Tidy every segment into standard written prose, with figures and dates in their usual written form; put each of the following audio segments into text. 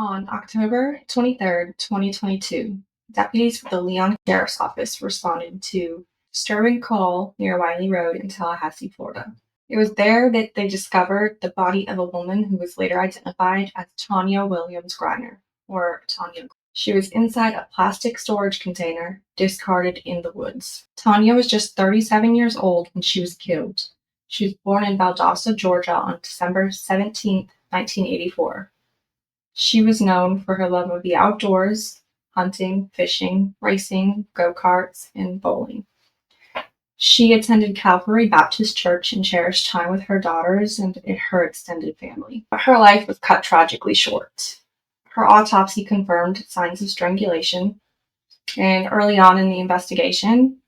On October 23rd, 2022, deputies with the Leon Sheriff's Office responded to a disturbing call near Wiley Road in Tallahassee, Florida. It was there that they discovered the body of a woman who was later identified as Tanya Williams Griner, or Tanya. She was inside a plastic storage container discarded in the woods. Tanya was just 37 years old when she was killed. She was born in Valdosta, Georgia on December 17, 1984. She was known for her love of the outdoors, hunting, fishing, racing, go-karts, and bowling. She attended Calvary Baptist Church and cherished time with her daughters and her extended family. But her life was cut tragically short. Her autopsy confirmed signs of strangulation, and early on in the investigation,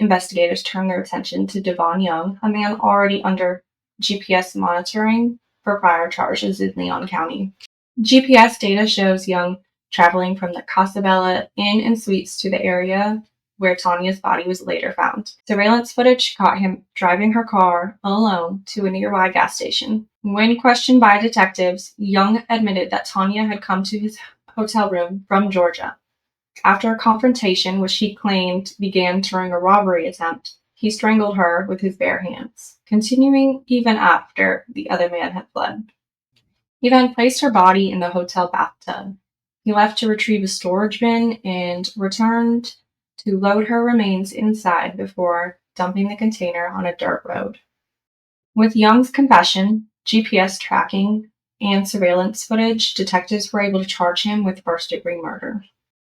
investigators turned their attention to Devhon Young, a man already under GPS monitoring for prior charges in Leon County. GPS data shows Young traveling from the Casa Bella Inn Suites to the area where Tanya's body was later found. Surveillance footage caught him driving her car alone to a nearby gas station. When questioned by detectives, Young admitted that Tanya had come to his hotel room from Georgia. After a confrontation, which he claimed began during a robbery attempt, he strangled her with his bare hands, continuing even after the other man had fled. He then placed her body in the hotel bathtub. He left to retrieve a storage bin and returned to load her remains inside before dumping the container on a dirt road. With Young's confession, GPS tracking, and surveillance footage, detectives were able to charge him with first-degree murder.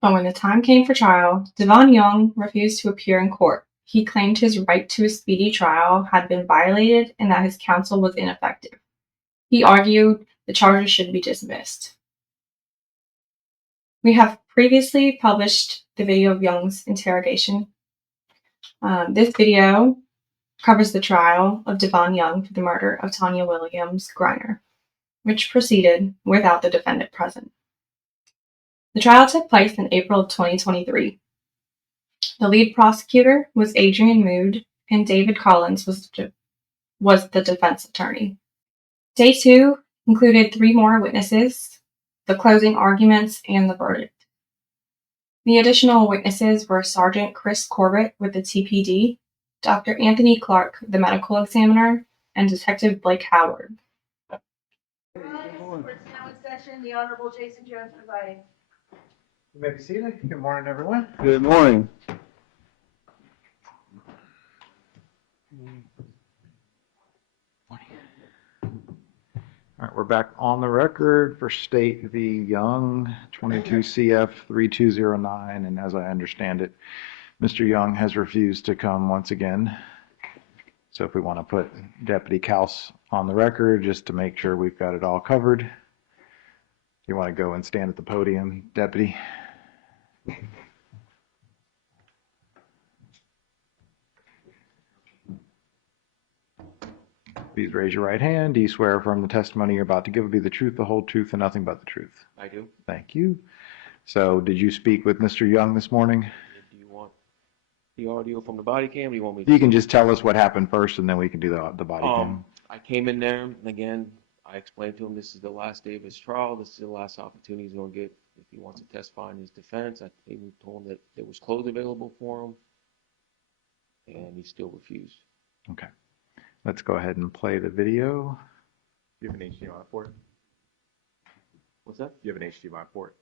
But when the time came for trial, Devhon Young refused to appear in court. He claimed his right to a speedy trial had been violated and that his counsel was ineffective. He argued the charges should be dismissed. We have previously published the video of Young's interrogation. This video covers the trial of Devhon Young for the murder of Tanya Williams Griner, which proceeded without the defendant present. The trial took place in April of 2023. The lead prosecutor was Adrian Mood, and David Collins was the defense attorney. Day 2 included 3 more witnesses, the closing arguments, and the verdict. The additional witnesses were Sergeant Chris Corbett with the TPD, Dr. Anthony Clark, the medical examiner, and Detective Blake Howard. Court is now in session. The Honorable Jason Jones presiding. You may be seated. Good morning, everyone. Good morning. All right, we're back on the record for State v. Young, 22 CF 3209, and as I understand it, Mr. Young has refused to come once again. So if we want to put Deputy Kaus on the record just to make sure we've got it all covered. You want to go and stand at the podium, Deputy? Please raise your right hand. Do you swear affirm the testimony you're about to give will be the truth, the whole truth, and nothing but the truth? I do. Thank you. So did you speak with Mr. Young this morning? Do you want the audio from the body cam? Or do you want me to? You can just tell us what happened first, and then we can do the body cam. I came in there, and again, I explained to him this is the last day of his trial. This is the last opportunity he's going to get if he wants to testify in his defense. I even told him that there was clothes available for him, and he still refused. Okay. Let's go ahead and play the video. Do you have an HDMI port? What's that? Do you have an HDMI port?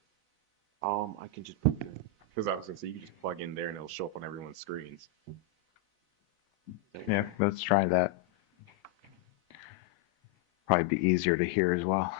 I can just put it. Because I was going to say, you can just plug in there and it'll show up on everyone's screens. Yeah, let's try that. Probably be easier to hear as well.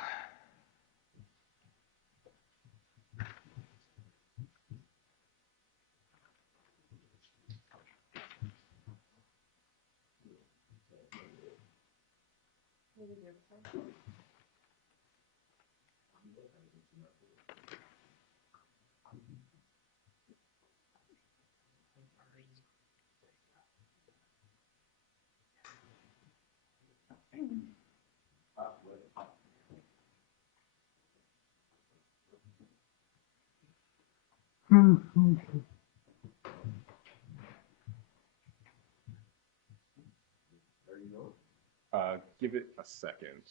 Give it a second.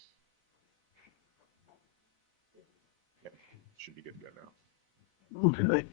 should be good to go now. Okay.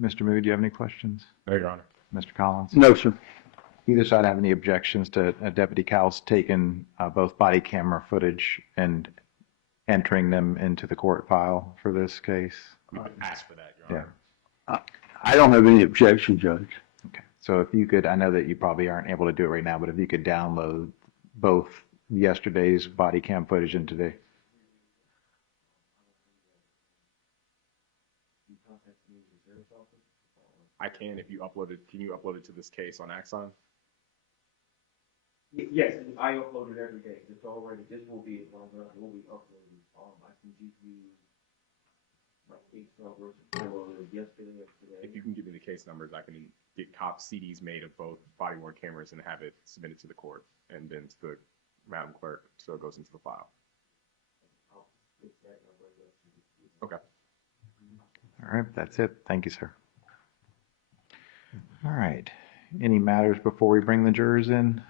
Mr. Moody, do you have any questions? No, Your Honor. Mr. Collins? No, sir. Either side have any objections to Deputy Cowles taking both body camera footage and entering them into the court file for this case? We would ask for that, Your Honor. I don't have any objection, Judge. Okay. So if you could, I know that you probably aren't able to do it right now, but if you could download both yesterday's body cam footage and today. I can if you upload it. Can you upload it to this case on Axon? Yes, I upload it every day. It's already, this will be uploaded. I can give you my case numbers for yesterday or today. If you can give me the case numbers, I can get cop CDs made of both body worn cameras and have it submitted to the court and then to the Madam Clerk so it goes into the file. I'll get that number to you. Okay. All right, that's it. Thank you, sir. All right. Any matters before we bring the jurors in?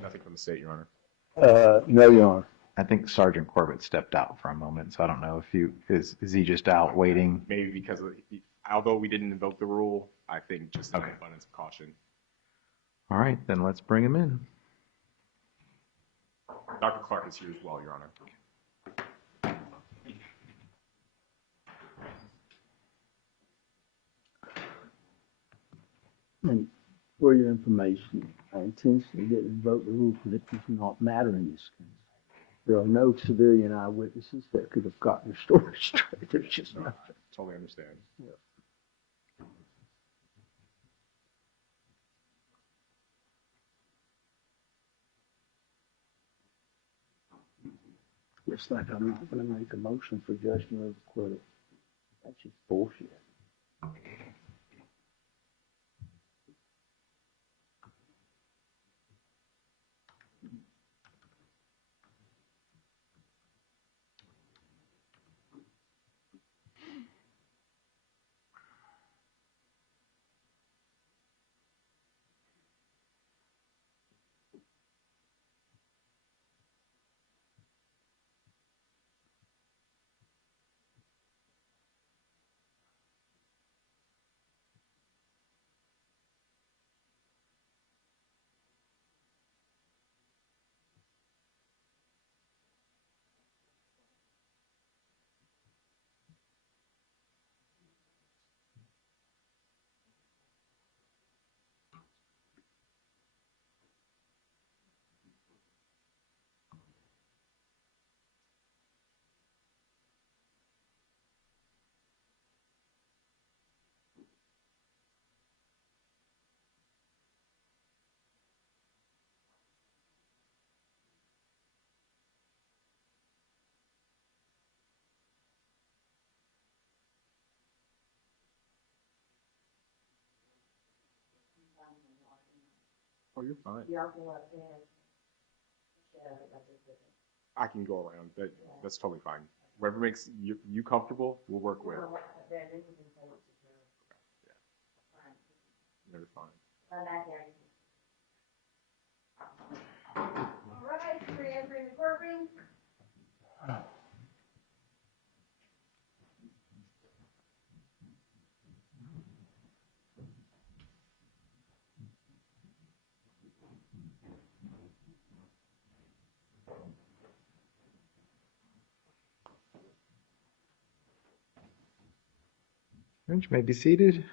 Nothing from the state, Your Honor. No, Your Honor. I think Sergeant Corbett stepped out for a moment, so I don't know if is he just out waiting? Maybe because of although we didn't invoke the rule, I think just in Okay. abundance of caution. All right, then let's bring him in. Dr. Clark is here as well, Your Honor. And for your information, I intentionally didn't invoke the rule because it does not matter in this case. There are no civilian eyewitnesses that could have gotten the story straight. There's just nothing. Totally understand. It's like I'm not going to make a motion for judgment of acquittal. That's just bullshit. Oh, you're fine. Yeah, I'll go up there. Yeah, that's it. I can go around. That's totally fine. Whatever makes you comfortable, we'll work with. They're fine. All right, re-entering the courtroom. You may be seated.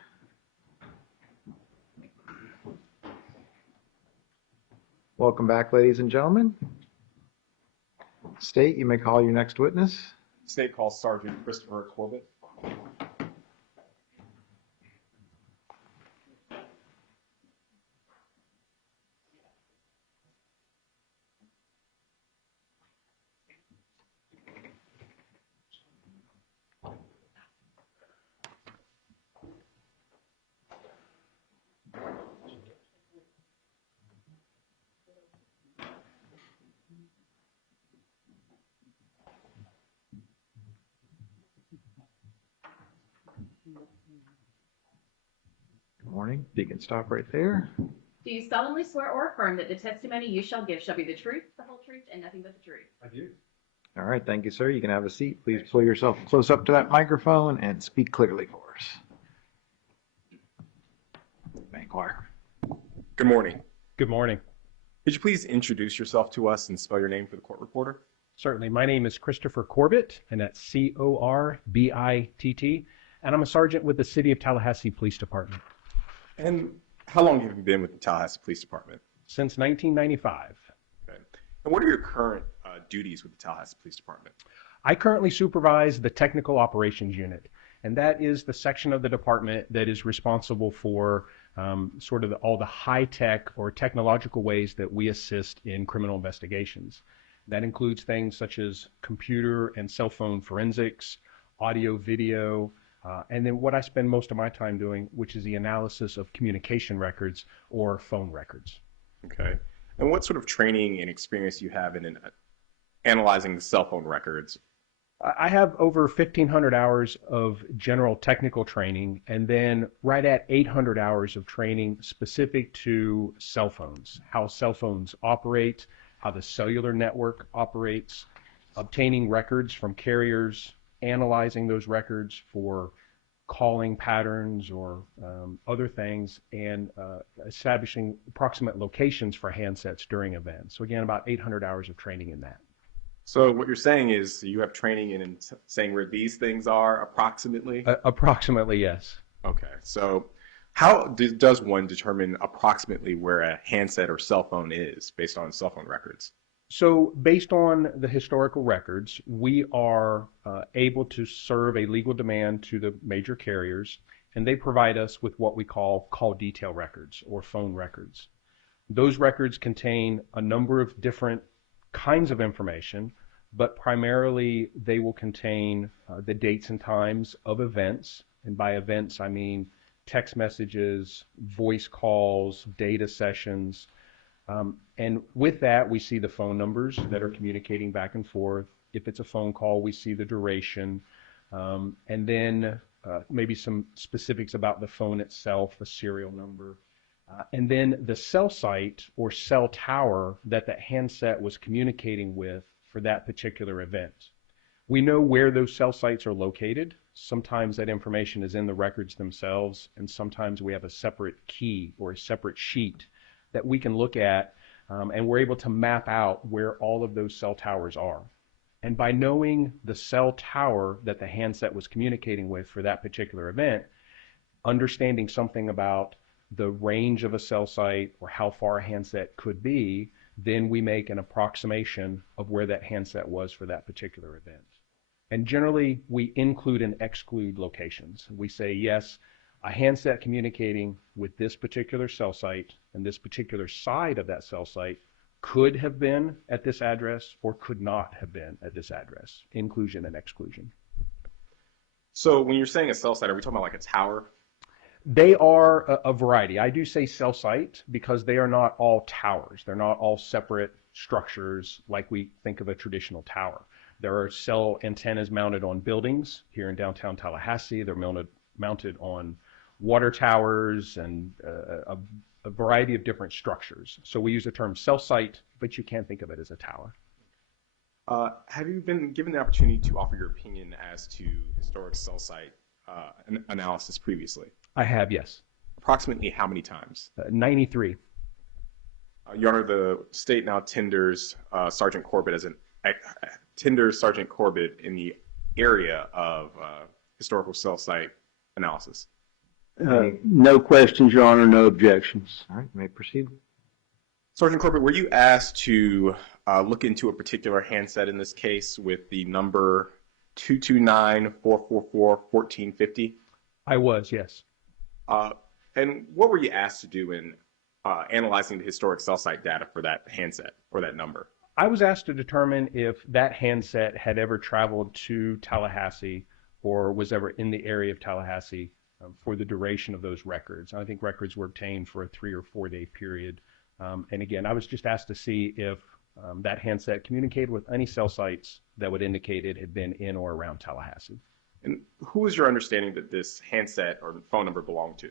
Welcome back, ladies and gentlemen. State, you may call your next witness. State calls Sergeant Christopher Corbett. Good morning. You can stop right there. Do you solemnly swear or affirm that the testimony you shall give shall be the truth, the whole truth, and nothing but the truth? I do. All right, thank you, sir. You can have a seat. Please pull yourself close up to that microphone and speak clearly for us. Bank wire. Good morning. Good morning. Could you please introduce yourself to us and spell your name for the court reporter? Certainly. My name is Christopher Corbett, and that's Corbitt, and I'm a sergeant with the City of Tallahassee Police Department. And how long have you been with the Tallahassee Police Department? Since 1995. Okay. And what are your current duties with the Tallahassee Police Department? I currently supervise the Technical Operations Unit, and that is the section of the department that is responsible for all the high-tech or technological ways that we assist in criminal investigations. That includes things such as computer and cell phone forensics, audio, video, and then what I spend most of my time doing, which is the analysis of communication records or phone records. Okay. And what sort of training and experience do you have in analyzing the cell phone records? I have over 1,500 hours of general technical training, and then right at 800 hours of training specific to cell phones, how cell phones operate, how the cellular network operates, obtaining records from carriers, analyzing those records for calling patterns or other things, and establishing approximate locations for handsets during events. So again, about 800 hours of training in that. So what you're saying is you have training in saying where these things are approximately? Approximately, yes. Okay. So how does one determine approximately where a handset or cell phone is based on cell phone records? So based on the historical records, we are able to serve a legal demand to the major carriers, and they provide us with what we call call detail records or phone records. Those records contain a number of different kinds of information, but primarily they will contain the dates and times of events. And by events, I mean text messages, voice calls, data sessions. And with that, we see the phone numbers that are communicating back and forth. If it's a phone call, we see the duration. And then maybe some specifics about the phone itself, the serial number. And then the cell site or cell tower that the handset was communicating with for that particular event. We know where those cell sites are located. Sometimes that information is in the records themselves, and sometimes we have a separate key or a separate sheet that we can look at, and we're able to map out where all of those cell towers are. And by knowing the cell tower that the handset was communicating with for that particular event, understanding something about the range of a cell site or how far a handset could be, then we make an approximation of where that handset was for that particular event. And generally, we include and exclude locations. We say, yes, a handset communicating with this particular cell site and this particular side of that cell site could have been at this address or could not have been at this address. Inclusion and exclusion. So when you're saying a cell site, are we talking about like a tower? They are a variety. I do say cell site because they are not all towers. They're not all separate structures like we think of a traditional tower. There are cell antennas mounted on buildings here in downtown Tallahassee. They're mounted on water towers and a variety of different structures. So we use the term cell site, but you can't think of it as a tower. Have you been given the opportunity to offer your opinion as to historic cell site analysis previously? I have, yes. Approximately how many times? 93. Your Honor, the state now tenders Sergeant Corbett in the area of historical cell site analysis. No questions, Your Honor, no objections. All right, you may proceed. Sergeant Corbett, were you asked to look into a particular handset in this case with the number 229-444-1450? I was, yes. And what were you asked to do in analyzing the historic cell site data for that handset or that number? I was asked to determine if that handset had ever traveled to Tallahassee or was ever in the area of Tallahassee for the duration of those records. I think records were obtained for a 3 or 4 day period. And again, I was just asked to see if that handset communicated with any cell sites that would indicate it had been in or around Tallahassee. And who is your understanding that this handset or phone number belonged to?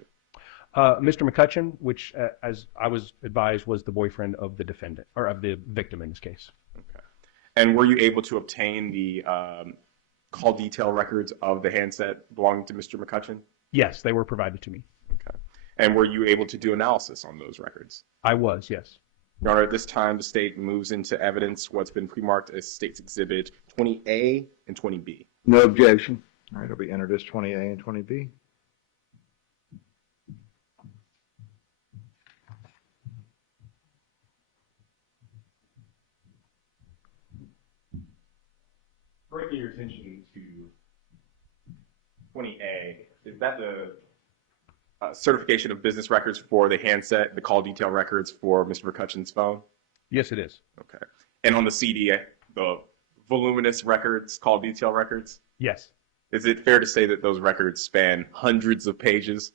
Mr. McCutcheon, which, as I was advised, was the boyfriend of the defendant, or of the victim in this case. Okay. And were you able to obtain the call detail records of the handset belonging to Mr. McCutcheon? Yes, they were provided to me. Okay. And were you able to do analysis on those records? I was, yes. Your Honor, at this time, the state moves into evidence what's been pre-marked as State's Exhibit 20A and 20B. No objection. All right, it'll be entered as 20A and 20B. Bringing your attention to 20A, is that the certification of business records for the handset, the call detail records for Mr. McCutcheon's phone? Yes, it is. Okay. And on the CD, the voluminous records, call detail records? Yes. Is it fair to say that those records span hundreds of pages?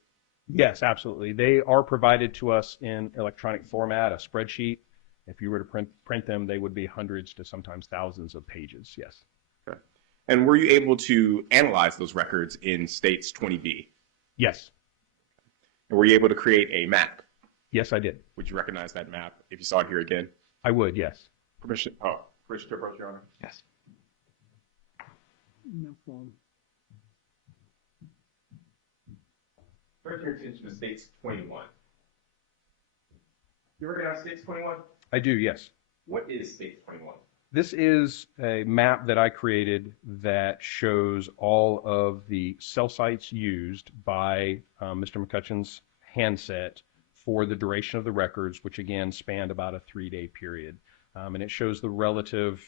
Yes, absolutely. They are provided to us in electronic format, a spreadsheet. If you were to print them, they would be hundreds to sometimes thousands of pages, yes. Okay. And were you able to analyze those records in State's 20B? Yes. And were you able to create a map? Yes, I did. Would you recognize that map if you saw it here again? I would, yes. Permission to approach, Your Honor? Yes. No problem. Turn your attention to State's 21. You recognize State's 21? I do, yes. What is State's 21? This is a map that I created that shows all of the cell sites used by Mr. McCutcheon's handset for the duration of the records, which again spanned about a 3-day period. And it shows the relative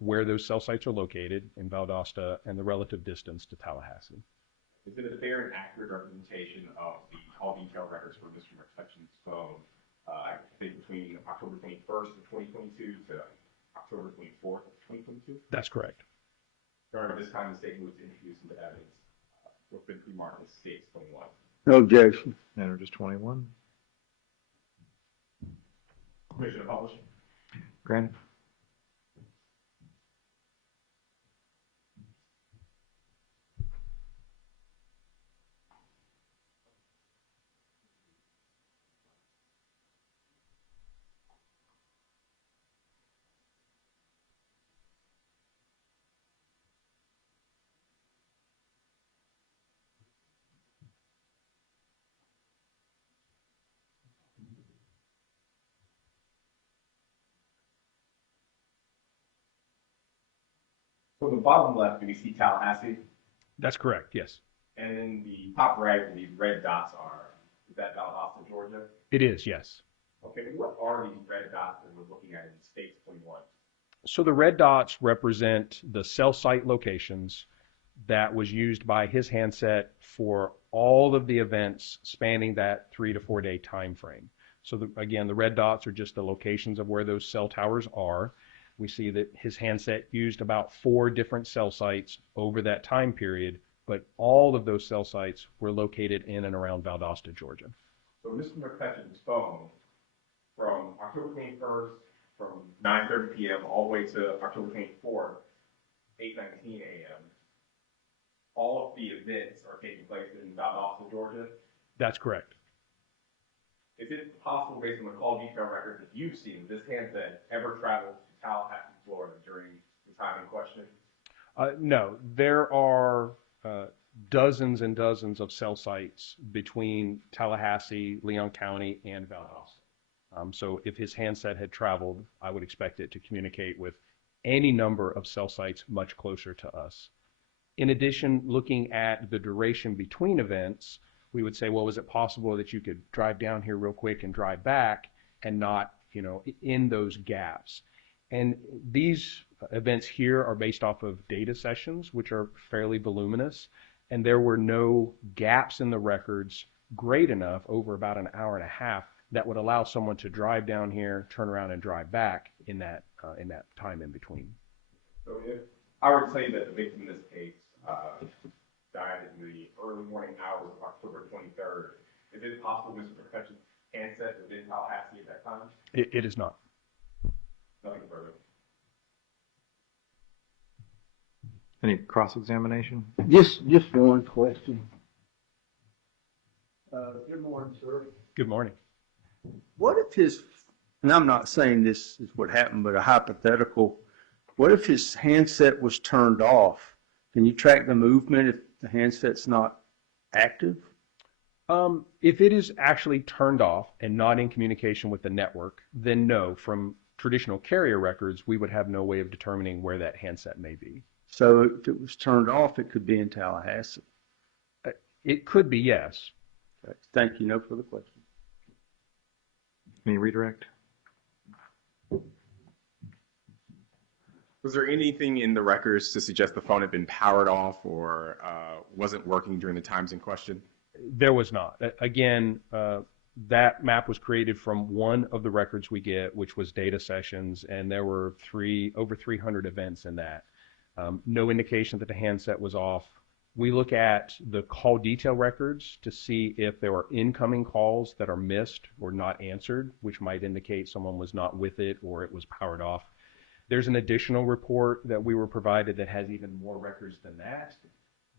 where those cell sites are located in Valdosta and the relative distance to Tallahassee. Is it a fair and accurate representation of the call detail records for Mr. McCutcheon's phone, I think between October 21st of 2022 to October 24th of 2022? That's correct. Your Honor, this time the state moves to introduce into evidence what's been pre-marked as State's 21. No objection. Entered as 21. Permission to publish? Granted. So the bottom left, do we see Tallahassee? That's correct, yes. And in the top right, where these red dots are, is that Valdosta, Georgia? It is, yes. Okay, what are these red dots that we're looking at in State's 21? So the red dots represent the cell site locations that was used by his handset for all of the events spanning that 3 to 4 day time frame. So again, the red dots are just the locations of where those cell towers are. We see that his handset used about 4 different cell sites over that time period, but all of those cell sites were located in and around Valdosta, Georgia. So Mr. McCutcheon's phone, from October 21st, from 9:30 p.m. all the way to October 24th, 8:19 a.m., all of the events are taking place in Valdosta, Georgia. That's correct. Is it possible, based on the call detail records that you've seen, this handset ever traveled to Tallahassee, Florida during the time in question? No, there are dozens and dozens of cell sites between Tallahassee, Leon County, and Valdosta. So if his handset had traveled, I would expect it to communicate with any number of cell sites much closer to us. In addition, looking at the duration between events, we would say, well, is it possible that you could drive down here real quick and drive back and not, in those gaps? And these events here are based off of data sessions, which are fairly voluminous, and there were no gaps in the records great enough over about an hour and a half that would allow someone to drive down here, turn around, and drive back in that time in between. So if I were to say that the victim in this case died in the early morning hours of October 23rd, is it possible Mr. McCutcheon's handset was in Tallahassee at that time? It is not. Nothing further. Any cross-examination? Just one question. Good morning, sir. Good morning. What if and I'm not saying this is what happened, but a hypothetical, what if his handset was turned off? Can you track the movement if the handset's not active? If it is actually turned off and not in communication with the network, then no. From traditional carrier records, we would have no way of determining where that handset may be. So if it was turned off, it could be in Tallahassee. It could be, yes. Okay. Thank you. No further questions. Any redirect? Was there anything in the records to suggest the phone had been powered off or wasn't working during the times in question? There was not. Again, that map was created from one of the records we get, which was data sessions, and there were over 300 events in that. No indication that the handset was off. We look at the call detail records to see if there are incoming calls that are missed or not answered, which might indicate someone was not with it or it was powered off. There's an additional report that we were provided that has even more records than that.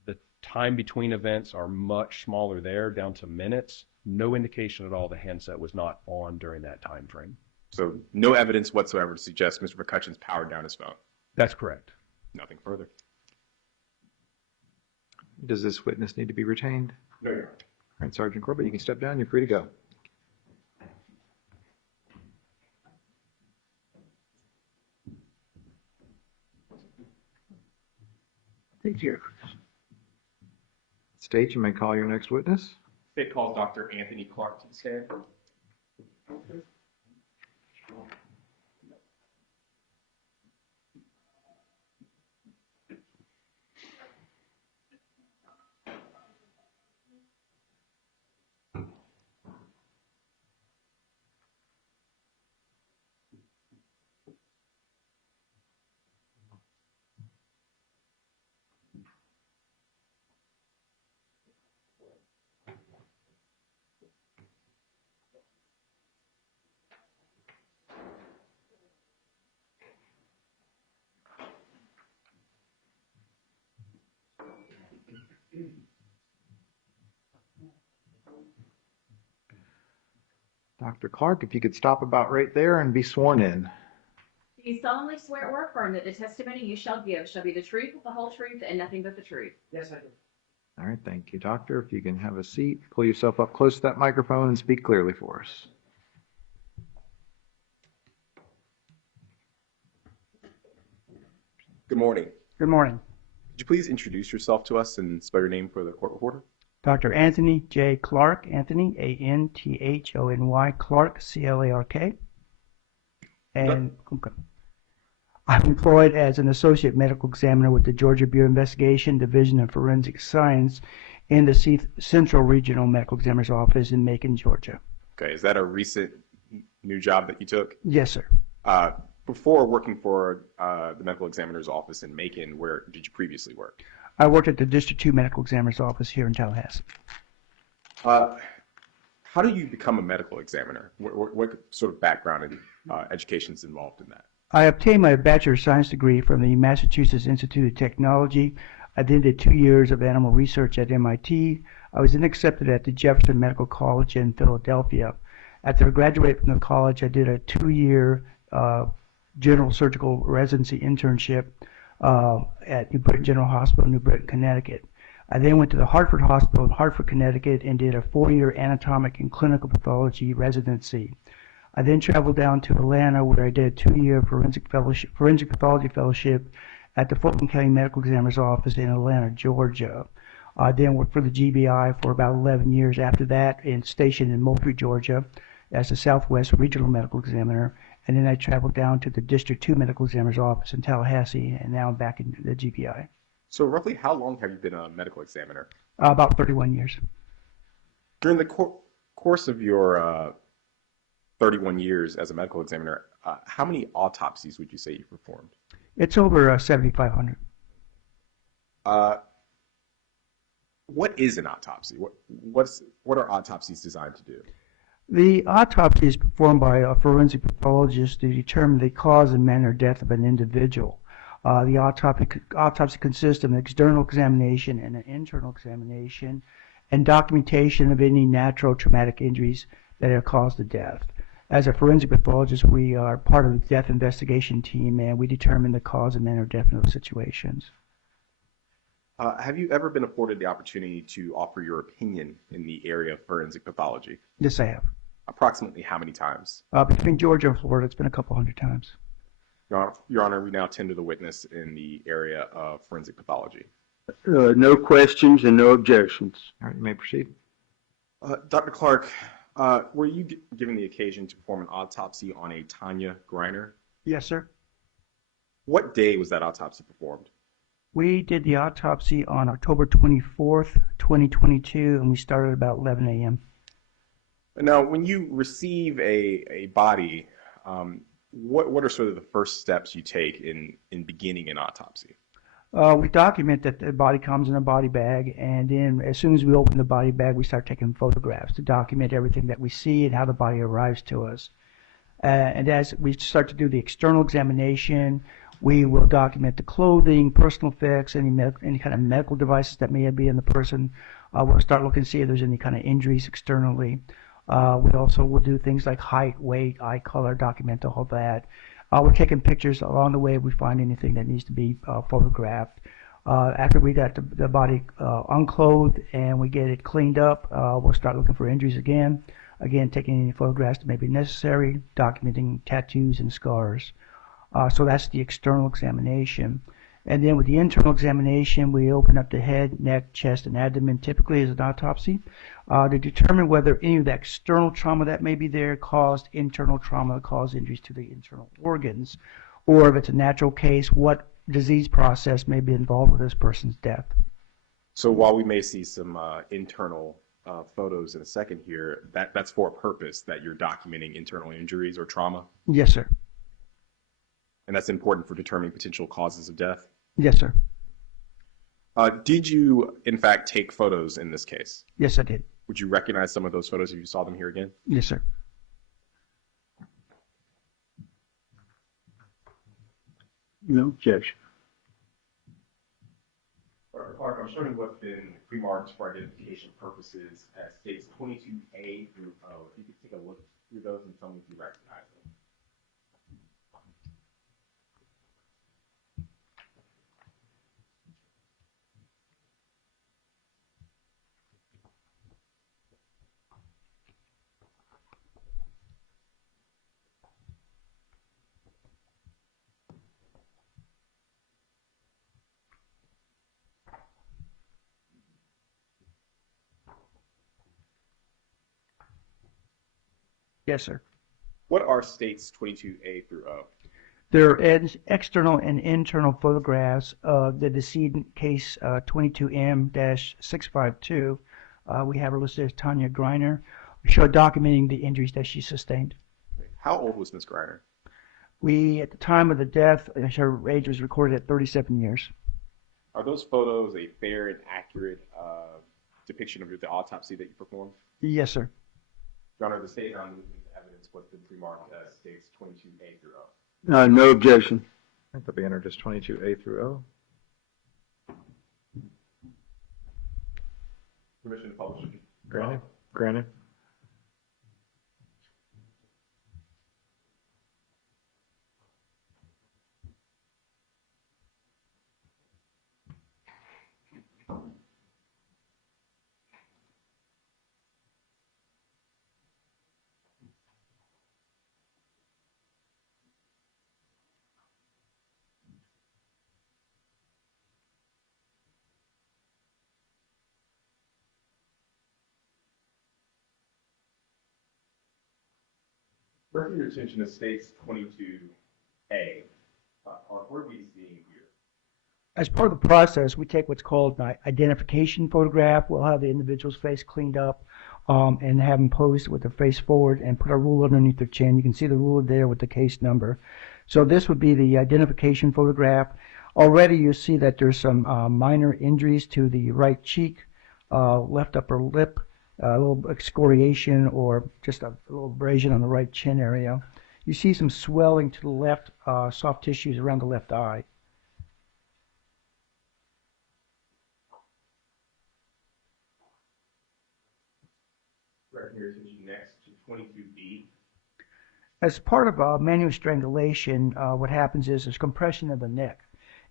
The time between events are much smaller there, down to minutes. No indication at all the handset was not on during that time frame. So no evidence whatsoever to suggest Mr. McCutcheon's powered down his phone? That's correct. Nothing further. Does this witness need to be retained? No, Your Honor. All right, Sergeant Corbett, you can step down. You're free to go. Take care. State, you may call your next witness. State calls Dr. Anthony Clark to the stand. Dr. Clark, if you could stop about right there and be sworn in. Do you solemnly swear or affirm that the testimony you shall give shall be the truth, the whole truth, and nothing but the truth? Yes, I do. All right, thank you, Doctor. If you can have a seat, pull yourself up close to that microphone and speak clearly for us. Good morning. Good morning. Could you please introduce yourself to us and spell your name for the court reporter? Dr. Anthony J. Clark, Anthony, A-N-T-H-O-N-Y, Clark, C-L-A-R-K. And okay. I'm employed as an associate medical examiner with the Georgia Bureau of Investigation, Division of Forensic Science in the Central Regional Medical Examiner's Office in Macon, Georgia. Okay, is that a recent new job that you took? Yes, sir. Before working for the medical examiner's office in Macon, where did you previously work? I worked at the District 2 Medical Examiner's Office here in Tallahassee. How do you become a medical examiner? What sort of background and education is involved in that? I obtained my Bachelor of Science degree from the Massachusetts Institute of Technology. I then did 2 years of animal research at MIT. I was then accepted at the Jefferson Medical College in Philadelphia. After I graduated from the college, I did a 2-year general surgical residency internship at New Britain General Hospital, New Britain, Connecticut. I then went to the Hartford Hospital in Hartford, Connecticut, and did a 4-year anatomic and clinical pathology residency. I then traveled down to Atlanta, where I did a 2-year forensic pathology fellowship at the Fulton County Medical Examiner's Office in Atlanta, Georgia. I then worked for the GBI for about 11 years after that, and stationed in Moultrie, Georgia, as the Southwest Regional Medical Examiner. And then I traveled down to the District 2 Medical Examiner's Office in Tallahassee, and now I'm back in the GBI. So roughly how long have you been a medical examiner? About 31 years. During the course of your 31 years as a medical examiner, how many autopsies would you say you performed? It's over 7,500. What is an autopsy? What are autopsies designed to do? The autopsy is performed by a forensic pathologist to determine the cause and manner of death of an individual. The autopsy consists of an external examination and an internal examination, and documentation of any natural traumatic injuries that have caused the death. As a forensic pathologist, we are part of the death investigation team, and we determine the cause and manner of death in those situations. Have you ever been afforded the opportunity to offer your opinion in the area of forensic pathology? Yes, I have. Approximately how many times? Between Georgia and Florida, it's been a couple hundred times. Your Honor, we now tend to the witness in the area of forensic pathology. No questions and no objections. All right, you may proceed. Dr. Clark, were you given the occasion to perform an autopsy on a Tanya Griner? Yes, sir. What day was that autopsy performed? We did the autopsy on October 24th, 2022, and we started about 11 a.m. Now, when you receive a body, what are sort of the first steps you take in beginning an autopsy? We document that the body comes in a body bag, and then as soon as we open the body bag, we start taking photographs to document everything that we see and how the body arrives to us. And as we start to do the external examination, we will document the clothing, personal effects, any kind of medical devices that may be in the person. We'll start looking to see if there's any kind of injuries externally. We also will do things like height, weight, eye color, document all that. We're taking pictures along the way if we find anything that needs to be photographed. After we got the body unclothed and we get it cleaned up, we'll start looking for injuries again. Again, taking any photographs that may be necessary, documenting tattoos and scars. So that's the external examination. And then with the internal examination, we open up the head, neck, chest, and abdomen, typically as an autopsy, to determine whether any of the external trauma that may be there caused internal trauma, caused injuries to the internal organs, or if it's a natural case, what disease process may be involved with this person's death. So while we may see some internal photos in a second here, that's for a purpose, that you're documenting internal injuries or trauma? Yes, sir. And that's important for determining potential causes of death? Yes, sir. Did you, in fact, take photos in this case? Yes, I did. Would you recognize some of those photos if you saw them here again? Yes, sir. No objection. Dr. Clark, I'm showing what's been pre-marked for identification purposes as states 22A through O. If you could take a look through those and tell me if you recognize them. Yes, sir. What are states 22A through O? There are external and internal photographs of the decedent, case 22M-652. We have her listed as Tanya Griner. We show documenting the injuries that she sustained. How old was Ms. Griner? At the time of the death, her age was recorded at 37 years. Are those photos a fair and accurate depiction of the autopsy that you performed? Yes, sir. Your Honor, the state now moving to evidence what's been pre-marked as states 22A through O. No objection. I think they'll be entered as 22A through O. Permission to publish. Granted? Granted. Bring your attention to states 22A. What are we seeing here? As part of the process, we take what's called an identification photograph. We'll have the individual's face cleaned up and have them posed with their face forward and put a ruler underneath their chin. You can see the ruler there with the case number. So this would be the identification photograph. Already you see that there's some minor injuries to the right cheek, left upper lip, a little excoriation or just a little abrasion on the right chin area. You see some swelling to the left, soft tissues around the left eye. Bring your attention next to 22B. As part of manual strangulation, what happens is there's compression of the neck.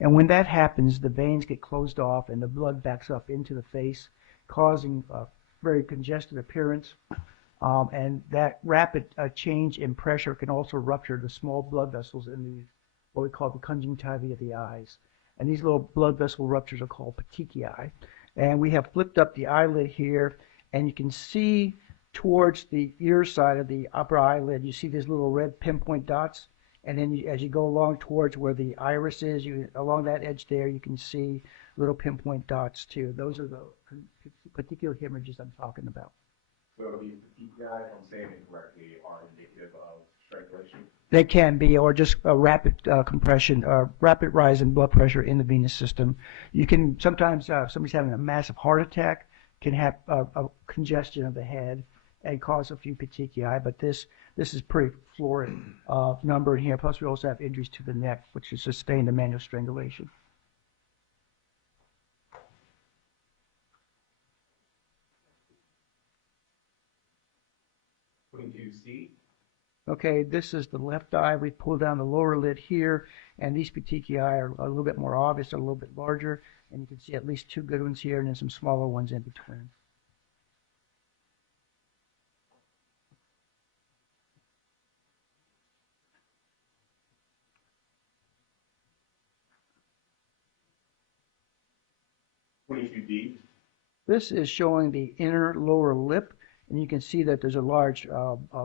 And when that happens, the veins get closed off and the blood backs up into the face, causing a very congested appearance. And that rapid change in pressure can also rupture the small blood vessels in the, what we call the conjunctiva of the eyes. And these little blood vessel ruptures are called petechiae. And we have flipped up the eyelid here, and you can see towards the ear side of the upper eyelid, you see these little red pinpoint dots. And then as you go along towards where the iris is, along that edge there, you can see little pinpoint dots too. Those are the particular hemorrhages I'm talking about. So the petechiae, if I'm saying it correctly, are indicative of strangulation? They can be, or just a rapid compression, rapid rise in blood pressure in the venous system. You can sometimes, somebody's having a massive heart attack, can have a congestion of the head and cause a few petechiae, but this is pretty florid number in here. Plus we also have injuries to the neck, which is sustained in manual strangulation. C. Okay, this is the left eye. We pull down the lower lid here, and these petechiae are a little bit more obvious, they're a little bit larger, and you can see at least two good ones here and then some smaller ones in between. D. This is showing the inner lower lip, and you can see that there's a large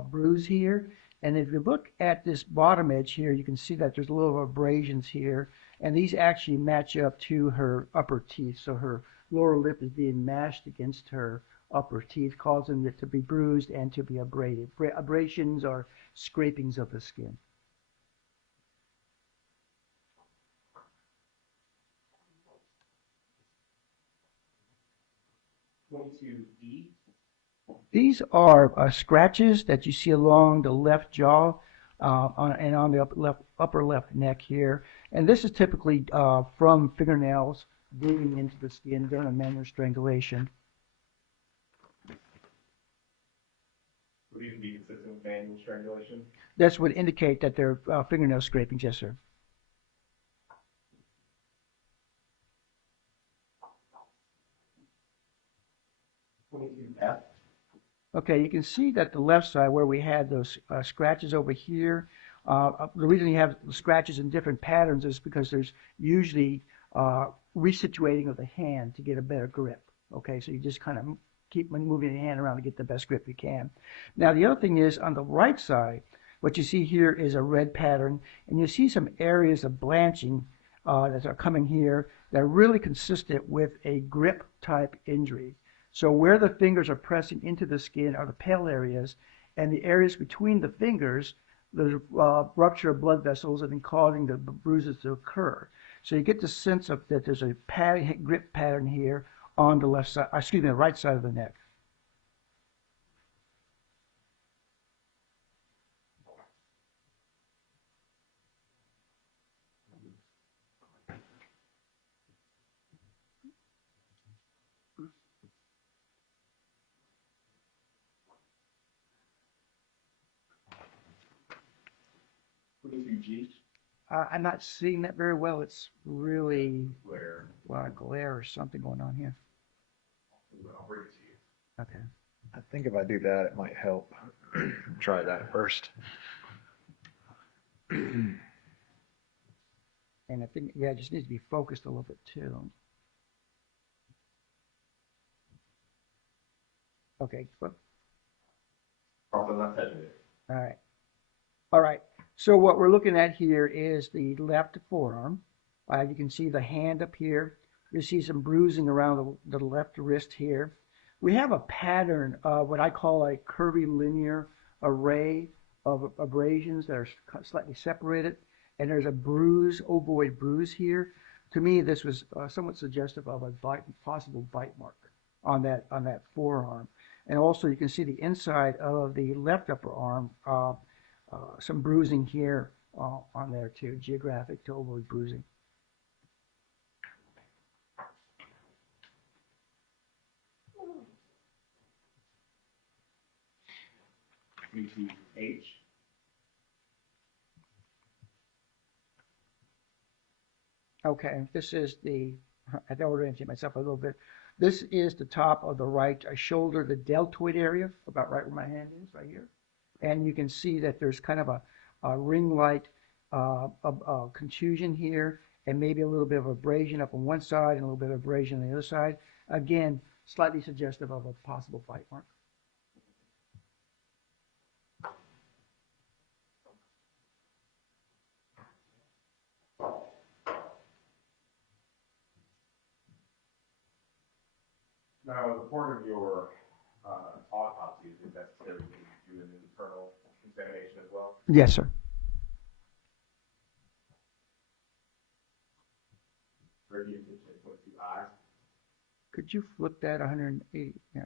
bruise here. And if you look at this bottom edge here, you can see that there's a little abrasions here, and these actually match up to her upper teeth. So her lower lip is being mashed against her upper teeth, causing it to be bruised and to be abraded. Abrasions are scrapings of the skin. E. These are scratches that you see along the left jaw and on the upper left neck here. And this is typically from fingernails digging into the skin during a manual strangulation. Would these be consistent with manual strangulation? This would indicate that they're fingernail scrapings, yes, sir. F. Okay, you can see that the left side where we had those scratches over here, the reason you have scratches in different patterns is because there's usually resituating of the hand to get a better grip. Okay, so you just kind of keep moving the hand around to get the best grip you can. Now the other thing is on the right side, what you see here is a red pattern, and you see some areas of blanching that are coming here that are really consistent with a grip type injury. So where the fingers are pressing into the skin are the pale areas, and the areas between the fingers, there's rupture of blood vessels and then causing the bruises to occur. So you get the sense of that there's a grip pattern here on the left side, excuse me, the right side of the neck. 22G. I'm not seeing that very well. It's really Where glare or something going on here. I'll bring it to you. Okay. I think if I do that, it might help. Try that first. And I think, yeah, it just needs to be focused a little bit too. Okay, Off the left edge of it. all right. All right. So what we're looking at here is the left forearm. You can see the hand up here. You see some bruising around the left wrist here. We have a pattern of what I call a curvilinear array of abrasions that are slightly separated. And there's a bruise, ovoid bruise here. To me, this was somewhat suggestive of a possible bite mark on that forearm. And also you can see the inside of the left upper arm, some bruising here on there too, geographic to ovoid bruising. H. Okay, this is I don't orientate myself a little bit. This is the top of the right shoulder, the deltoid area, about right where my hand is, right here. And you can see that there's kind of a ring-like contusion here, and maybe a little bit of abrasion up on one side and a little bit of abrasion on the other side. Again, slightly suggestive of a possible bite mark. Now, as a part of your autopsy, is it necessary to do an internal examination as well? Yes, sir. Review attention with the eyes. Could you flip that 180? Yeah.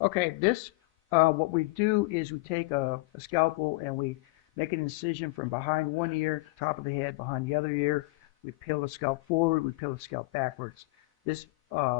Okay, this, what we do is we take a scalpel and we make an incision from behind one ear, top of the head, behind the other ear. We peel the scalp forward, we peel the scalp backwards. This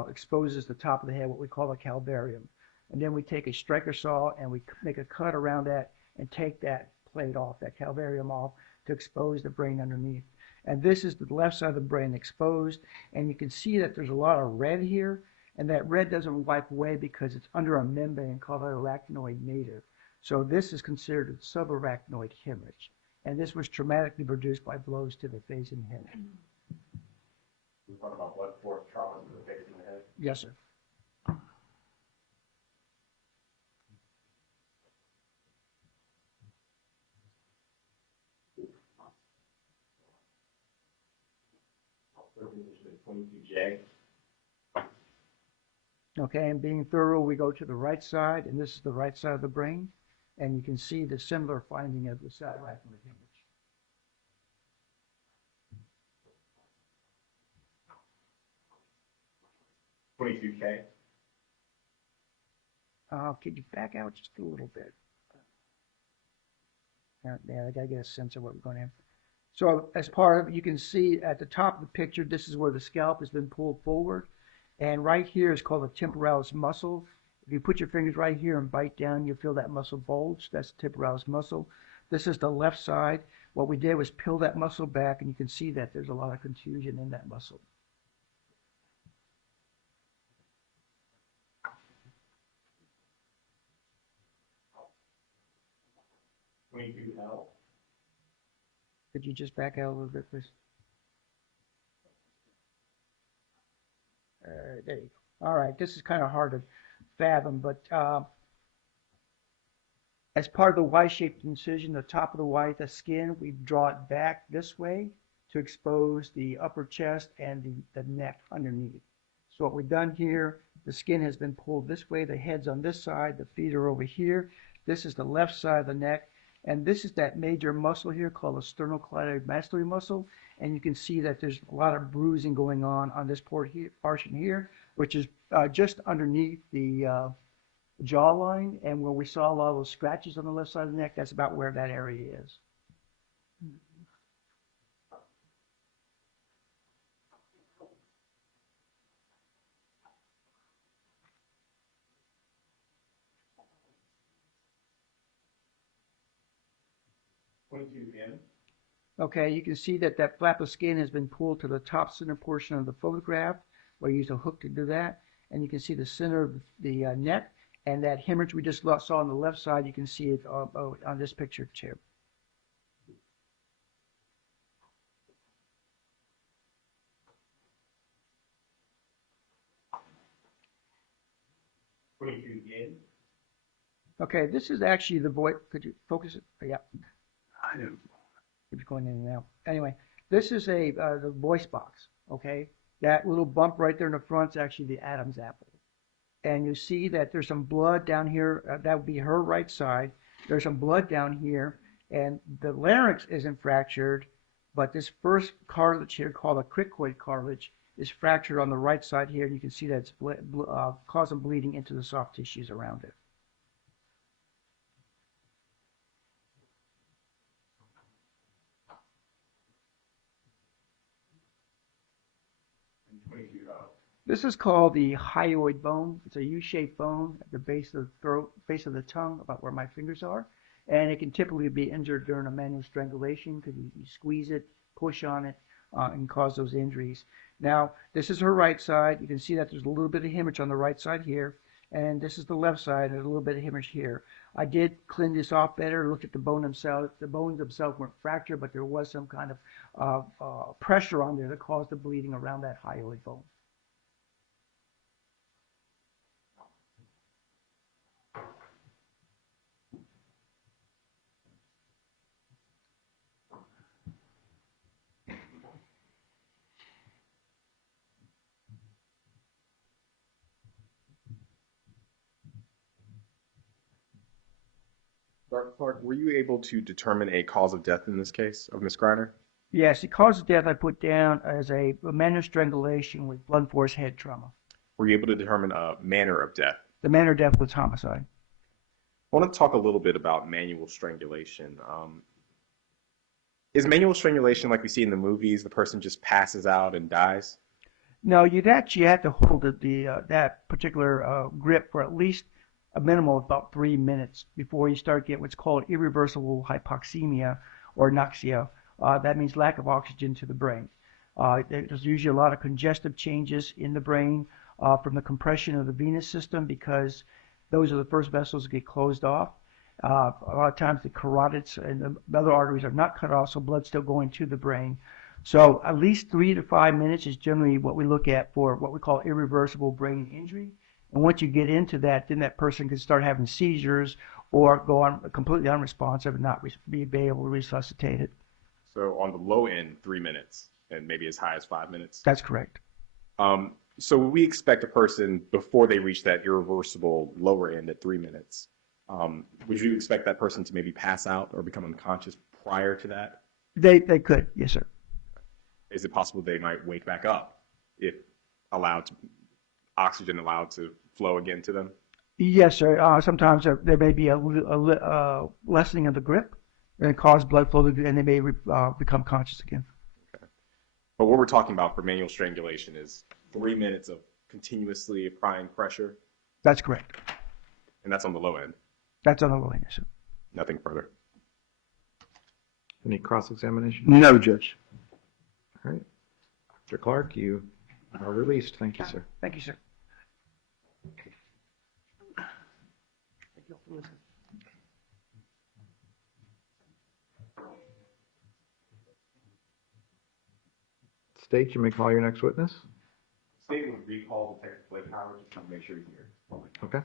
exposes the top of the head, what we call a calvarium. And then we take a striker saw and we make a cut around that and take that plate off, that calvarium off, to expose the brain underneath. And this is the left side of the brain exposed. And you can see that there's a lot of red here. And that red doesn't wipe away because it's under a membrane called an arachnoid native. So this is considered a subarachnoid hemorrhage. And this was traumatically produced by blows to the face and head. We're talking about blood force trauma to the face and the head. Yes, sir. Position is 22J. Okay, and being thorough, we go to the right side, and this is the right side of the brain. And you can see the similar finding of the subarachnoid hemorrhage. $22K. Could you back out just a little bit? Yeah, I gotta get a sense of what we're going to have. So as part of it, you can see at the top of the picture, this is where the scalp has been pulled forward. And right here is called the temporalis muscle. If you put your fingers right here and bite down, you'll feel that muscle bulge. That's the temporalis muscle. This is the left side. What we did was peel that muscle back, and you can see that there's a lot of contusion in that muscle. $22L. Could you just back out a little bit, please? There you go. All right, this is kind of hard to fathom, but as part of the Y-shaped incision, the top of the Y, the skin, we draw it back this way to expose the upper chest and the neck underneath. So what we've done here, the skin has been pulled this way, the head's on this side, the feet are over here. This is the left side of the neck, and this is that major muscle here called the sternocleidomastoid maxillary muscle. And you can see that there's a lot of bruising going on this portion here, which is just underneath the jawline. And where we saw a lot of those scratches on the left side of the neck, that's about where that area is. 22N. Okay, you can see that that flap of skin has been pulled to the top center portion of the photograph, where you use a hook to do that. And you can see the center of the neck, and that hemorrhage we just saw on the left side, you can see it on this picture too. Okay, this is actually the voice. Could you focus it? Oh, yeah. I don't. Keeps going in and out. Anyway, this is the voice box. Okay, that little bump right there in the front is actually the Adam's apple. And you see that there's some blood down here. That would be her right side. There's some blood down here, and the larynx isn't fractured, but this first cartilage here, called a cricoid cartilage, is fractured on the right side here. And you can see that it's causing bleeding into the soft tissues around it. This is called the hyoid bone. It's a U-shaped bone at the base of the throat, base of the tongue, about where my fingers are. And it can typically be injured during a manual strangulation because you squeeze it, push on it, and cause those injuries. Now, this is her right side. You can see that there's a little bit of hemorrhage on the right side here. And this is the left side. There's a little bit of hemorrhage here. I did clean this off better, looked at the bone themselves. The bones themselves weren't fractured, but there was some kind of pressure on there that caused the bleeding around that hyoid bone. Dr. Clark, were you able to determine a cause of death in this case of Ms. Griner? Yes, the cause of death I put down as a manual strangulation with blunt force head trauma. Were you able to determine a manner of death? The manner of death was homicide. I want to talk a little bit about manual strangulation. Is manual strangulation like we see in the movies, the person just passes out and dies? No, you'd actually have to hold that particular grip for at least a minimum of about 3 minutes before you start getting what's called irreversible hypoxemia or anoxia. That means lack of oxygen to the brain. There's usually a lot of congestive changes in the brain from the compression of the venous system, because those are the first vessels that get closed off. A lot of times the carotids and the other arteries are not cut off, so blood's still going to the brain. So at least 3 to 5 minutes is generally what we look at for what we call irreversible brain injury. And once you get into that, then that person can start having seizures or go on completely unresponsive and not be able to resuscitate it. So on the low end, 3 minutes, and maybe as high as 5 minutes? That's correct. So we expect a person, before they reach that irreversible lower end at 3 minutes, would you expect that person to maybe pass out or become unconscious prior to that? They could, yes, sir. Is it possible they might wake back up if oxygen allowed to flow again to them? Yes, sir. Sometimes there may be a lessening of the grip and cause blood flow, and they may become conscious again. Okay. But what we're talking about for manual strangulation is 3 minutes of continuously applying pressure? That's correct. And that's on the low end? That's on the low end, yes, sir. Nothing further. Any cross-examination? No, Judge. All right. Dr. Clark, you are released. Thank you, sir. Thank you, sir. State, you may call your next witness. State would recall Detective Blake Howard just to make sure he's here. Okay.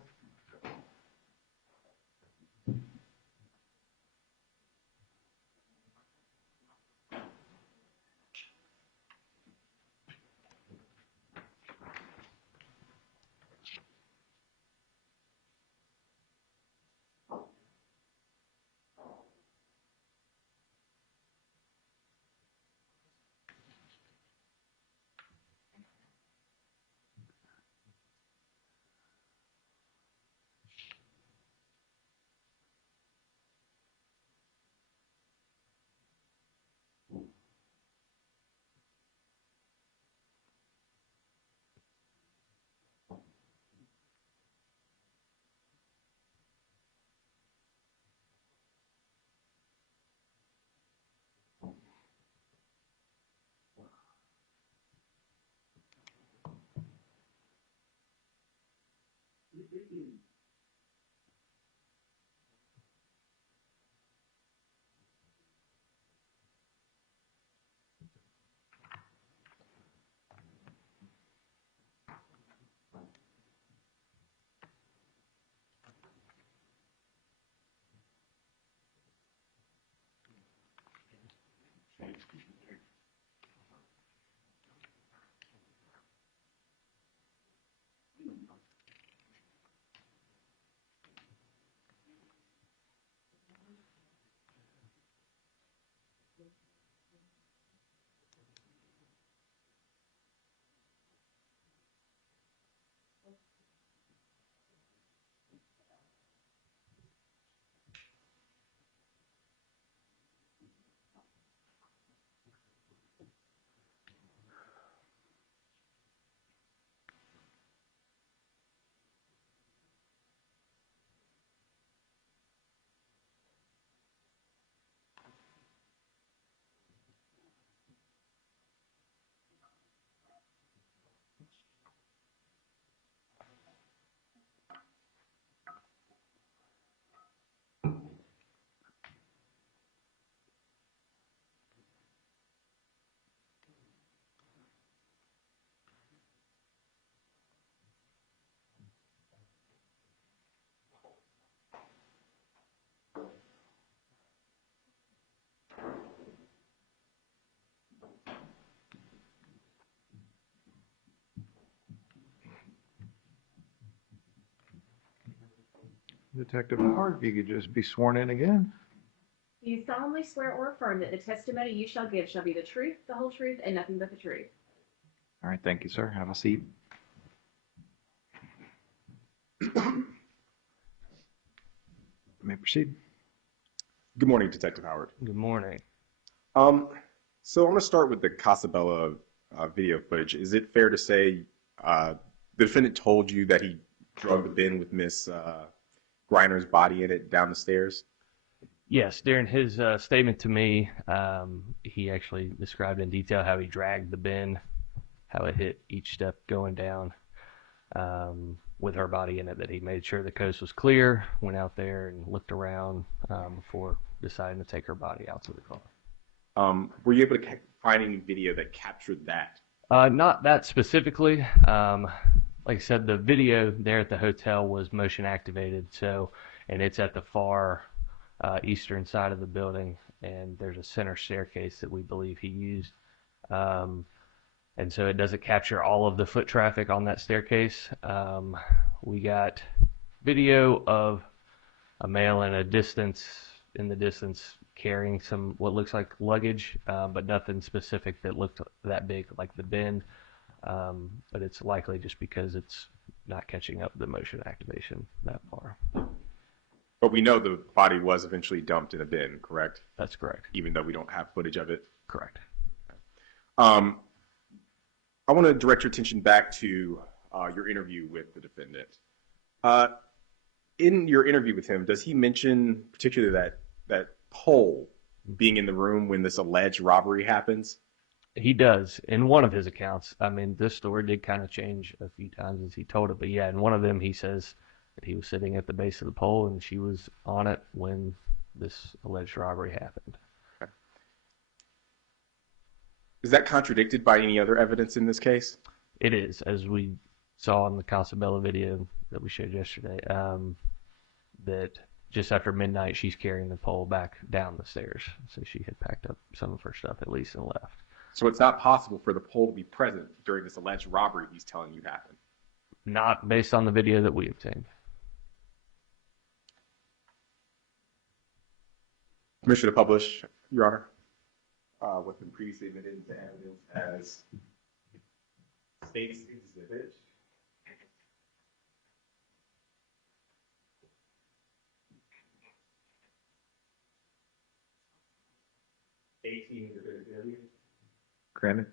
Detective Howard, if you could just be sworn in again. Do you solemnly swear or affirm that the testimony you shall give shall be the truth, the whole truth, and nothing but the truth? All right, thank you, sir. Have a seat. You may proceed. Good morning, Detective Howard. Good morning. So I'm going to start with the Casa Bella video footage. Is it fair to say the defendant told you that he drug the bin with Miss Griner's body in it down the stairs? Yes, during his statement to me, he actually described in detail how he dragged the bin, how it hit each step going down with her body in it, that he made sure the coast was clear, went out there and looked around before deciding to take her body out to the car. Were you able to find any video that captured that? Not that specifically. Like I said, the video there at the hotel was motion activated, and it's at the far eastern side of the building, and there's a center staircase that we believe he used. And so it doesn't capture all of the foot traffic on that staircase. We got video of a male in the distance carrying some what looks like luggage, but nothing specific that looked that big like the bin. But it's likely just because it's not catching up the motion activation that far. But we know the body was eventually dumped in a bin, correct? That's correct. Even though we don't have footage of it? Correct. I want to direct your attention back to your interview with the defendant. In your interview with him, does he mention particularly that pole being in the room when this alleged robbery happens? He does in one of his accounts. I mean, this story did kind of change a few times as he told it, but yeah, in one of them he says that he was sitting at the base of the pole and she was on it when this alleged robbery happened. Okay. Is that contradicted by any other evidence in this case? It is, as we saw in the Casa Bella video that we showed yesterday, that just after midnight she's carrying the pole back down the stairs. So she had packed up some of her stuff at least and left. So it's not possible for the pole to be present during this alleged robbery he's telling you happened? Not based on the video that we obtained. Permission to publish, Your Honor, what's been previously admitted into evidence as State's Exhibit. Granted.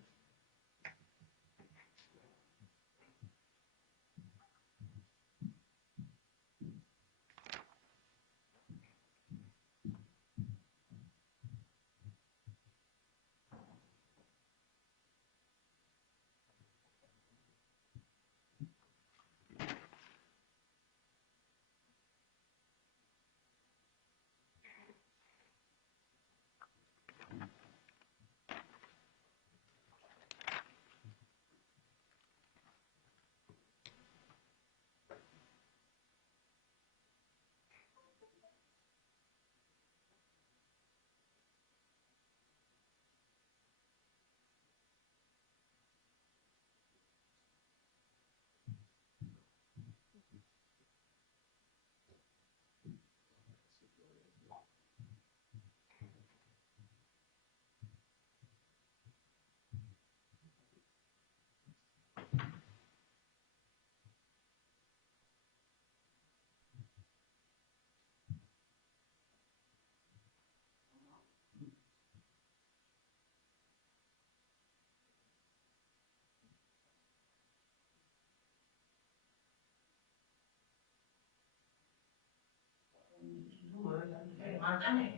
my thing.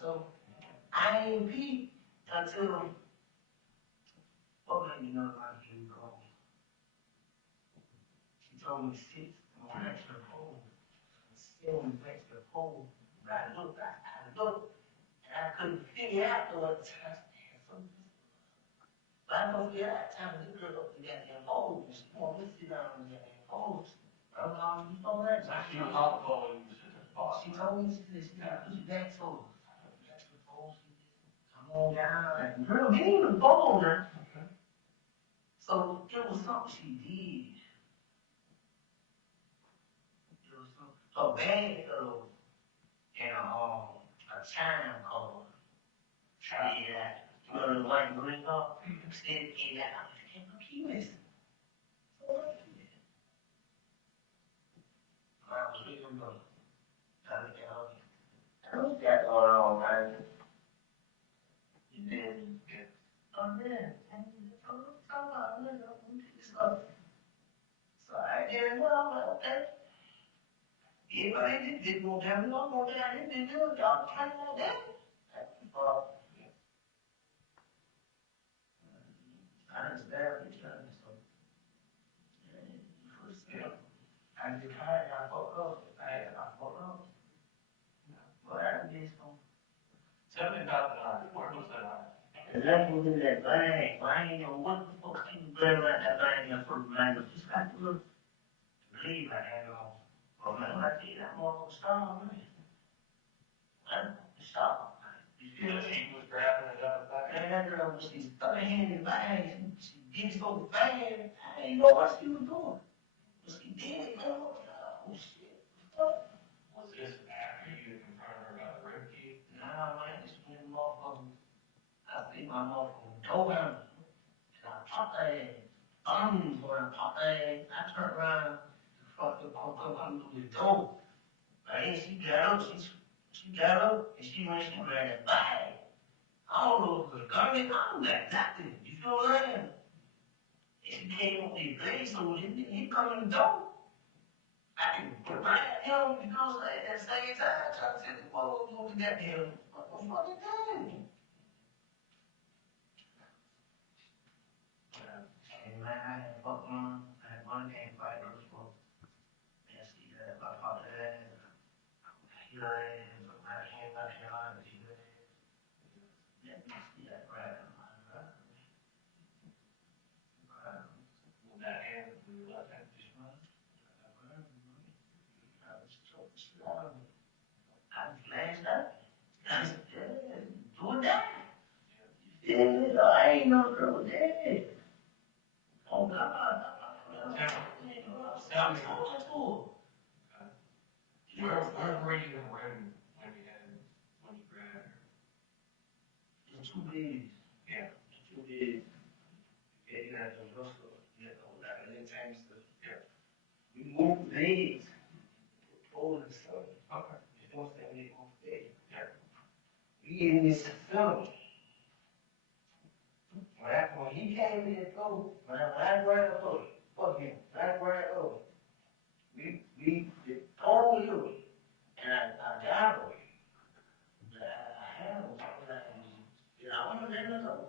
So I ain't peep until, okay, you know, like you go. She told me sit on the extra pole. Sit on the extra pole. I looked, and I couldn't figure out what time. But I don't figure out time to look up the goddamn pole. She want me to sit down on the goddamn pole. I was all, you know that? She told me, she said, she got to put your back toes. Come on down. And girl, he ain't even fall now. So it was something she did. It was something, her bag and a chime card. Yeah. You know the white and green car? Still came out. I can't look you missing. So what you did? I was reading the book. I looked at all right. And then, so I did well, okay. If I didn't want to have no more than I didn't do it, y'all trying to know that. I understand what you're trying to say. I just had, I fucked up. I fucked up. But I did some. Tell me about the where was that? Cause I was in that bag, but I ain't know what the fuck you bring around that bag in for bag. Just got to look. Leave I had on. But man, I did that motherfucker strong, man. Stop. You feel she was grabbing it out of the bag? Man, that girl was these 30-handed bags. She did so fast. I didn't know what she was doing. But she did it, man. Oh, shit. Was this after you confronted her about the rib key? Nah, man, this was the motherfucker. I think my motherfucker door handle. And I popped that ass. When I popped that ass, I turned around. Fucked up through the door. Man, she got up, she got up, and she went, she grabbed that bag. I don't know if it was a gun, I don't know nothing. You feel what I'm saying? And she came up with his face, so he come in the door. I can grab him, you know what I'm saying, at the same time, trying to tell the motherfucker what to get him. What the fuck is that? And man, I had fucked on, I had money, can't fight her for. Man, see that, I popped that ass. You know, I can't lie to you. Yeah, see that right. That hand, we left that this month. I was so strong. I was flashed up. I said, yeah, do that. Yeah, I ain't no trouble there. Oh, God. Tell me. Where were you when you grabbed her? The 2 days. Yeah. 2 days. Yeah, you got to hustle. You know, like an intense stuff. Yeah. We move days. Pull and stuff. Okay. You don't say we move days. Yeah. We in this film. When he came in the door, when I grabbed her, fuck him. When I grabbed her, we told you. And I got her. I had her. You know, I want to let her know.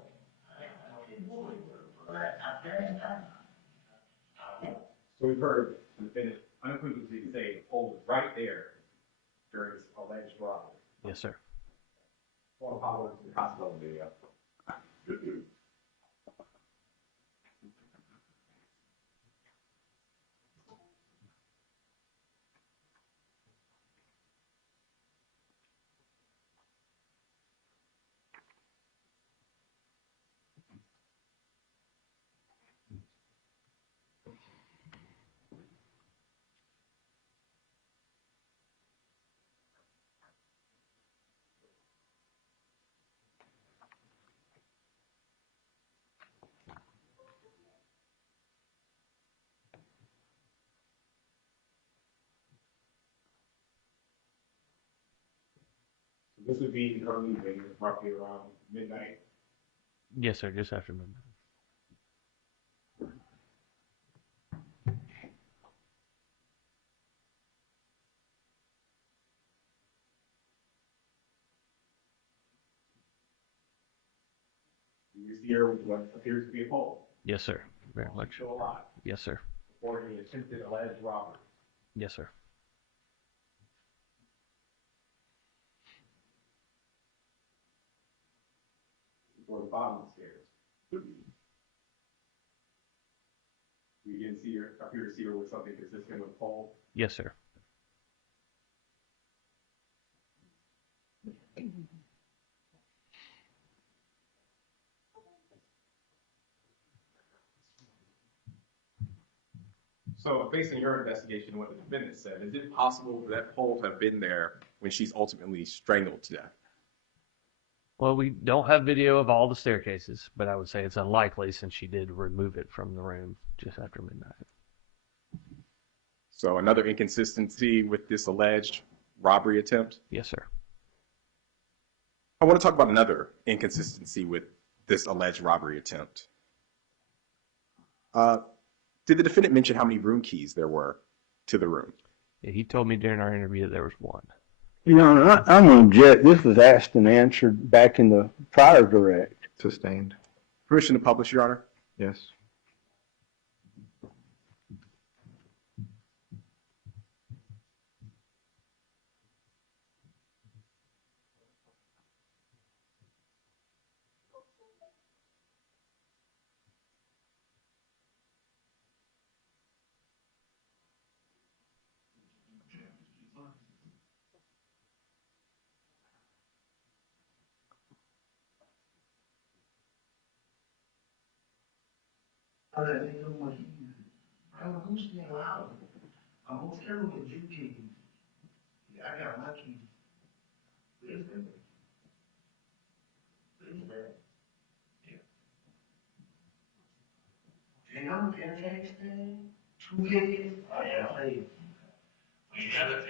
I didn't do it. I very time. So we've heard the defendant unequivocally say, hold it right there during this alleged robbery. Yes, sir. Well, how was the hospital video? This would be early evening, roughly around midnight. Yes, sir. Just after midnight. You see her with what appears to be a pole. Yes, sir. Very much. Still alive. Yes, sir. Reporting an attempted alleged robbery. Yes, sir. Before the bottom of the stairs. You didn't see her, appear to see her with something consistent with a pole. Yes, sir. So based on your investigation and what the defendant said, is it possible for that pole to have been there when she's ultimately strangled to death? Well, we don't have video of all the staircases, but I would say it's unlikely since she did remove it from the room just after midnight. So another inconsistency with this alleged robbery attempt? Yes, sir. I want to talk about another inconsistency with this alleged robbery attempt. Did the defendant mention how many room keys there were to the room? Yeah, he told me during our interview that there was one. Your Honor, I'm going to object. This was asked and answered back in the prior direct. Sustained. Permission to publish, Your Honor? Yes. I got my key. Where's that? Where's that? Yeah. And I'm thing. 2 kids. Oh yeah, I played. We another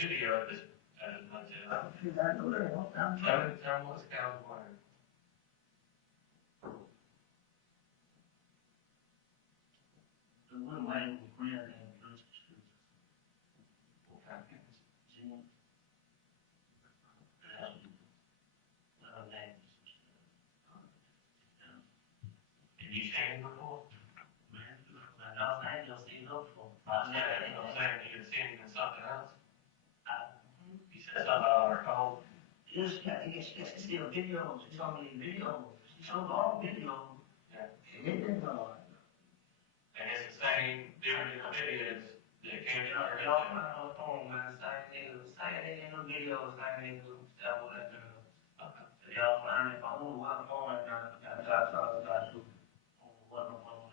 video of this. I know that. I'm trying to tell what's California. The one line with Griner and Did you change before? No, I ain't just seen her before. I said, I'm saying you had seen something else. You said something about her phone. Yes, she see a video. She saw me in video. She showed all videos. Yeah. And it didn't go. And it's the same different videos that came in our phone, man. Same in the videos, same in the stuff like that. Y'all find it on one phone and I got to what no phone.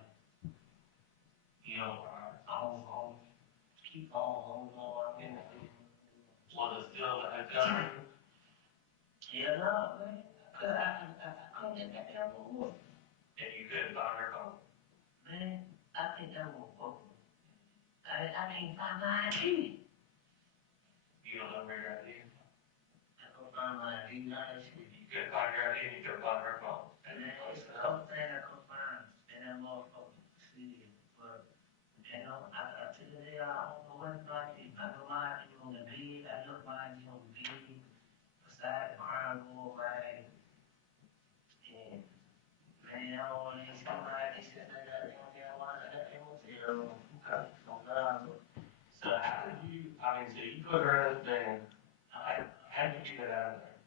You know, on keep on. Was it still a gun? Yeah, no, man. I couldn't get that damn one. And you couldn't find her phone? Man, I think that one broke. I can't find my ID. You don't know where your ID is? I couldn't find my ID. You couldn't find your ID and you couldn't find her phone. And then it's the other thing I couldn't find. And that motherfucker, see, but, you know, I took the day out, I don't know what it's like. I know my ID on the bed. I look my ID on the bed. Beside the crime board, right? And, man, I don't want to see my ID. So how did you, so you put her in the van, how did you get out of there?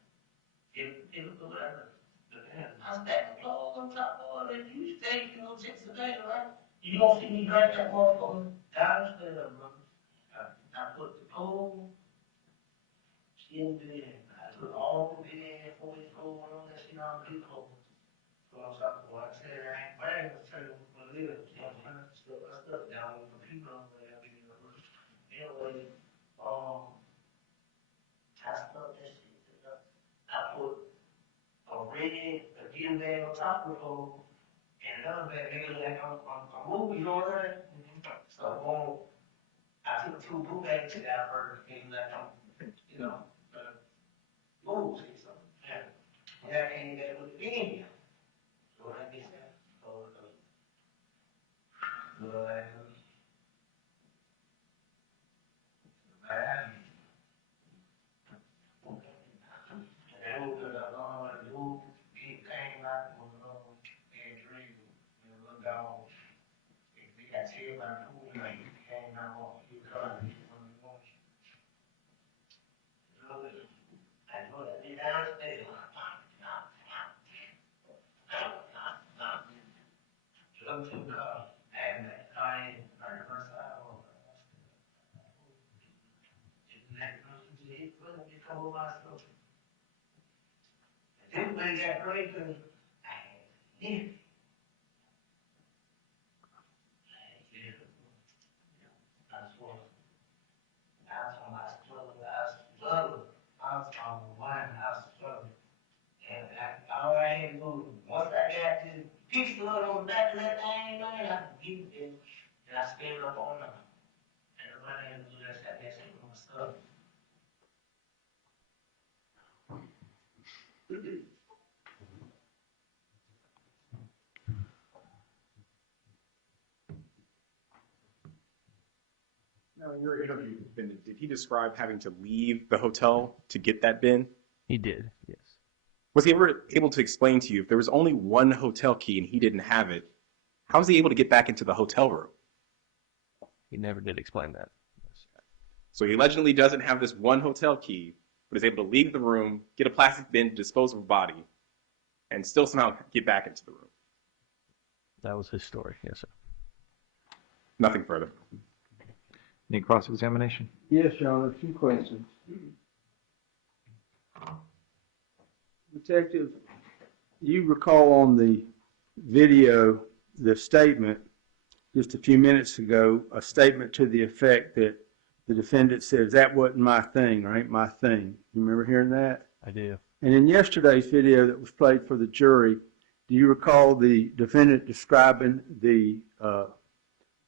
It was whatever. The van. I'm stacking clothes on top of it, you stay, checks the van, right? You don't see me drag that motherfucker down the stairs, bro. I put the pole in the bed. I put all the bed, 44 on that shit on the pole. So I was like, well, I said, I ain't bad, let's tell you what it is. You know what I'm saying? Stuff down with the computer on there. Anyway, I stuck that shit. I put a red, a gym bag on top of the pole, and another bag, nigga, like I'm moving, you know what I'm saying? So, I took 2 boot bags to that first, and like I'm, move, see something. Yeah. Yeah, and that was in. So that makes sense. everybody told me, like, you came out, you cut, you want to I know that they downstairs. Come to the car, and I first everybody got great because I need and all I had to do, once I got this picture on the back of that thing, man, I could get it and I sped it up on them. And everybody had to do that shit on my stuff. Now, in your interview, did he describe having to leave the hotel to get that bin? He did, yes. Was he ever able to explain to you if there was only one hotel key and he didn't have it, how was he able to get back into the hotel room? He never did explain that. So he allegedly doesn't have this one hotel key, but is able to leave the room, get a plastic bin to dispose of a body, and still somehow get back into the room. That was his story, yes, sir. Nothing further. Any cross-examination? Yes, Your Honor, 2 questions. Detective, you recall on the video, the statement just a few minutes ago, a statement to the effect that the defendant says, that wasn't my thing, or ain't my thing. You remember hearing that? I do. And in yesterday's video that was played for the jury, do you recall the defendant describing the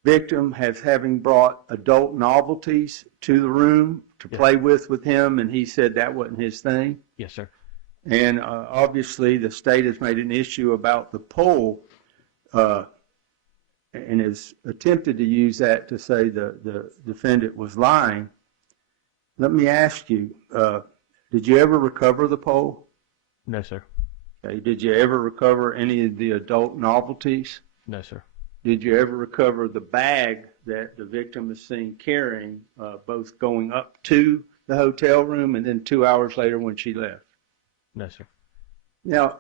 victim as having brought adult novelties to the room to play with him, and he said that wasn't his thing? Yes, sir. And obviously the state has made an issue about the poll and has attempted to use that to say the defendant was lying. Let me ask you, did you ever recover the poll? No, sir. Okay. Did you ever recover any of the adult novelties? No, sir. Did you ever recover the bag that the victim is seen carrying, both going up to the hotel room and then 2 hours later when she left? No, sir. Now,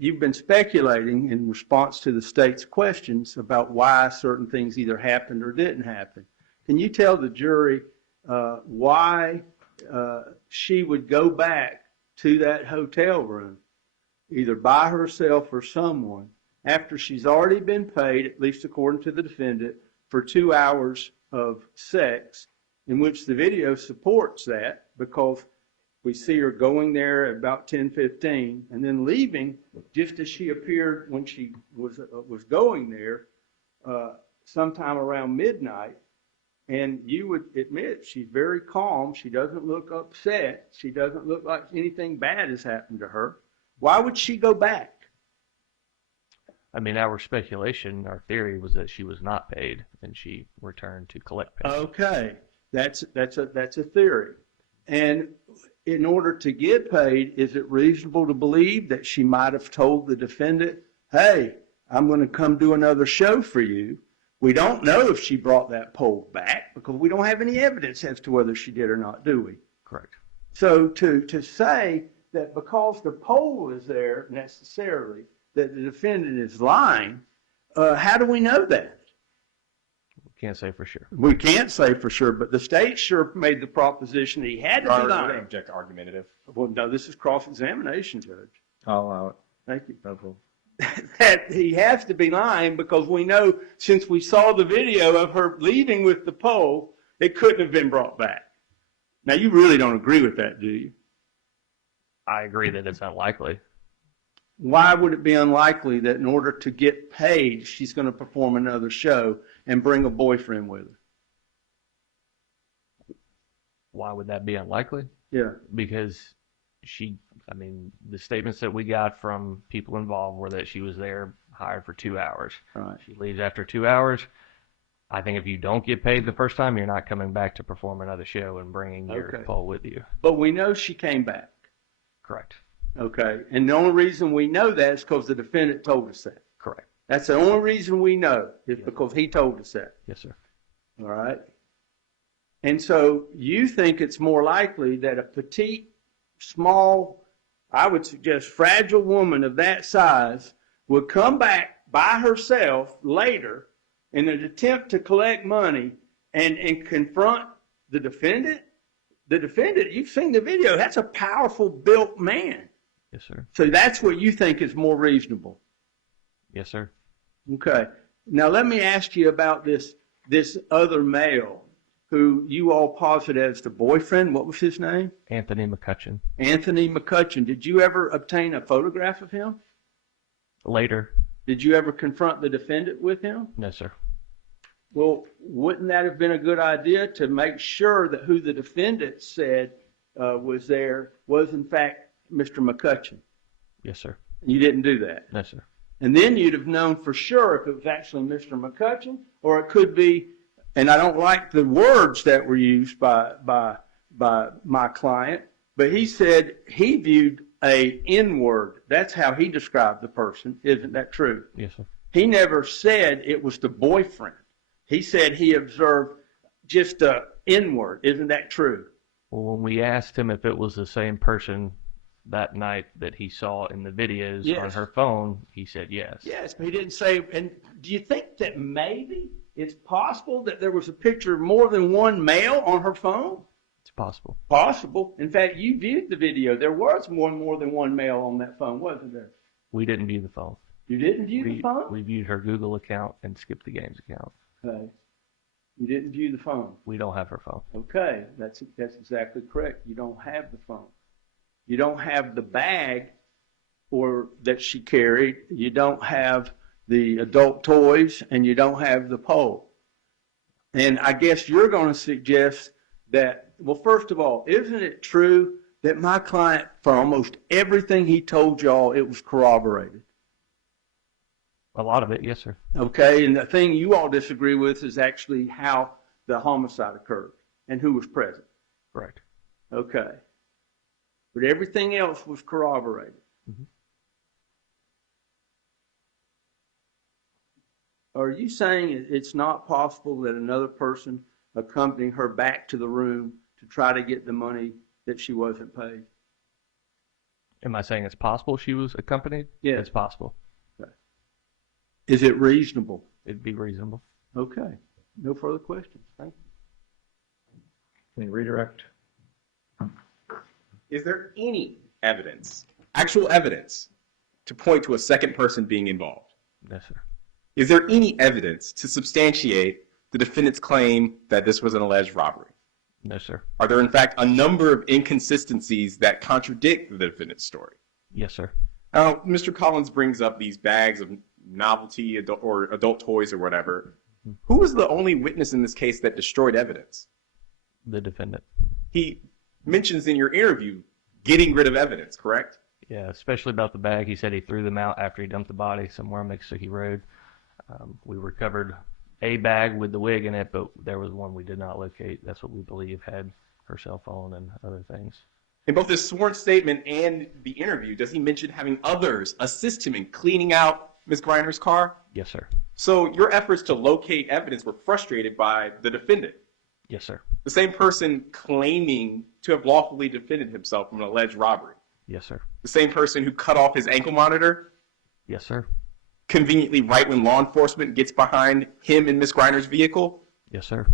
you've been speculating in response to the state's questions about why certain things either happened or didn't happen. Can you tell the jury why she would go back to that hotel room, either by herself or someone, after she's already been paid, at least according to the defendant, for 2 hours of sex, in which the video supports that, because we see her going there at about 10:15 and then leaving just as she appeared when she was going there sometime around midnight. And you would admit she's very calm. She doesn't look upset. She doesn't look like anything bad has happened to her. Why would she go back? I mean, our speculation, our theory was that she was not paid and she returned to collect payment. Okay, that's a theory. And in order to get paid, is it reasonable to believe that she might have told the defendant, hey, I'm going to come do another show for you? We don't know if she brought that pole back because we don't have any evidence as to whether she did or not, do we? Correct. So to say that because the pole is there necessarily, that the defendant is lying, how do we know that? Can't say for sure. We can't say for sure, but the state sure made the proposition that he had to be Would lying. I object argumentative? Well, no, this is cross-examination, Judge. I'll allow it. Thank you. No problem. That he has to be lying because we know, since we saw the video of her leaving with the pole, it couldn't have been brought back. Now, you really don't agree with that, do you? I agree that it's unlikely. Why would it be unlikely that in order to get paid, she's going to perform another show and bring a boyfriend with her? Why would that be unlikely? Yeah. Because the statements that we got from people involved were that she was there hired for 2 hours. Right. She leaves after 2 hours. I think if you don't get paid the first time, you're not coming back to perform another show and bringing your pole with you. But we know she came back. Correct. Okay. And the only reason we know that is because the defendant told us that. Correct. That's the only reason we know, is because he told us that. Yes, sir. All right? And so you think it's more likely that a petite, small, I would suggest fragile woman of that size would come back by herself later in an attempt to collect money and confront the defendant? The defendant, you've seen the video, that's a powerful built man. Yes, sir. So that's what you think is more reasonable. Yes, sir. Okay. Now let me ask you about this other male who you all posit as the boyfriend. What was his name? Anthony McCutcheon. Anthony McCutcheon. Did you ever obtain a photograph of him? Later. Did you ever confront the defendant with him? No, sir. Well, wouldn't that have been a good idea to make sure that who the defendant said was there was in fact Mr. McCutcheon? Yes, sir. You didn't do that. No, sir. And then you'd have known for sure if it was actually Mr. McCutcheon, or it could be, and I don't like the words that were used by my client, but he said he viewed a N-word. That's how he described the person. Isn't that true? Yes, sir. He never said it was the boyfriend. He said he observed just a N-word. Isn't that true? Well, when we asked him if it was the same person that night that he saw in the videos Yes. on her phone, he said yes. Yes, but he didn't say. And do you think that maybe it's possible that there was a picture of more than one male on her phone? It's possible. Possible. In fact, you viewed the video. There was more than one male on that phone, wasn't there? We didn't view the phone. You didn't view the phone? We viewed her Google account and skipped the games account. Okay. You didn't view the phone. We don't have her phone. Okay, that's exactly correct. You don't have the phone. You don't have the bag or that she carried. You don't have the adult toys, and you don't have the pole. And I guess you're going to suggest that, well, first of all, isn't it true that my client, for almost everything he told y'all, it was corroborated? A lot of it, yes, sir. Okay, and the thing you all disagree with is actually how the homicide occurred and who was present. Correct. Okay. But everything else was corroborated. Mhm. Are you saying it's not possible that another person accompanied her back to the room to try to get the money that she wasn't paid? Am I saying it's possible she was accompanied? Yes. It's possible. Okay. Is it reasonable? It'd be reasonable. Okay. No further questions. Thank you. Can you redirect? Is there any evidence, actual evidence, to point to a second person being involved? Yes, sir. Is there any evidence to substantiate the defendant's claim that this was an alleged robbery? No, sir. Are there, in fact, a number of inconsistencies that contradict the defendant's story? Yes, sir. Now, Mr. Collins brings up these bags of novelty adult toys or whatever. Who was the only witness in this case that destroyed evidence? The defendant. He mentions in your interview getting rid of evidence, correct? Yeah, especially about the bag. He said he threw them out after he dumped the body somewhere on Mexico Road. We recovered a bag with the wig in it, but there was one we did not locate. That's what we believe had her cell phone and other things. In both his sworn statement and the interview, does he mention having others assist him in cleaning out Ms. Griner's car? Yes, sir. So your efforts to locate evidence were frustrated by the defendant, Yes, sir. the same person claiming to have lawfully defended himself from an alleged robbery, Yes, sir. the same person who cut off his ankle monitor Yes, sir. conveniently right when law enforcement gets behind him in Ms. Griner's vehicle. Yes, sir.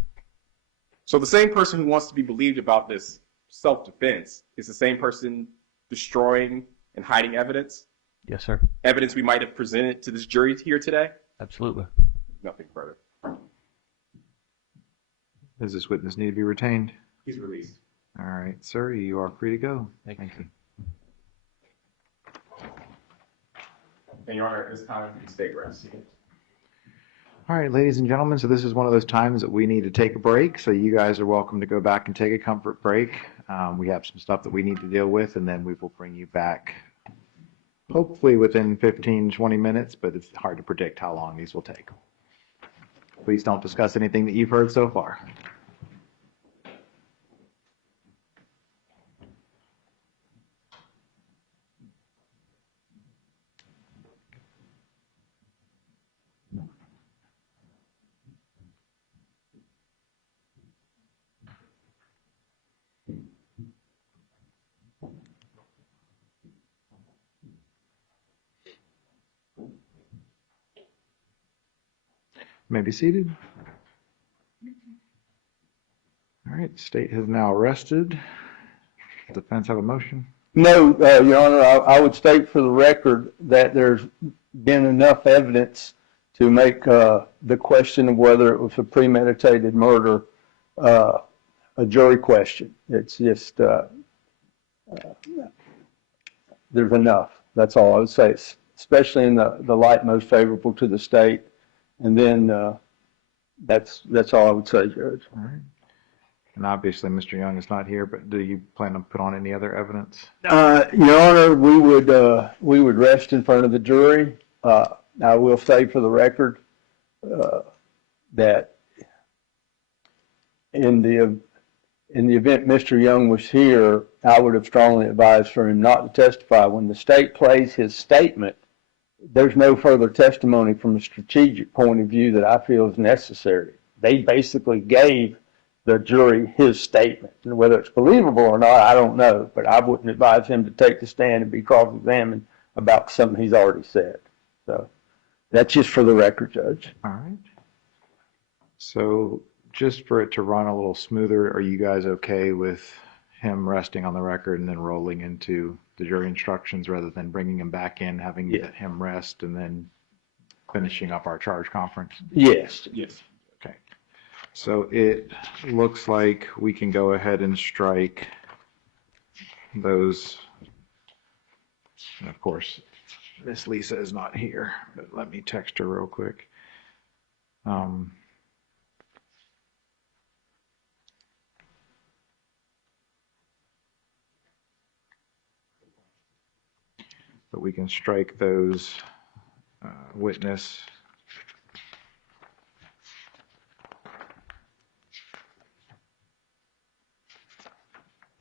So the same person who wants to be believed about this self-defense is the same person destroying and hiding evidence, Yes, sir. evidence we might have presented to this jury here today. Absolutely. Nothing further. Does this witness need to be retained? He's released. All right, sir, you are free to go. Thank you. And Your Honor, at this time, you stay rest. All right, ladies and gentlemen, so this is one of those times that we need to take a break. So you guys are welcome to go back and take a comfort break. We have some stuff that we need to deal with, and then we will bring you back hopefully within 15, 20 minutes, but it's hard to predict how long these will take. Please don't discuss anything that you've heard so far. may be seated. All right, state has now rested. Defense have a motion? No, Your Honor, I would state for the record that there's been enough evidence to make the question of whether it was a premeditated murder a jury question. It's just, there's enough. That's all I would say, especially in the light most favorable to the state. And then that's all I would say, Judge. All right. And obviously, Mr. Young is not here, but do you plan to put on any other evidence? Your Honor, we would rest in front of the jury. I will say for the record that in the event Mr. Young was here, I would have strongly advised for him not to testify. When the state plays his statement, there's no further testimony from a strategic point of view that I feel is necessary. They basically gave the jury his statement. And whether it's believable or not, I don't know, but I wouldn't advise him to take the stand and be cross-examined about something he's already said. So that's just for the record, Judge. All right. So just for it to run a little smoother, are you guys okay with him resting on the record and then rolling into the jury instructions rather than bringing him back in, having him rest, and then finishing up our charge conference? Yes. Yes. Okay. So it looks like we can go ahead and strike those. And of course, Miss Lisa is not here, but let me text her real quick. But we can strike those witness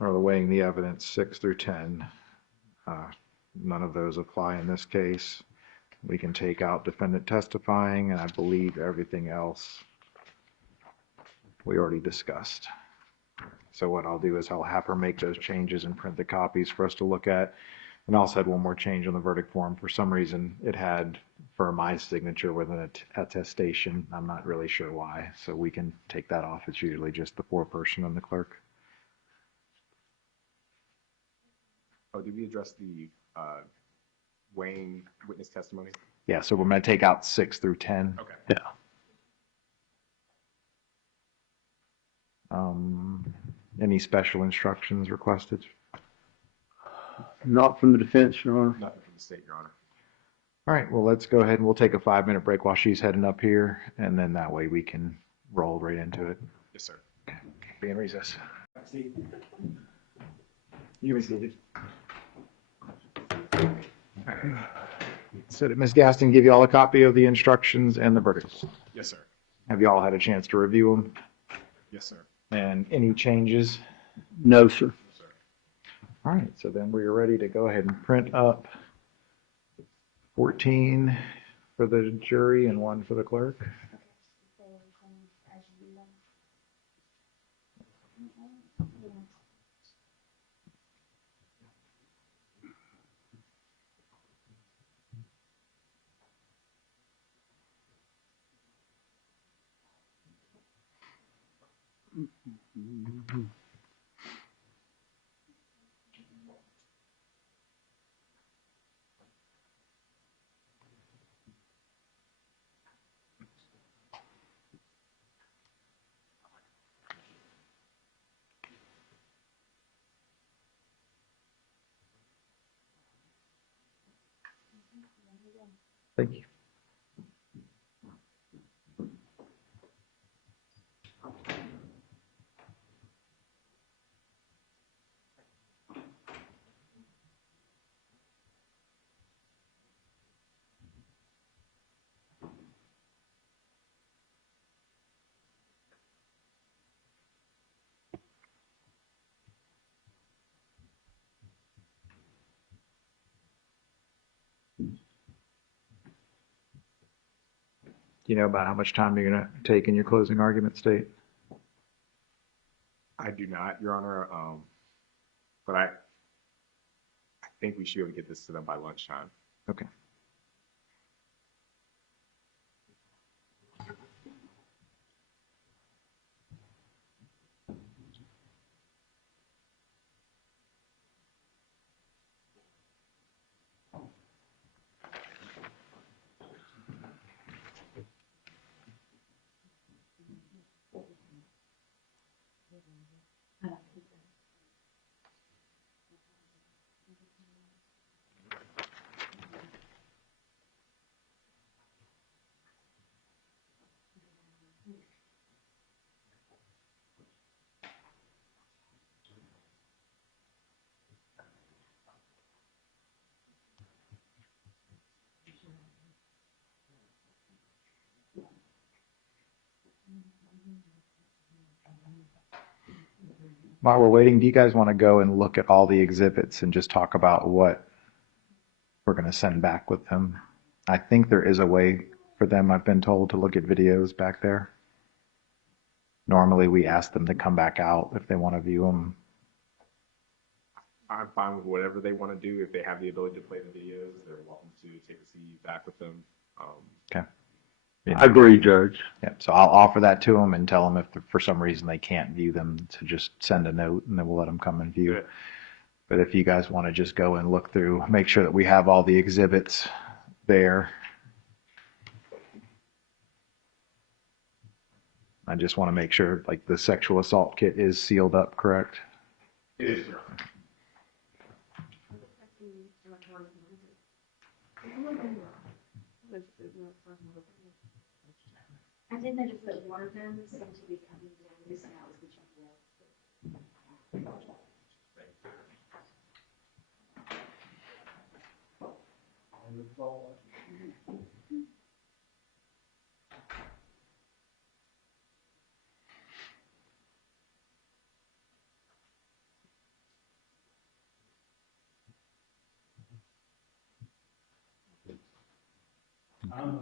or the weighing the evidence 6 through 10. None of those apply in this case. We can take out defendant testifying, and I believe everything else we already discussed. So what I'll do is I'll have her make those changes and print the copies for us to look at. And I also had one more change on the verdict form. For some reason, it had for my signature with an attestation. I'm not really sure why. So we can take that off. It's usually just the foreperson and the clerk. Oh, did we address the weighing witness testimony? Yeah, so we're going to take out 6 through 10. Okay. Yeah. Any special instructions requested? Not from the defense, Your Honor. Nothing from the state, Your Honor. All right, well, let's go ahead and we'll take a 5-minute break while she's heading up here, and then that way we can roll right into it. Yes, sir. Okay. Be in recess. You may seated. So did Ms. Gaston give you all a copy of the instructions and the verdicts? Yes, sir. Have you all had a chance to review them? Yes, sir. And any changes? No, sir. Yes, sir. All right, so then we are ready to go ahead and print up 14 for the jury and 1 for the clerk. Thank you. Do you know about how much time you're going to take in your closing argument, State? I do not, Your Honor, but I think we should be able to get this to them by lunchtime. Okay. While we're waiting, do you guys want to go and look at all the exhibits and just talk about what we're going to send back with them? I think there is a way for them, I've been told, to look at videos back there. Normally, we ask them to come back out if they want to view them. I'm fine with whatever they want to do. If they have the ability to play the videos, they're welcome to take a seat back with them. Okay. I agree, Judge. Yeah, so I'll offer that to them and tell them if for some reason they can't view them to just send a note and then we'll let them come and view. Good. But if you guys want to just go and look through, make sure that we have all the exhibits there. I just want to make sure like the sexual assault kit is sealed up, correct? It is. I think they just put one of them seemed to be coming down this now as we check it out. I'm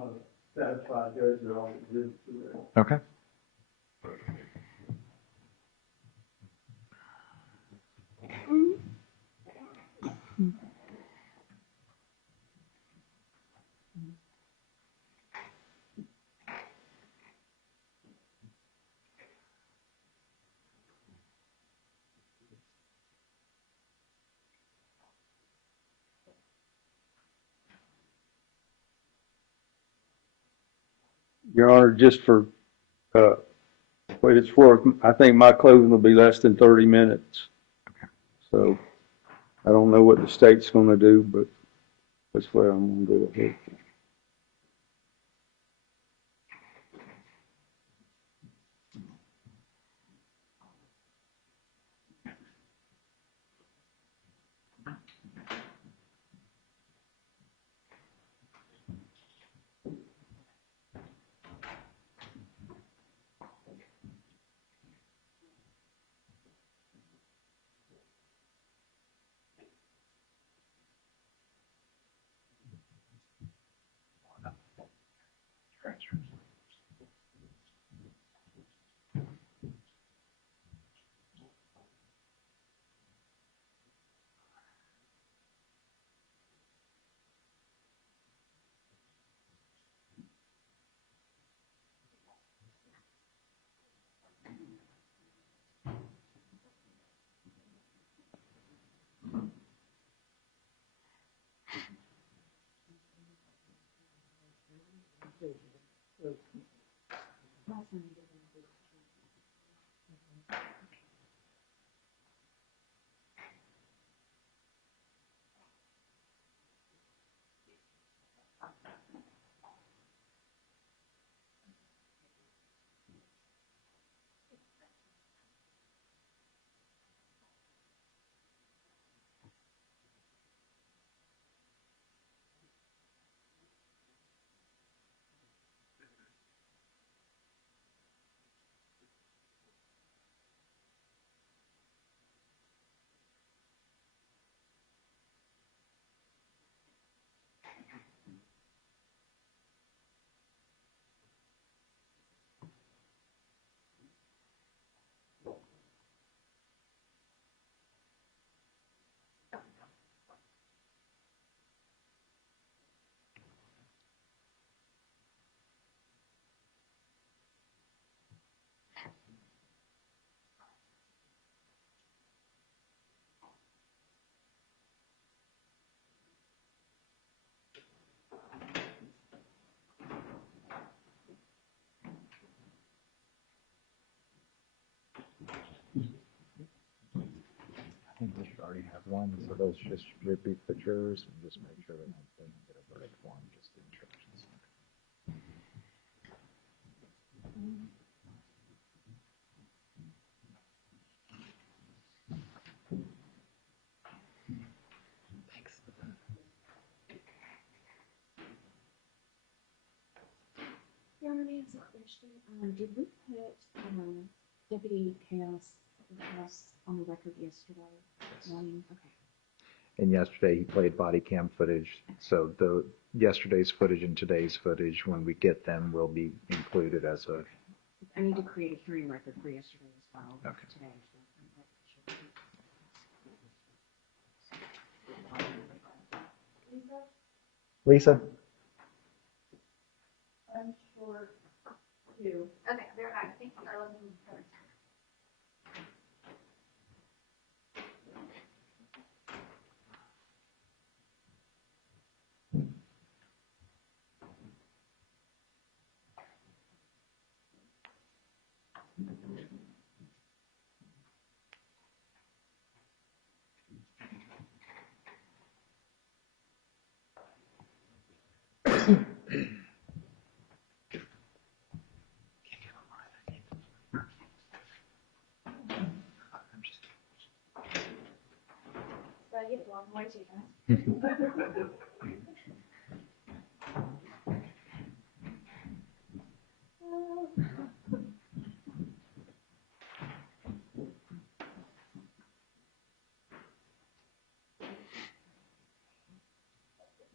satisfied, Judge, that all exhibits are there. Okay. Your Honor, just for, what it's worth, I think my closing will be less than 30 minutes. So I don't know what the state's gonna do, but that's where I'm gonna do it. I think they should already have one, so those just repeat pictures and just make sure they don't get a verdict form, just the instructions. Your Honor, let me ask a question. Did we put, Deputy Chaos on the record yesterday morning? Okay. And yesterday he played body cam footage. So the yesterday's footage and today's footage, when we get them, will be included as a. I need to create a hearing record for yesterday as well. Okay. Today. Lisa? I'm sure too. Okay, very nice. Thank you. I love you. So I get it long way too, guys.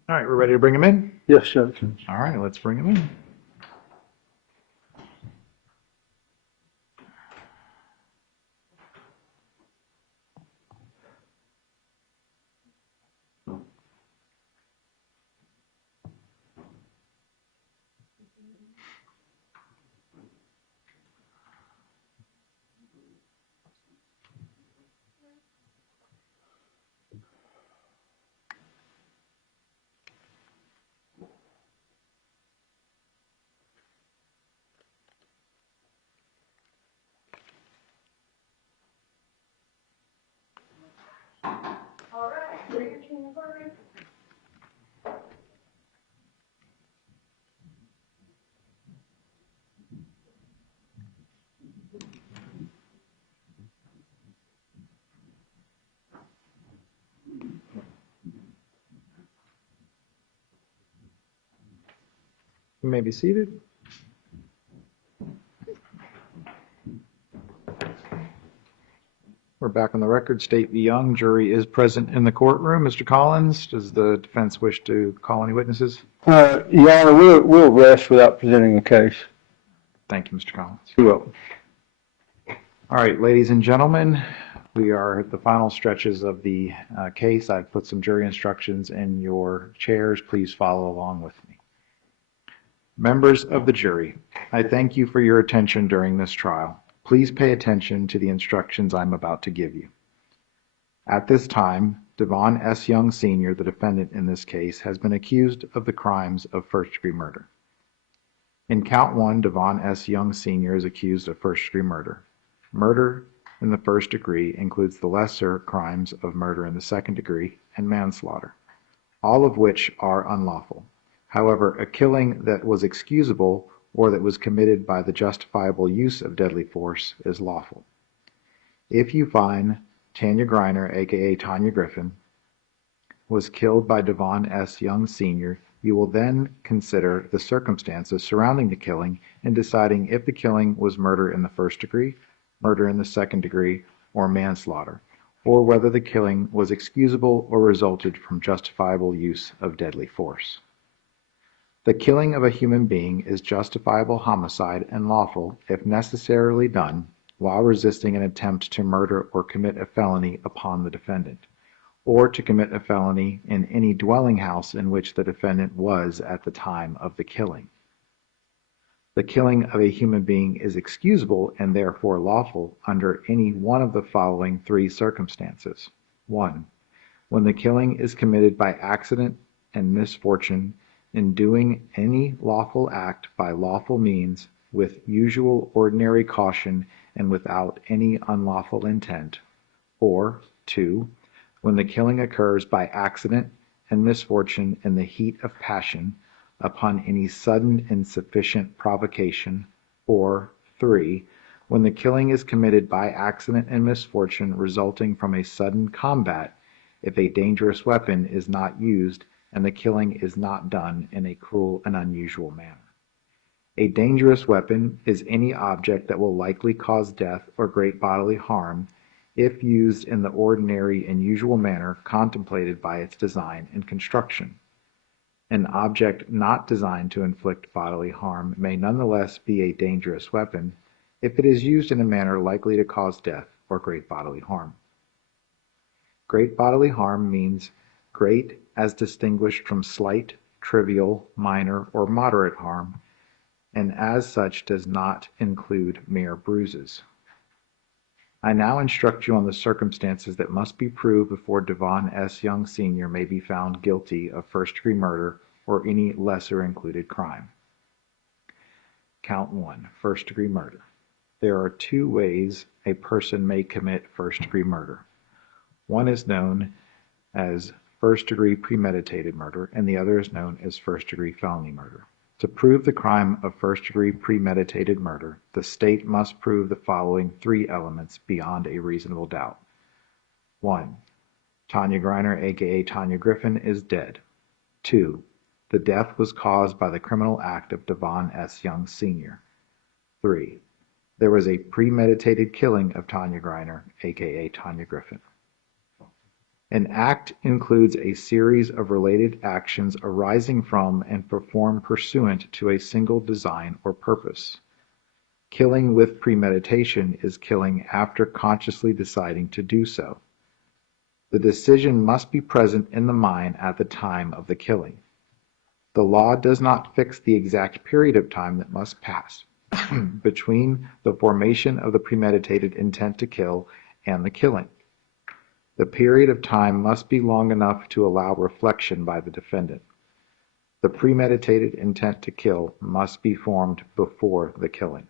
All right, we're ready to bring him in? Yes, Judge. All right, let's bring him in. All right, bring your team forward. You may be seated. We're back on the record. State v. Young. Jury is present in the courtroom. Mr. Collins, does the defense wish to call any witnesses? Your Honor, we'll rest without presenting the case. Thank you, Mr. Collins. You're welcome. All right, ladies and gentlemen, we are at the final stretches of the case. I've put some jury instructions in your chairs. Please follow along with me. Members of the jury, I thank you for your attention during this trial. Please pay attention to the instructions I'm about to give you. At this time, Devhon S. Young Sr., the defendant in this case, has been accused of the crimes of first-degree murder. In count 1, Devhon S. Young Sr. is accused of first-degree murder. Murder in the first degree includes the lesser crimes of murder in the second degree and manslaughter, all of which are unlawful. However, a killing that was excusable or that was committed by the justifiable use of deadly force is lawful. If you find Tanya Griner, aka Tonya Griffin, was killed by Devhon S. Young Sr., you will then consider the circumstances surrounding the killing in deciding if the killing was murder in the first degree, murder in the second degree, or manslaughter, or whether the killing was excusable or resulted from justifiable use of deadly force. The killing of a human being is justifiable homicide and lawful if necessarily done while resisting an attempt to murder or commit a felony upon the defendant, or to commit a felony in any dwelling house in which the defendant was at the time of the killing. The killing of a human being is excusable and therefore lawful under any one of the following three circumstances. 1. When the killing is committed by accident and misfortune in doing any lawful act by lawful means with usual ordinary caution and without any unlawful intent. Or 2. When the killing occurs by accident and misfortune in the heat of passion upon any sudden and sufficient provocation. Or 3. When the killing is committed by accident and misfortune resulting from a sudden combat if a dangerous weapon is not used and the killing is not done in a cruel and unusual manner. A dangerous weapon is any object that will likely cause death or great bodily harm if used in the ordinary and usual manner contemplated by its design and construction. An object not designed to inflict bodily harm may nonetheless be a dangerous weapon if it is used in a manner likely to cause death or great bodily harm. Great bodily harm means great as distinguished from slight, trivial, minor, or moderate harm, and as such does not include mere bruises. I now instruct you on the circumstances that must be proved before Devhon S. Young Sr. may be found guilty of first-degree murder or any lesser included crime. Count 1, first-degree murder. There are two ways a person may commit first-degree murder. One is known as first-degree premeditated murder, and the other is known as first-degree felony murder. To prove the crime of first-degree premeditated murder, the state must prove the following three elements beyond a reasonable doubt. 1. Tanya Griner, aka Tonya Griffin, is dead. 2. The death was caused by the criminal act of Devhon S. Young Sr. 3. There was a premeditated killing of Tanya Griner, aka Tonya Griffin. An act includes a series of related actions arising from and performed pursuant to a single design or purpose. Killing with premeditation is killing after consciously deciding to do so. The decision must be present in the mind at the time of the killing. The law does not fix the exact period of time that must pass between the formation of the premeditated intent to kill and the killing. The period of time must be long enough to allow reflection by the defendant. The premeditated intent to kill must be formed before the killing.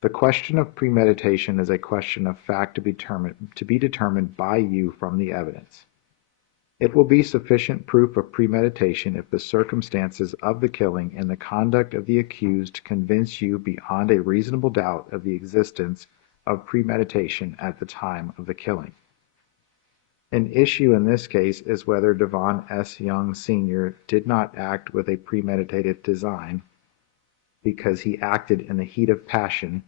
The question of premeditation is a question of fact to be determined by you from the evidence. It will be sufficient proof of premeditation if the circumstances of the killing and the conduct of the accused convince you beyond a reasonable doubt of the existence of premeditation at the time of the killing. An issue in this case is whether Devhon S. Young Sr. did not act with a premeditated design because he acted in the heat of passion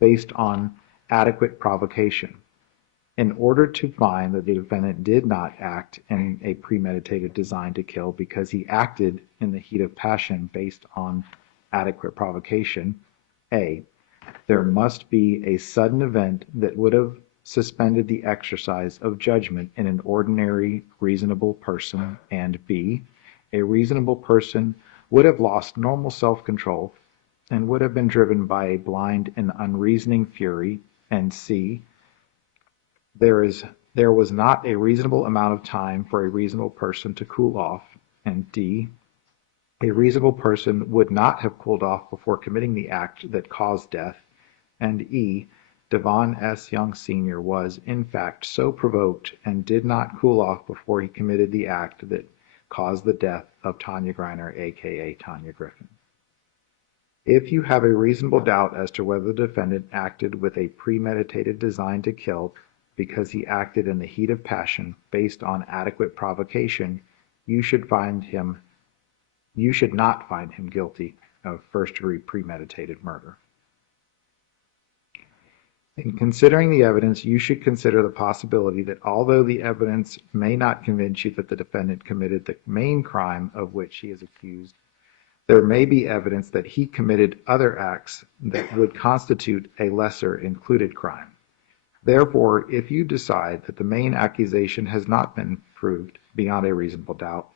based on adequate provocation. In order to find that the defendant did not act in a premeditated design to kill because he acted in the heat of passion based on adequate provocation, A, there must be a sudden event that would have suspended the exercise of judgment in an ordinary, reasonable person, and B, a reasonable person would have lost normal self-control and would have been driven by a blind and unreasoning fury, and C, there was not a reasonable amount of time for a reasonable person to cool off, and D, a reasonable person would not have cooled off before committing the act that caused death, and E, Devhon S. Young Sr. was, in fact, so provoked and did not cool off before he committed the act that caused the death of Tanya Griner, aka Tonya Griffin. If you have a reasonable doubt as to whether the defendant acted with a premeditated design to kill because he acted in the heat of passion based on adequate provocation, you should not find him guilty of first-degree premeditated murder. In considering the evidence, you should consider the possibility that although the evidence may not convince you that the defendant committed the main crime of which he is accused, there may be evidence that he committed other acts that would constitute a lesser included crime. Therefore, if you decide that the main accusation has not been proved beyond a reasonable doubt,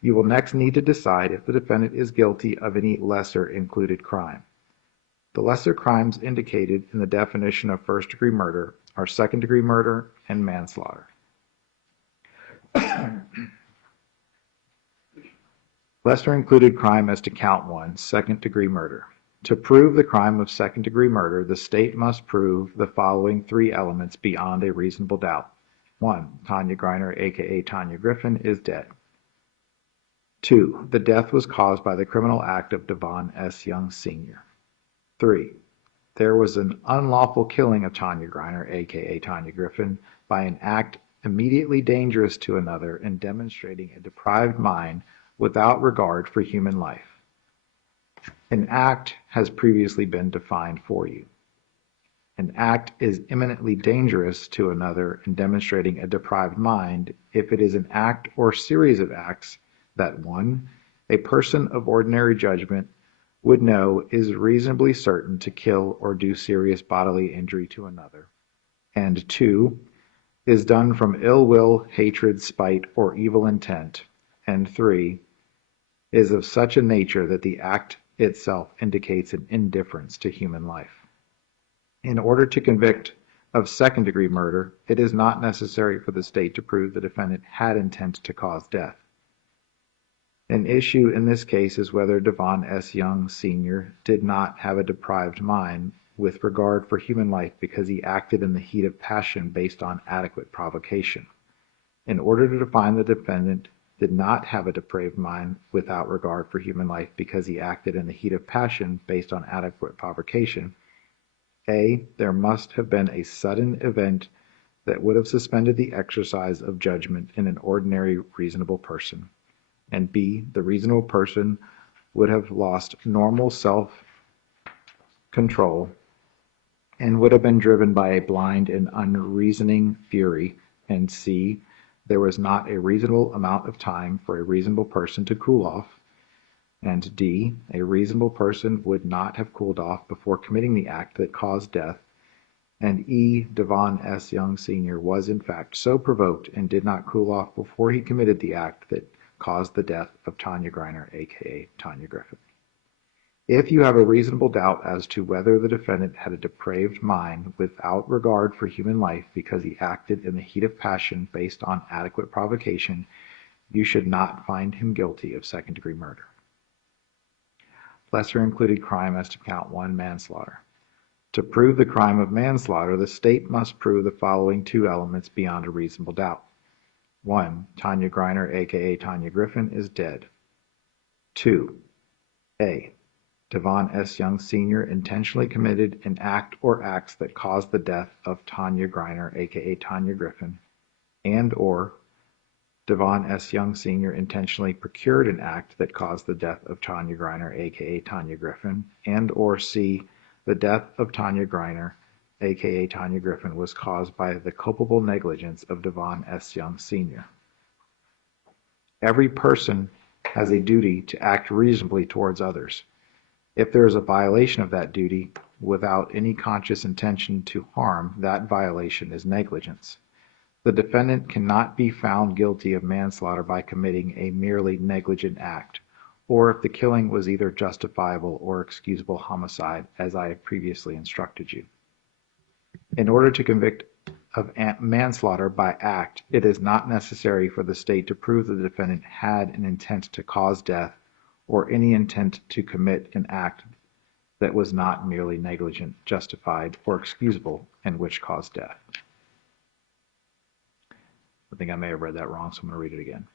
you will next need to decide if the defendant is guilty of any lesser included crime. The lesser crimes indicated in the definition of first-degree murder are second-degree murder and manslaughter. Lesser included crime as to count 1, second-degree murder. To prove the crime of second-degree murder, the state must prove the following three elements beyond a reasonable doubt. 1. Tanya Griner, aka Tonya Griffin, is dead. 2. The death was caused by the criminal act of Devhon S. Young Sr. 3. There was an unlawful killing of Tanya Griner, aka Tonya Griffin, by an act immediately dangerous to another and demonstrating a deprived mind without regard for human life. An act has previously been defined for you. An act is imminently dangerous to another in demonstrating a deprived mind if it is an act or series of acts that 1. A person of ordinary judgment would know is reasonably certain to kill or do serious bodily injury to another, and 2. Is done from ill will, hatred, spite, or evil intent, and 3. Is of such a nature that the act itself indicates an indifference to human life. In order to convict of second-degree murder, it is not necessary for the state to prove the defendant had intent to cause death. An issue in this case is whether Devhon S. Young Sr. did not have a deprived mind with regard for human life because he acted in the heat of passion based on adequate provocation. In order to define the defendant did not have a depraved mind without regard for human life because he acted in the heat of passion based on adequate provocation, A. There must have been a sudden event that would have suspended the exercise of judgment in an ordinary reasonable person, and B. The reasonable person would have lost normal self-control and would have been driven by a blind and unreasoning fury, and C. There was not a reasonable amount of time for a reasonable person to cool off, and D. A reasonable person would not have cooled off before committing the act that caused death, and E. Devhon S. Young Sr. was in fact so provoked and did not cool off before he committed the act that caused the death of Tanya Griner, aka Tonya Griffin. If you have a reasonable doubt as to whether the defendant had a depraved mind without regard for human life because he acted in the heat of passion based on adequate provocation, you should not find him guilty of second-degree murder. Lesser included crime as to count 1, manslaughter. To prove the crime of manslaughter, the state must prove the following 2 elements beyond a reasonable doubt. 1. Tanya Griner, aka Tonya Griffin, is dead. 2. A. Devhon S. Young Sr. intentionally committed an act or acts that caused the death of Tanya Griner, aka Tonya Griffin, and or Devhon S. Young Sr. intentionally procured an act that caused the death of Tanya Griner, aka Tonya Griffin, and or C. The death of Tanya Griner, aka Tonya Griffin, was caused by the culpable negligence of Devhon S. Young Sr. Every person has a duty to act reasonably towards others. If there is a violation of that duty without any conscious intention to harm, that violation is negligence. The defendant cannot be found guilty of manslaughter by committing a merely negligent act, or if the killing was either justifiable or excusable homicide, as I have previously instructed you. In order to convict of manslaughter by act, it is not necessary for the state to prove the defendant had an intent to cause death or any intent to commit an act that was not merely negligent, justified, or excusable, and which caused death. I think I may have read that wrong, so I'm going to read it again.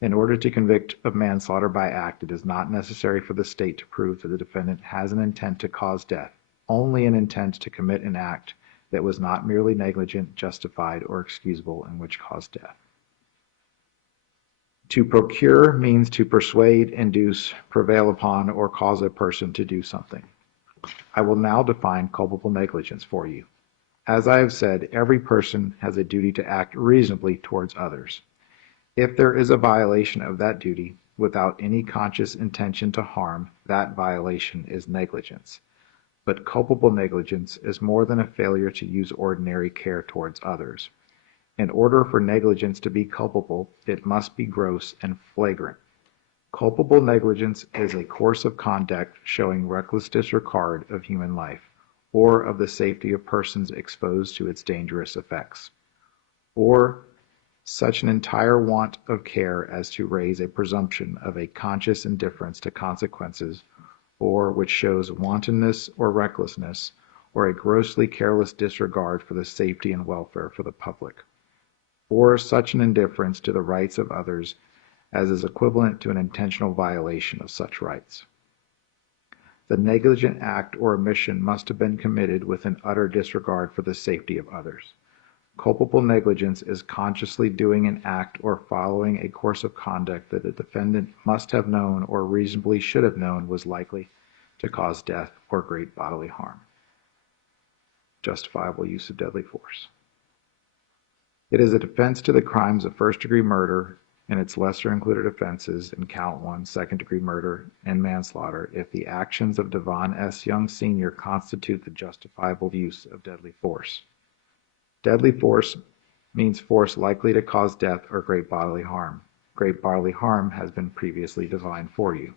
In order to convict of manslaughter by act, it is not necessary for the state to prove that the defendant has an intent to cause death, only an intent to commit an act that was not merely negligent, justified, or excusable, and which caused death. To procure means to persuade, induce, prevail upon, or cause a person to do something. I will now define culpable negligence for you. As I have said, every person has a duty to act reasonably towards others. If there is a violation of that duty without any conscious intention to harm, that violation is negligence. But culpable negligence is more than a failure to use ordinary care towards others. In order for negligence to be culpable, it must be gross and flagrant. Culpable negligence is a course of conduct showing reckless disregard of human life, or of the safety of persons exposed to its dangerous effects, or such an entire want of care as to raise a presumption of a conscious indifference to consequences, or which shows wantonness or recklessness, or a grossly careless disregard for the safety and welfare for the public, or such an indifference to the rights of others as is equivalent to an intentional violation of such rights. The negligent act or omission must have been committed with an utter disregard for the safety of others. Culpable negligence is consciously doing an act or following a course of conduct that the defendant must have known or reasonably should have known was likely to cause death or great bodily harm. Justifiable use of deadly force. It is a defense to the crimes of first-degree murder and its lesser included offenses in count 1, second-degree murder and manslaughter if the actions of Devhon S. Young Sr. constitute the justifiable use of deadly force. Deadly force means force likely to cause death or great bodily harm. Great bodily harm has been previously defined for you.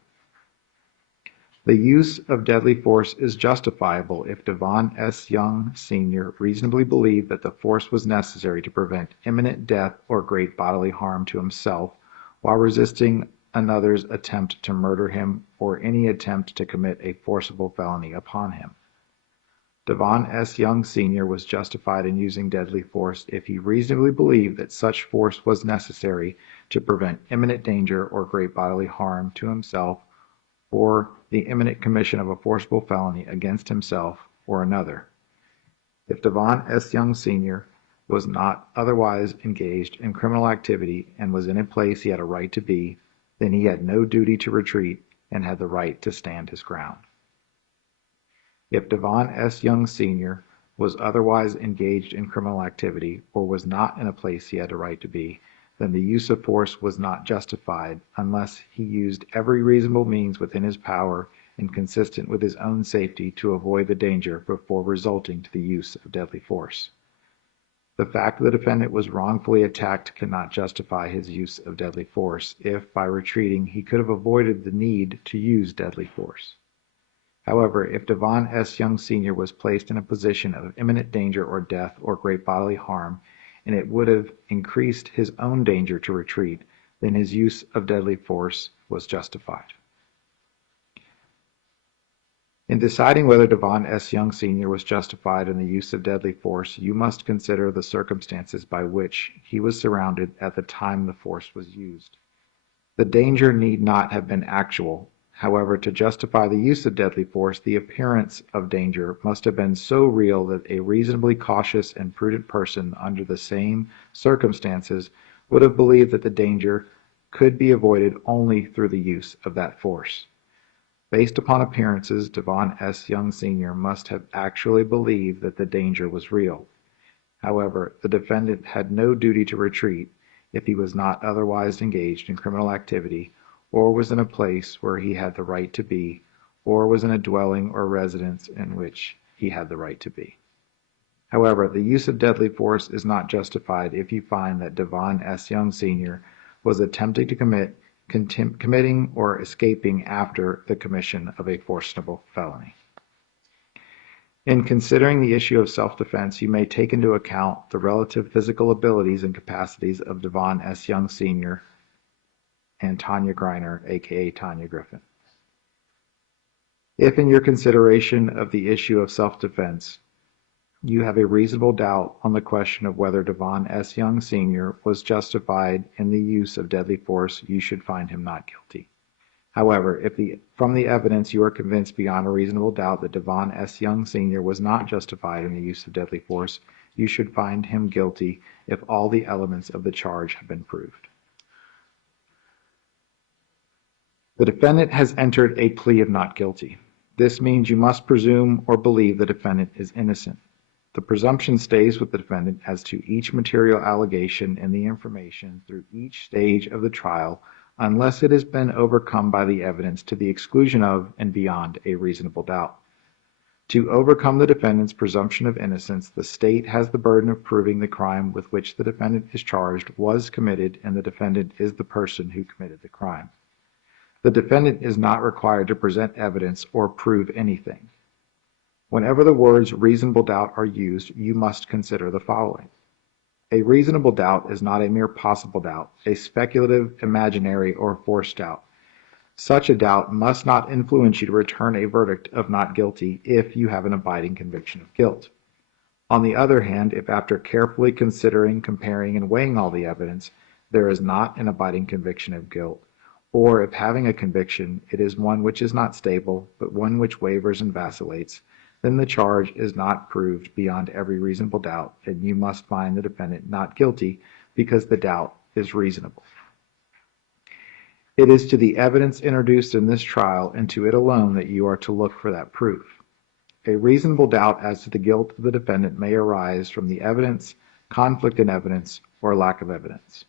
The use of deadly force is justifiable if Devhon S. Young Sr. reasonably believed that the force was necessary to prevent imminent death or great bodily harm to himself while resisting another's attempt to murder him or any attempt to commit a forcible felony upon him. Devhon S. Young Sr. was justified in using deadly force if he reasonably believed that such force was necessary to prevent imminent danger or great bodily harm to himself or the imminent commission of a forcible felony against himself or another. If Devhon S. Young Sr. was not otherwise engaged in criminal activity and was in a place he had a right to be, then he had no duty to retreat and had the right to stand his ground. If Devhon S. Young Sr. was otherwise engaged in criminal activity or was not in a place he had a right to be, then the use of force was not justified unless he used every reasonable means within his power and consistent with his own safety to avoid the danger before resulting to the use of deadly force. The fact that the defendant was wrongfully attacked cannot justify his use of deadly force if, by retreating, he could have avoided the need to use deadly force. However, if Devhon S. Young Sr. was placed in a position of imminent danger or death or great bodily harm, and it would have increased his own danger to retreat, then his use of deadly force was justified. In deciding whether Devhon S. Young Sr. was justified in the use of deadly force, you must consider the circumstances by which he was surrounded at the time the force was used. The danger need not have been actual. However, to justify the use of deadly force, the appearance of danger must have been so real that a reasonably cautious and prudent person under the same circumstances would have believed that the danger could be avoided only through the use of that force. Based upon appearances, Devhon S. Young Sr. must have actually believed that the danger was real. However, the defendant had no duty to retreat if he was not otherwise engaged in criminal activity or was in a place where he had the right to be, or was in a dwelling or residence in which he had the right to be. However, the use of deadly force is not justified if you find that Devhon S. Young Sr. was attempting to committing or escaping after the commission of a forcible felony. In considering the issue of self-defense, you may take into account the relative physical abilities and capacities of Devhon S. Young Sr. and Tanya Griner, aka Tonya Griffin. If in your consideration of the issue of self-defense, you have a reasonable doubt on the question of whether Devhon S. Young Sr. was justified in the use of deadly force, you should find him not guilty. However, if from the evidence you are convinced beyond a reasonable doubt that Devhon S. Young Sr. was not justified in the use of deadly force, you should find him guilty if all the elements of the charge have been proved. The defendant has entered a plea of not guilty. This means you must presume or believe the defendant is innocent. The presumption stays with the defendant as to each material allegation and the information through each stage of the trial unless it has been overcome by the evidence to the exclusion of and beyond a reasonable doubt. To overcome the defendant's presumption of innocence, the state has the burden of proving the crime with which the defendant is charged was committed and the defendant is the person who committed the crime. The defendant is not required to present evidence or prove anything. Whenever the words reasonable doubt are used, you must consider the following. A reasonable doubt is not a mere possible doubt, a speculative, imaginary, or forced doubt. Such a doubt must not influence you to return a verdict of not guilty if you have an abiding conviction of guilt. On the other hand, if after carefully considering, comparing, and weighing all the evidence, there is not an abiding conviction of guilt, or if having a conviction, it is one which is not stable, but one which wavers and vacillates, then the charge is not proved beyond every reasonable doubt, and you must find the defendant not guilty because the doubt is reasonable. It is to the evidence introduced in this trial and to it alone that you are to look for that proof. A reasonable doubt as to the guilt of the defendant may arise from the evidence, conflict in evidence, or lack of evidence.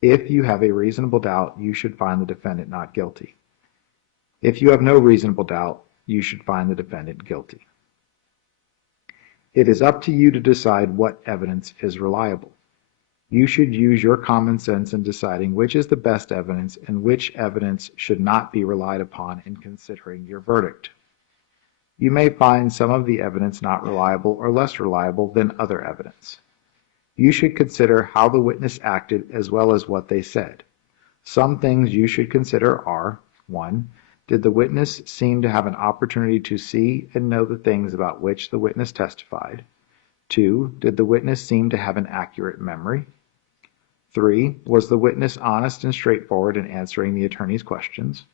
If you have a reasonable doubt, you should find the defendant not guilty. If you have no reasonable doubt, you should find the defendant guilty. It is up to you to decide what evidence is reliable. You should use your common sense in deciding which is the best evidence and which evidence should not be relied upon in considering your verdict. You may find some of the evidence not reliable or less reliable than other evidence. You should consider how the witness acted as well as what they said. Some things you should consider are: 1. Did the witness seem to have an opportunity to see and know the things about which the witness testified? 2. Did the witness seem to have an accurate memory? 3. Was the witness honest and straightforward in answering the attorney's questions?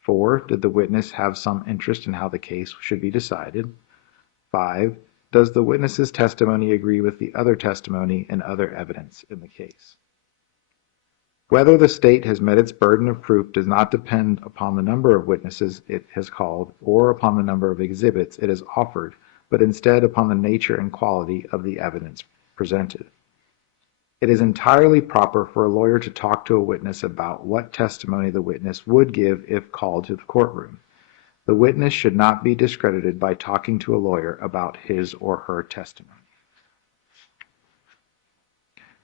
4. Did the witness have some interest in how the case should be decided? 5. Does the witness's testimony agree with the other testimony and other evidence in the case? Whether the state has met its burden of proof does not depend upon the number of witnesses it has called or upon the number of exhibits it has offered, but instead upon the nature and quality of the evidence presented. It is entirely proper for a lawyer to talk to a witness about what testimony the witness would give if called to the courtroom. The witness should not be discredited by talking to a lawyer about his or her testimony.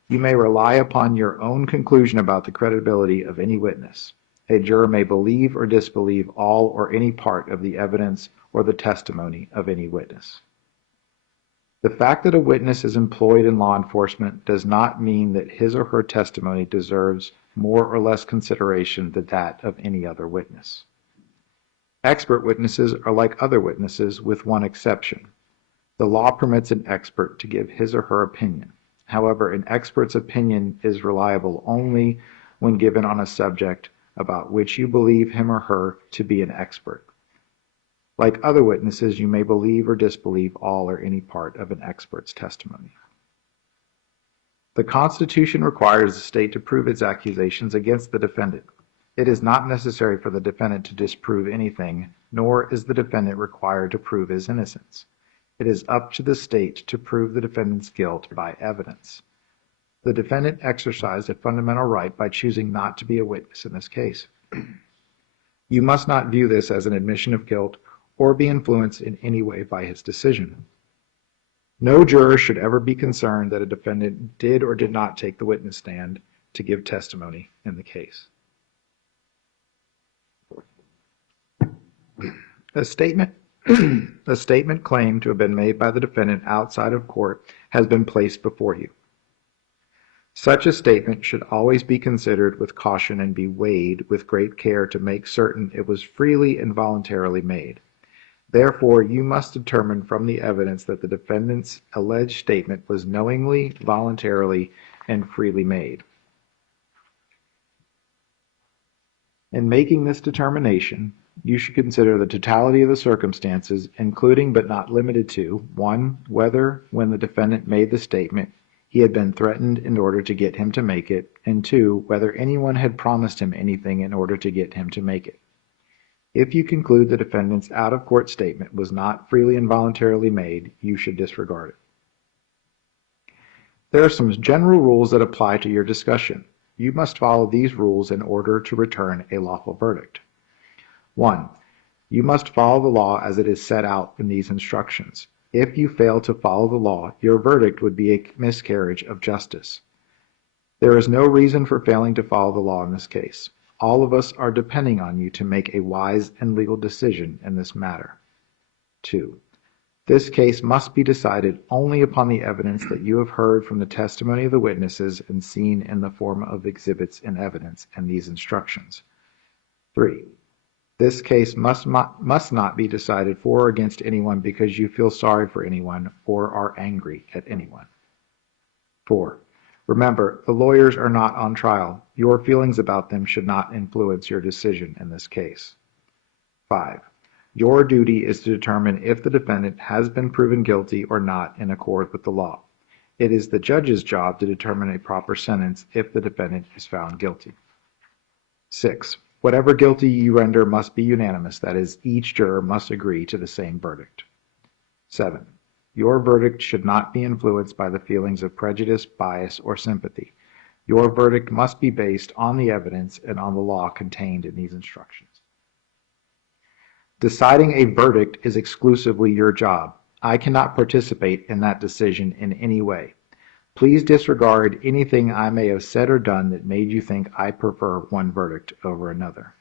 You may rely upon your own conclusion about the credibility of any witness. A juror may believe or disbelieve all or any part of the evidence or the testimony of any witness. The fact that a witness is employed in law enforcement does not mean that his or her testimony deserves more or less consideration than that of any other witness. Expert witnesses are like other witnesses with one exception. The law permits an expert to give his or her opinion. However, an expert's opinion is reliable only when given on a subject about which you believe him or her to be an expert. Like other witnesses, you may believe or disbelieve all or any part of an expert's testimony. The Constitution requires the state to prove its accusations against the defendant. It is not necessary for the defendant to disprove anything, nor is the defendant required to prove his innocence. It is up to the state to prove the defendant's guilt by evidence. The defendant exercised a fundamental right by choosing not to be a witness in this case. You must not view this as an admission of guilt or be influenced in any way by his decision. No juror should ever be concerned that a defendant did or did not take the witness stand to give testimony in the case. A statement claimed to have been made by the defendant outside of court has been placed before you. Such a statement should always be considered with caution and be weighed with great care to make certain it was freely and voluntarily made. Therefore, you must determine from the evidence that the defendant's alleged statement was knowingly, voluntarily, and freely made. In making this determination, you should consider the totality of the circumstances, including but not limited to: 1. Whether, when the defendant made the statement, he had been threatened in order to get him to make it, and 2. Whether anyone had promised him anything in order to get him to make it. If you conclude the defendant's out-of-court statement was not freely and voluntarily made, you should disregard it. There are some general rules that apply to your discussion. You must follow these rules in order to return a lawful verdict. 1. You must follow the law as it is set out in these instructions. If you fail to follow the law, your verdict would be a miscarriage of justice. There is no reason for failing to follow the law in this case. All of us are depending on you to make a wise and legal decision in this matter. 2. This case must be decided only upon the evidence that you have heard from the testimony of the witnesses and seen in the form of exhibits and evidence in these instructions. 3. This case must not be decided for or against anyone because you feel sorry for anyone or are angry at anyone. 4. Remember, the lawyers are not on trial. Your feelings about them should not influence your decision in this case. 5. Your duty is to determine if the defendant has been proven guilty or not in accord with the law. It is the judge's job to determine a proper sentence if the defendant is found guilty. 6. Whatever guilty you render must be unanimous, that is, each juror must agree to the same verdict. 7. Your verdict should not be influenced by the feelings of prejudice, bias, or sympathy. Your verdict must be based on the evidence and on the law contained in these instructions. Deciding a verdict is exclusively your job. I cannot participate in that decision in any way. Please disregard anything I may have said or done that made you think I prefer one verdict over another.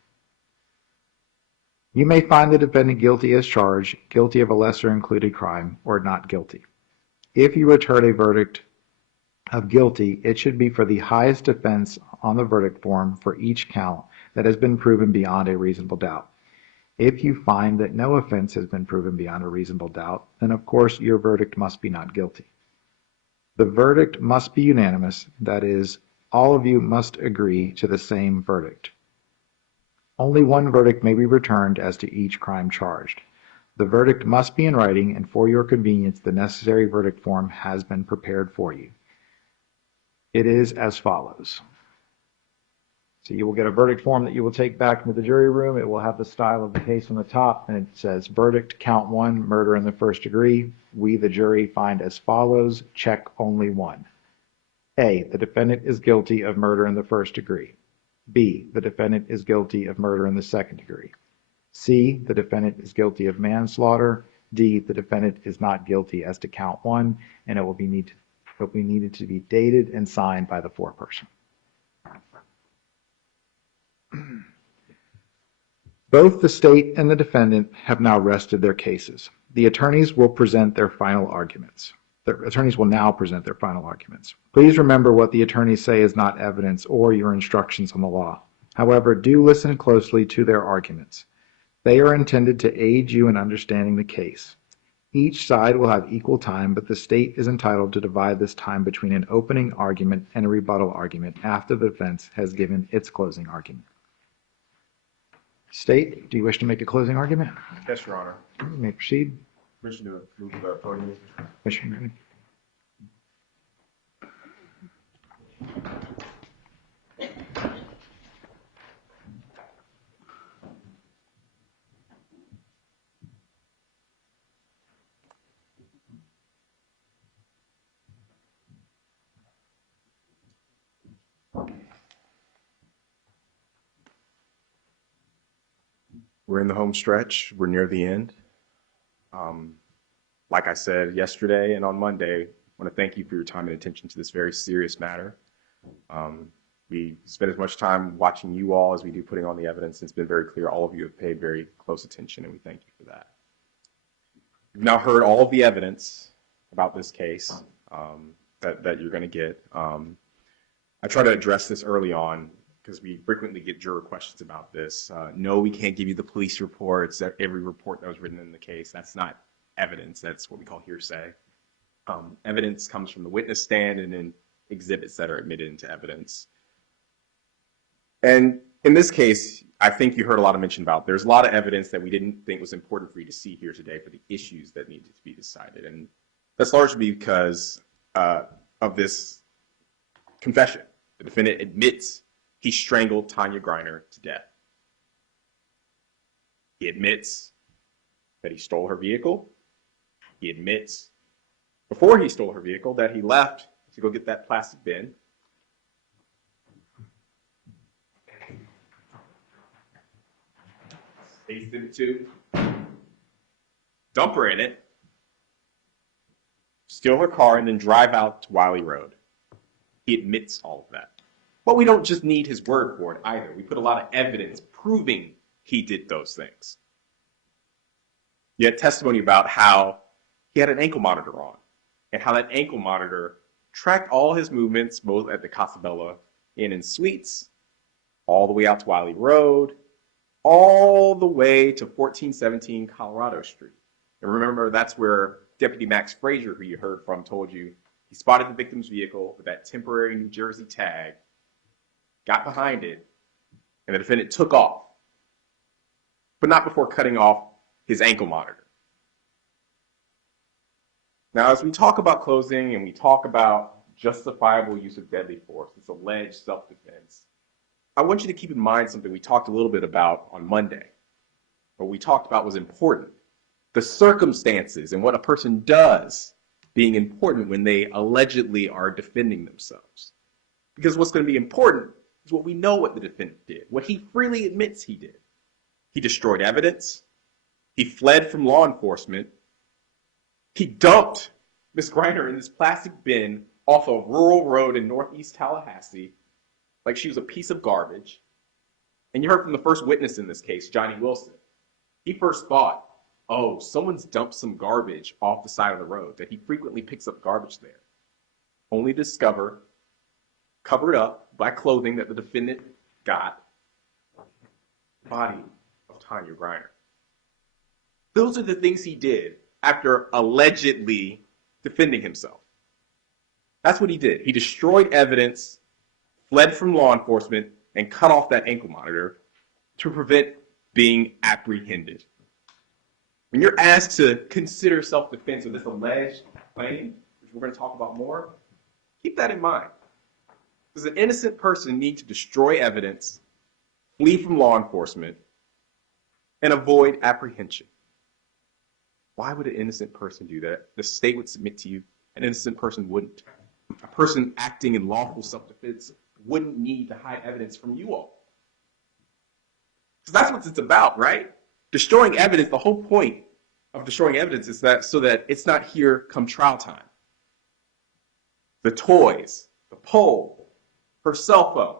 You may find the defendant guilty as charged, guilty of a lesser included crime, or not guilty. If you return a verdict of guilty, it should be for the highest offense on the verdict form for each count that has been proven beyond a reasonable doubt. If you find that no offense has been proven beyond a reasonable doubt, then of course your verdict must be not guilty. The verdict must be unanimous, that is, all of you must agree to the same verdict. Only one verdict may be returned as to each crime charged. The verdict must be in writing, and for your convenience, the necessary verdict form has been prepared for you. It is as follows. So you will get a verdict form that you will take back into the jury room. It will have the style of the case on the top, and it says, verdict, count 1, murder in the first degree. We, the jury, find as follows, check only 1. A, the defendant is guilty of murder in the first degree. B, the defendant is guilty of murder in the second degree. C, the defendant is guilty of manslaughter. D, the defendant is not guilty as to count 1, and it will be needed to be dated and signed by the foreperson. Both the state and the defendant have now rested their cases. The attorneys will present their final arguments. The attorneys will now present their final arguments. Please remember what the attorneys say is not evidence or your instructions on the law. However, do listen closely to their arguments. They are intended to aid you in understanding the case. Each side will have equal time, but the state is entitled to divide this time between an opening argument and a rebuttal argument after the defense has given its closing argument. State, do you wish to make a closing argument? Yes, Your Honor. You may proceed. Permission to move the podium. Commissioner Griner. We're in the home stretch. We're near the end. Like I said yesterday and on Monday, I want to thank you for your time and attention to this very serious matter. We spent as much time watching you all as we do putting on the evidence. It's been very clear all of you have paid very close attention, and we thank you for that. You've now heard all of the evidence about this case that you're going to get. I try to address this early on because we frequently get juror questions about this. No, we can't give you the police reports, every report that was written in the case. That's not evidence. That's what we call hearsay. Evidence comes from the witness stand and then exhibits that are admitted into evidence. And in this case, I think you heard a lot of mention about there's a lot of evidence that we didn't think was important for you to see here today for the issues that needed to be decided. And that's largely because of this confession. The defendant admits he strangled Tanya Griner to death. He admits that he stole her vehicle. He admits before he stole her vehicle that he left to go get that plastic bin. Tasted it too. Dump her in it. Steal her car and then drive out to Wiley Road. He admits all of that. But we don't just need his word for it either. We put a lot of evidence proving he did those things. You had testimony about how he had an ankle monitor on and how that ankle monitor tracked all his movements, both at the Casa Bella Inn Suites, all the way out to Wiley Road, all the way to 1417 Colorado Street. And remember, that's where Deputy Max Frazier, who you heard from, told you he spotted the victim's vehicle with that temporary New Jersey tag, got behind it, and the defendant took off, but not before cutting off his ankle monitor. Now, as we talk about closing and we talk about justifiable use of deadly force, this alleged self-defense, I want you to keep in mind something we talked a little bit about on Monday. What we talked about was important. The circumstances and what a person does being important when they allegedly are defending themselves. Because what's going to be important is what we know what the defendant did, what he freely admits he did. He destroyed evidence. He fled from law enforcement. He dumped Miss Griner in this plastic bin off a rural road in northeast Tallahassee like she was a piece of garbage. And you heard from the first witness in this case, Johnny Wilson. He first thought, oh, someone's dumped some garbage off the side of the road, that he frequently picks up garbage there. Only to discover, covered up by clothing that the defendant got, the body of Tanya Griner. Those are the things he did after allegedly defending himself. That's what he did. He destroyed evidence, fled from law enforcement, and cut off that ankle monitor to prevent being apprehended. When you're asked to consider self-defense with this alleged claim, which we're going to talk about more, keep that in mind. Does an innocent person need to destroy evidence, flee from law enforcement, and avoid apprehension? Why would an innocent person do that? The state would submit to you an innocent person wouldn't. A person acting in lawful self-defense wouldn't need to hide evidence from you all. Because that's what it's about, right? Destroying evidence, the whole point of destroying evidence is that so that it's not here come trial time. The toys, the pole, her cell phone.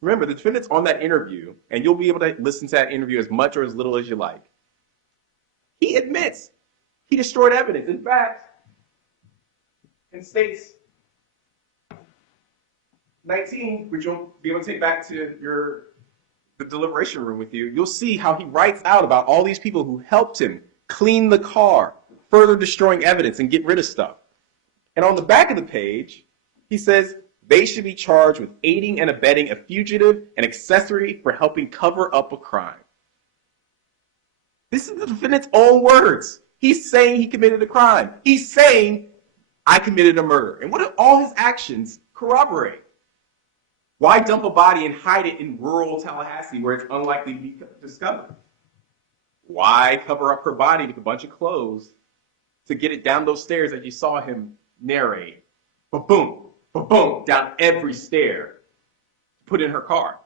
Remember, the defendant's on that interview, and you'll be able to listen to that interview as much or as little as you like. He admits he destroyed evidence. In fact, in states 19, which you'll be able to take back to the deliberation room with you, you'll see how he writes out about all these people who helped him clean the car, further destroying evidence and get rid of stuff. And on the back of the page, he says they should be charged with aiding and abetting a fugitive and accessory for helping cover up a crime. This is the defendant's own words. He's saying he committed a crime. He's saying, I committed a murder. And what do all his actions corroborate? Why dump a body and hide it in rural Tallahassee where it's unlikely to be discovered? Why cover up her body with a bunch of clothes to get it down those stairs that you saw him narrate? Ba-boom, ba-boom, down every stair to put in her car.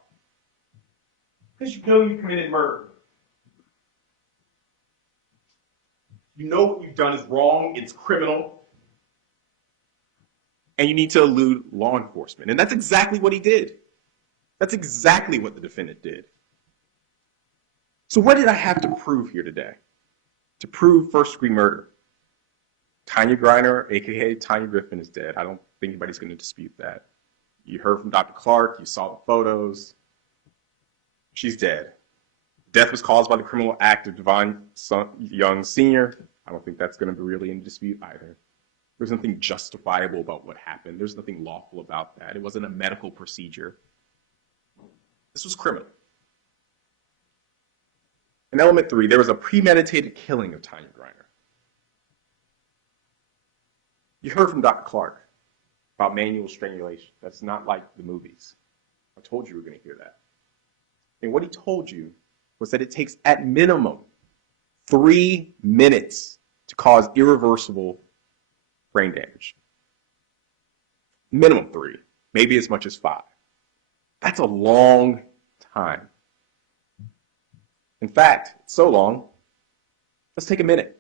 Because you know you committed murder. You know what you've done is wrong, it's criminal, and you need to elude law enforcement. And that's exactly what he did. That's exactly what the defendant did. So what did I have to prove here today? To prove first-degree murder. Tanya Griner, aka Tonya Griffin, is dead. I don't think anybody's going to dispute that. You heard from Dr. Clark, you saw the photos. She's dead. Death was caused by the criminal act of Devhon Young Sr. I don't think that's going to be really in dispute either. There's nothing justifiable about what happened. There's nothing lawful about that. It wasn't a medical procedure. This was criminal. In element 3, there was a premeditated killing of Tanya Griner. You heard from Dr. Clark about manual strangulation. That's not like the movies. I told you we were going to hear that. And what he told you was that it takes at minimum 3 minutes to cause irreversible brain damage. Minimum 3, maybe as much as 5. That's a long time. In fact, it's so long, let's take a minute.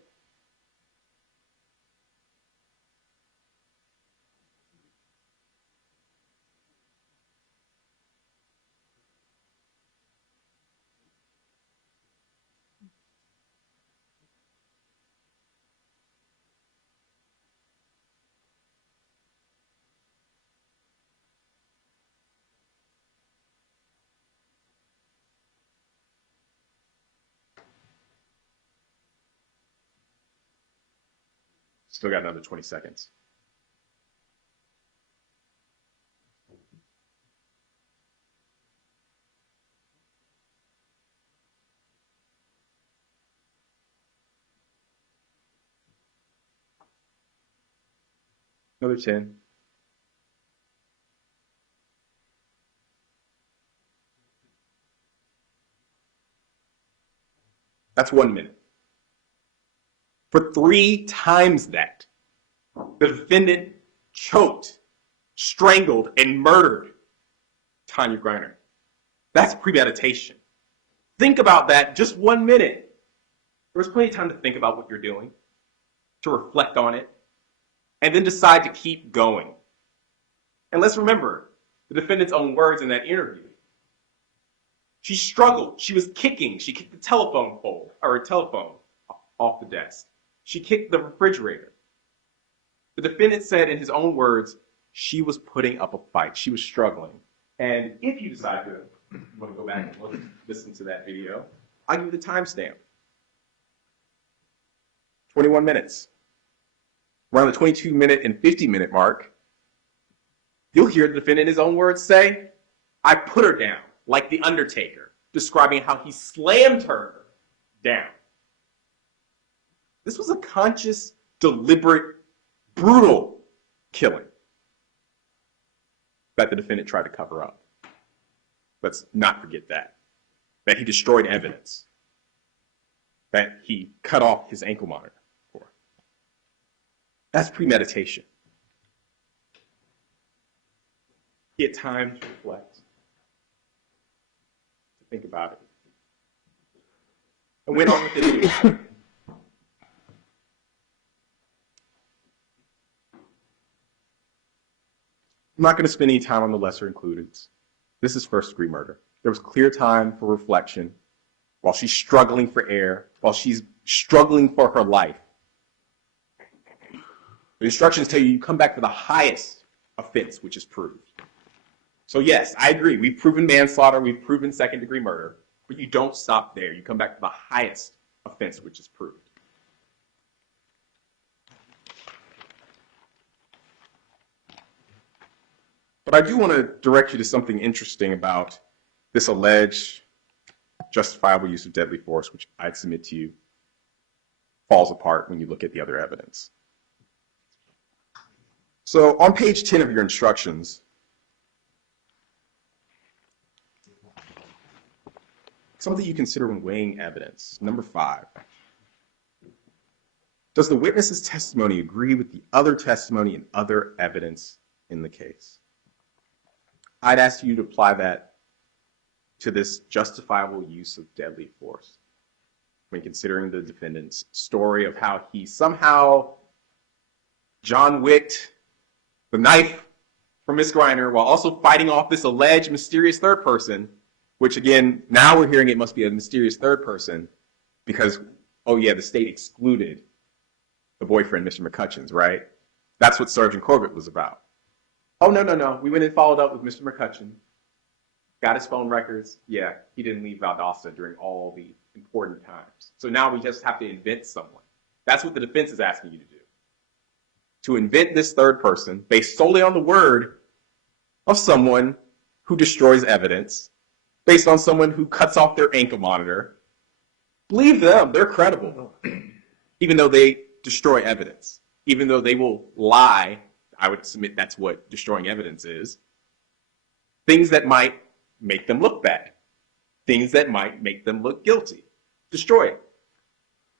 Still got another 20 seconds. Another 10. That's 1 minute. For 3 times that, the defendant choked, strangled, and murdered Tanya Griner. That's premeditation. Think about that, just 1 minute. There was plenty of time to think about what you're doing, to reflect on it, and then decide to keep going. And let's remember the defendant's own words in that interview. She struggled. She was kicking. She kicked the telephone pole, or a telephone off the desk. She kicked the refrigerator. The defendant said in his own words, she was putting up a fight. She was struggling. And if you decide to want to go back and listen to that video, I'll give you the timestamp. 21 minutes. Around the 22-minute and 50-minute mark, you'll hear the defendant in his own words say, I put her down, like the Undertaker, describing how he slammed her down. This was a conscious, deliberate, brutal killing that the defendant tried to cover up. Let's not forget that. That he destroyed evidence. That he cut off his ankle monitor for. That's premeditation. He had time to reflect, to think about it, and went on with it anyway. I'm not going to spend any time on the lesser includeds. This is first-degree murder. There was clear time for reflection while she's struggling for air, while she's struggling for her life. The instructions tell you come back for the highest offense, which is proved. So yes, I agree. We've proven manslaughter. We've proven second-degree murder. But you don't stop there. You come back to the highest offense, which is proved. But I do want to direct you to something interesting about this alleged justifiable use of deadly force, which I'd submit to you falls apart when you look at the other evidence. So on page 10 of your instructions, something you consider when weighing evidence. Number 5. Does the witness's testimony agree with the other testimony and other evidence in the case? I'd ask you to apply that to this justifiable use of deadly force when considering the defendant's story of how he somehow John Wicked the knife from Miss Griner while also fighting off this alleged mysterious third person, which again, now we're hearing it must be a mysterious third person because, oh yeah, the state excluded the boyfriend, Mr. McCutcheon's, right? That's what Sergeant Corbett was about. Oh, no. We went and followed up with Mr. McCutcheon. Got his phone records. Yeah, he didn't leave Valdosta during all the important times. So now we just have to invent someone. That's what the defense is asking you to do. To invent this third person based solely on the word of someone who destroys evidence, based on someone who cuts off their ankle monitor. Believe them, they're credible. Even though they destroy evidence. Even though they will lie, I would submit that's what destroying evidence is. Things that might make them look bad. Things that might make them look guilty. Destroy it.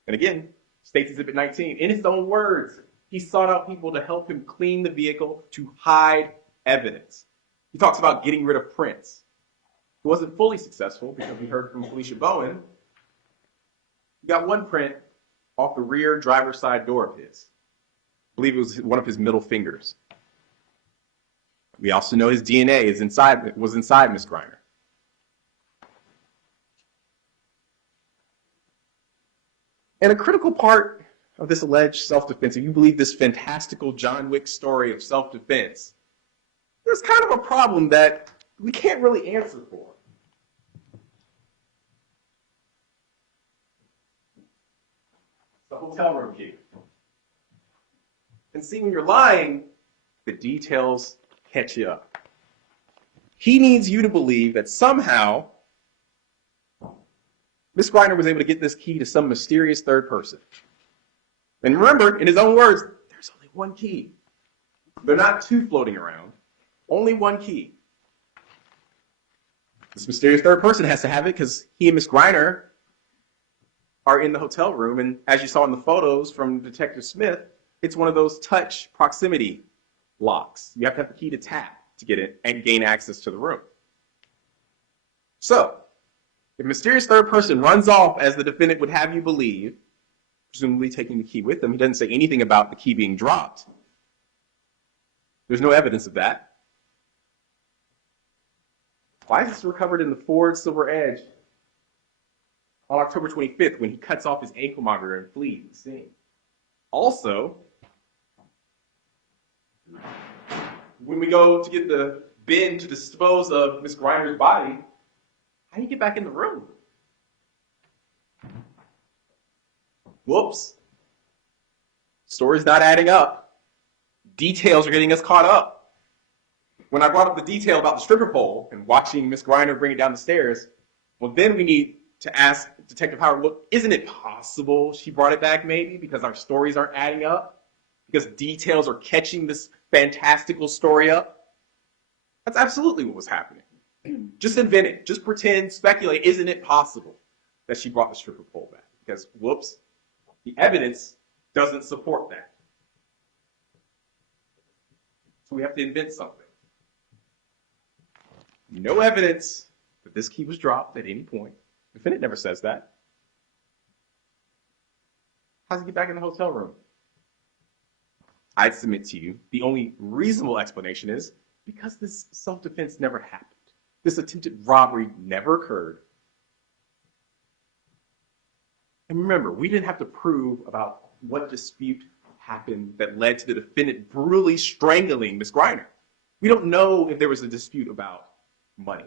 And again, State's Exhibit 19, in his own words, he sought out people to help him clean the vehicle to hide evidence. He talks about getting rid of prints. He wasn't fully successful because we heard from Felicia Bowen. He got one print off the rear driver's side door of his. I believe it was one of his middle fingers. We also know his DNA was inside Miss Griner. And a critical part of this alleged self-defense, if you believe this fantastical John Wick story of self-defense, there's kind of a problem that we can't really answer for. The hotel room key. And see, when you're lying, the details catch you up. He needs you to believe that somehow Miss Griner was able to get this key to some mysterious third person. And remember, in his own words, there's only one key. They're not two floating around. Only one key. This mysterious third person has to have it because he and Miss Griner are in the hotel room, and as you saw in the photos from Detective Smith, it's one of those touch proximity locks. You have to have the key to tap to get in and gain access to the room. So, if a mysterious third person runs off as the defendant would have you believe, presumably taking the key with them, he doesn't say anything about the key being dropped. There's no evidence of that. Why is this recovered in the Ford Silver Edge on October 25th when he cuts off his ankle monitor and flees the scene? Also, when we go to get the bin to dispose of Miss Griner's body, how do you get back in the room? Whoops. Story's not adding up. Details are getting us caught up. When I brought up the detail about the stripper pole and watching Miss Griner bring it down the stairs, well, then we need to ask Detective Howard, look, isn't it possible she brought it back maybe because our stories aren't adding up? Because details are catching this fantastical story up? That's absolutely what was happening. Just invent it. Just pretend, speculate, isn't it possible that she brought the stripper pole back? Because, whoops, the evidence doesn't support that. So we have to invent something. No evidence that this key was dropped at any point. The defendant never says that. How does he get back in the hotel room? I'd submit to you the only reasonable explanation is because this self-defense never happened. This attempted robbery never occurred. And remember, we didn't have to prove about what dispute happened that led to the defendant brutally strangling Ms. Griner. We don't know if there was a dispute about money.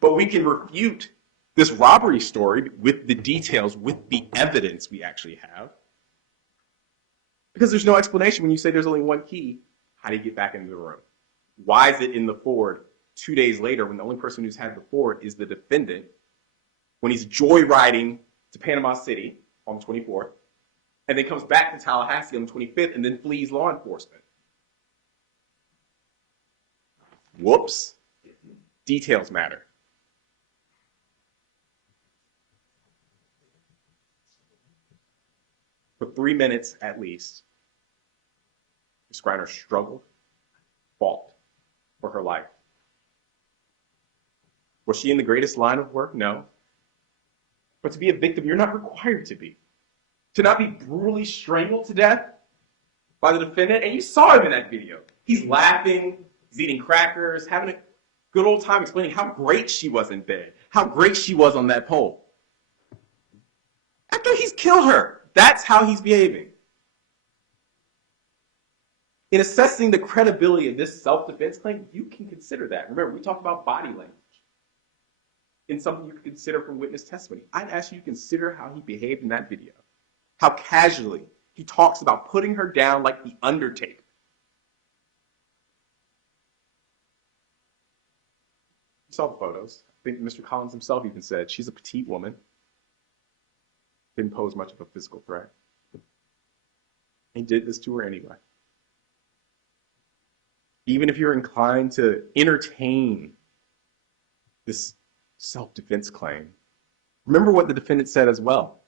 But we can refute this robbery story with the details, with the evidence we actually have. Because there's no explanation when you say there's only one key. How do you get back into the room? Why is it in the Ford 2 days later when the only person who's had the Ford is the defendant, when he's joyriding to Panama City on the 24th, and then comes back to Tallahassee on the 25th and then flees law enforcement? Whoops. Details matter. For 3 minutes at least, Ms. Griner struggled, fought for her life. Was she in the greatest line of work? No. But to be a victim, you're not required to be. To not be brutally strangled to death by the defendant, and you saw him in that video. He's laughing, he's eating crackers, having a good old time explaining how great she was in bed, how great she was on that pole. After he's killed her, that's how he's behaving. In assessing the credibility of this self-defense claim, you can consider that. Remember, we talked about body language in something you could consider from witness testimony. I'd ask you to consider how he behaved in that video, how casually he talks about putting her down like the Undertaker. You saw the photos. I think Mr. Collins himself even said she's a petite woman. Didn't pose much of a physical threat. He did this to her anyway. Even if you're inclined to entertain this self-defense claim, remember what the defendant said as well.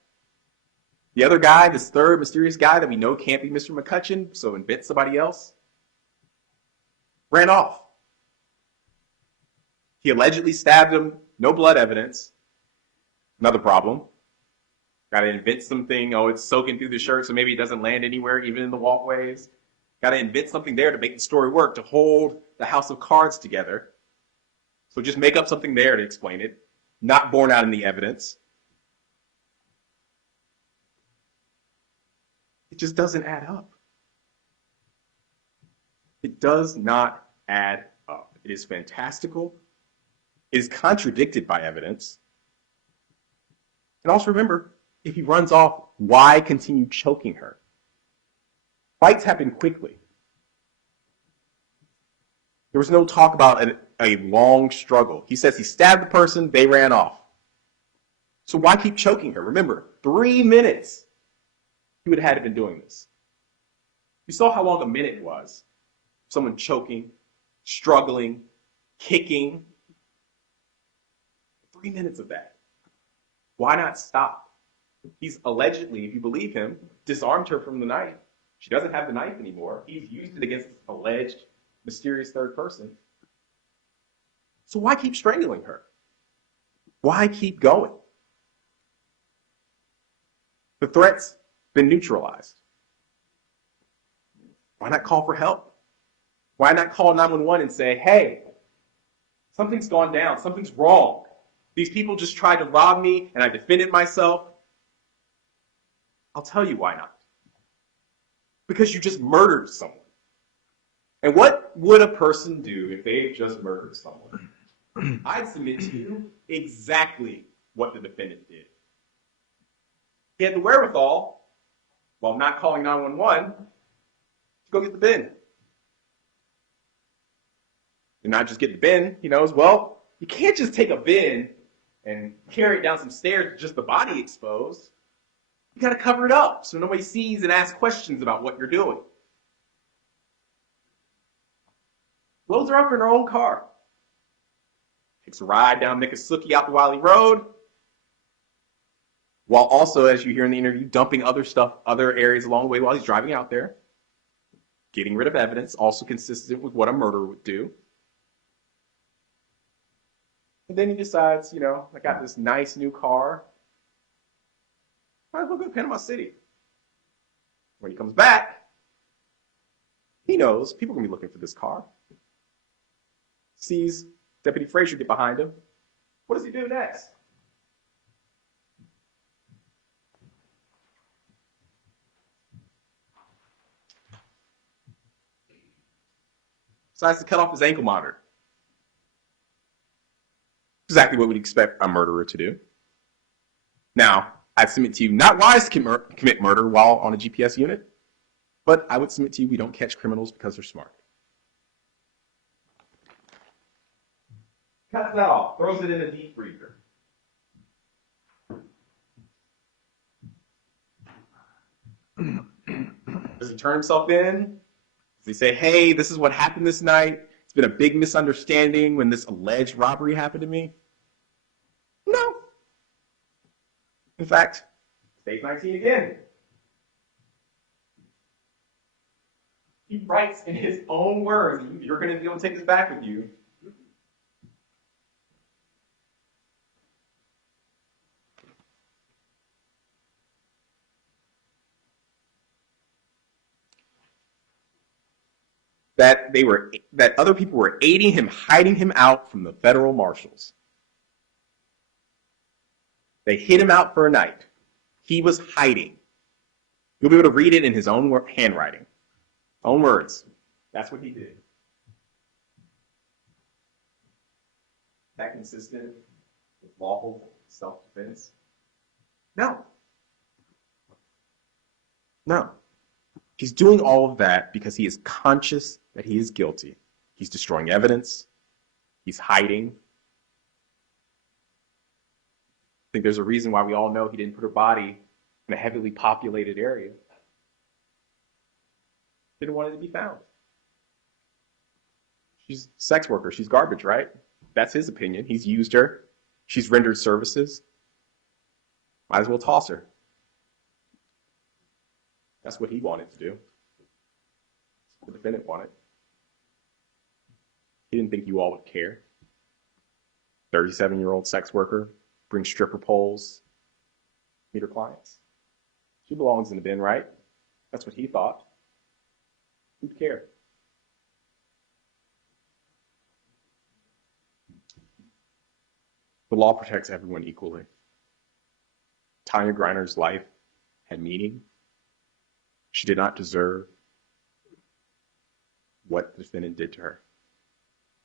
The other guy, this third mysterious guy that we know can't be Mr. McCutcheon, so invent somebody else, ran off. He allegedly stabbed him, no blood evidence. Another problem. Got to invent something, oh, it's soaking through the shirt, so maybe it doesn't land anywhere, even in the walkways. Got to invent something there to make the story work, to hold the house of cards together. So just make up something there to explain it, not borne out in the evidence. It just doesn't add up. It does not add up. It is fantastical. It is contradicted by evidence. And also remember, if he runs off, why continue choking her? Fights happen quickly. There was no talk about a long struggle. He says he stabbed the person, they ran off. So why keep choking her? Remember, 3 minutes he would have had been doing this. You saw how long a minute was. Someone choking, struggling, kicking. 3 minutes of that. Why not stop? He's allegedly, if you believe him, disarmed her from the knife. She doesn't have the knife anymore. He's used it against this alleged mysterious third person. So why keep strangling her? Why keep going? The threat's been neutralized. Why not call for help? Why not call 911 and say, hey, something's gone down, something's wrong. These people just tried to rob me and I defended myself. I'll tell you why not. Because you just murdered someone. And what would a person do if they just murdered someone? I'd submit to you exactly what the defendant did. He had the wherewithal, while not calling 911, to go get the bin. And not just get the bin, he knows, well, you can't just take a bin and carry it down some stairs with just the body exposed. You got to cover it up so nobody sees and asks questions about what you're doing. Loads her up in her own car. Takes a ride down Miccosukee out the Wiley Road, while also, as you hear in the interview, dumping other stuff, other areas along the way while he's driving out there. Getting rid of evidence, also consistent with what a murderer would do. And then he decides, I got this nice new car. Might as well go to Panama City. When he comes back, he knows people are going to be looking for this car. Sees Deputy Frazier get behind him. What does he do next? Decides to cut off his ankle monitor. Exactly what we'd expect a murderer to do. Now, I submit to you, not wise to commit murder while on a GPS unit, but I would submit to you we don't catch criminals because they're smart. Cuts that off, throws it in a deep freezer. Does he turn himself in? Does he say, hey, this is what happened this night? It's been a big misunderstanding when this alleged robbery happened to me? No. In fact, stage 19 again. He writes in his own words, you're going to be able to take this back with you. That other people were aiding him, hiding him out from the federal marshals. They hid him out for a night. He was hiding. You'll be able to read it in his own handwriting, own words. That's what he did. That consistent with lawful self-defense? No. No. He's doing all of that because he is conscious that he is guilty. He's destroying evidence. He's hiding. I think there's a reason why we all know he didn't put her body in a heavily populated area. Didn't want it to be found. She's a sex worker. She's garbage, right? That's his opinion. He's used her. She's rendered services. Might as well toss her. That's what he wanted to do. The defendant wanted. He didn't think you all would care. 37-year-old sex worker brings stripper poles, meet her clients. She belongs in the bin, right? That's what he thought. Who'd care? The law protects everyone equally. Tanya Griner's life had meaning. She did not deserve what the defendant did to her.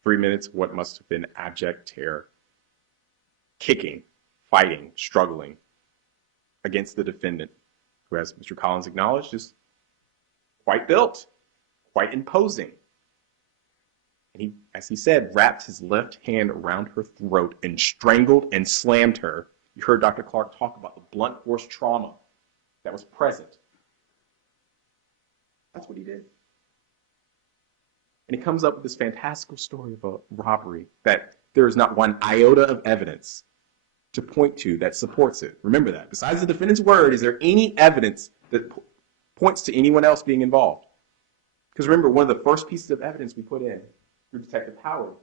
3 minutes of what must have been abject terror. Kicking, fighting, struggling against the defendant, who, as Mr. Collins acknowledged, is quite built, quite imposing. And he, as he said, wrapped his left hand around her throat and strangled and slammed her. You heard Dr. Clark talk about the blunt force trauma that was present. That's what he did. And he comes up with this fantastical story of a robbery that there is not one iota of evidence to point to that supports it. Remember that. Besides the defendant's word, is there any evidence that points to anyone else being involved? Because remember, one of the first pieces of evidence we put in through Detective Howard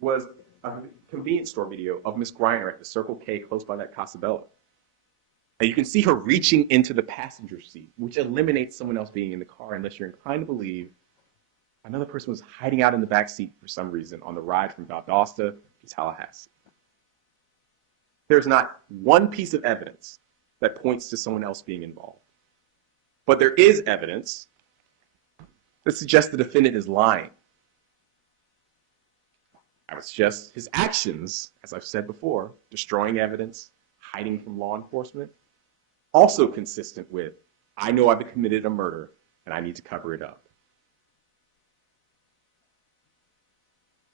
was a convenience store video of Miss Griner at the Circle K close by that Casa Bella. And you can see her reaching into the passenger seat, which eliminates someone else being in the car unless you're inclined to believe another person was hiding out in the back seat for some reason on the ride from Valdosta to Tallahassee. There's not one piece of evidence that points to someone else being involved. But there is evidence that suggests the defendant is lying. I would suggest his actions, as I've said before, destroying evidence, hiding from law enforcement, also consistent with, I know I've committed a murder and I need to cover it up.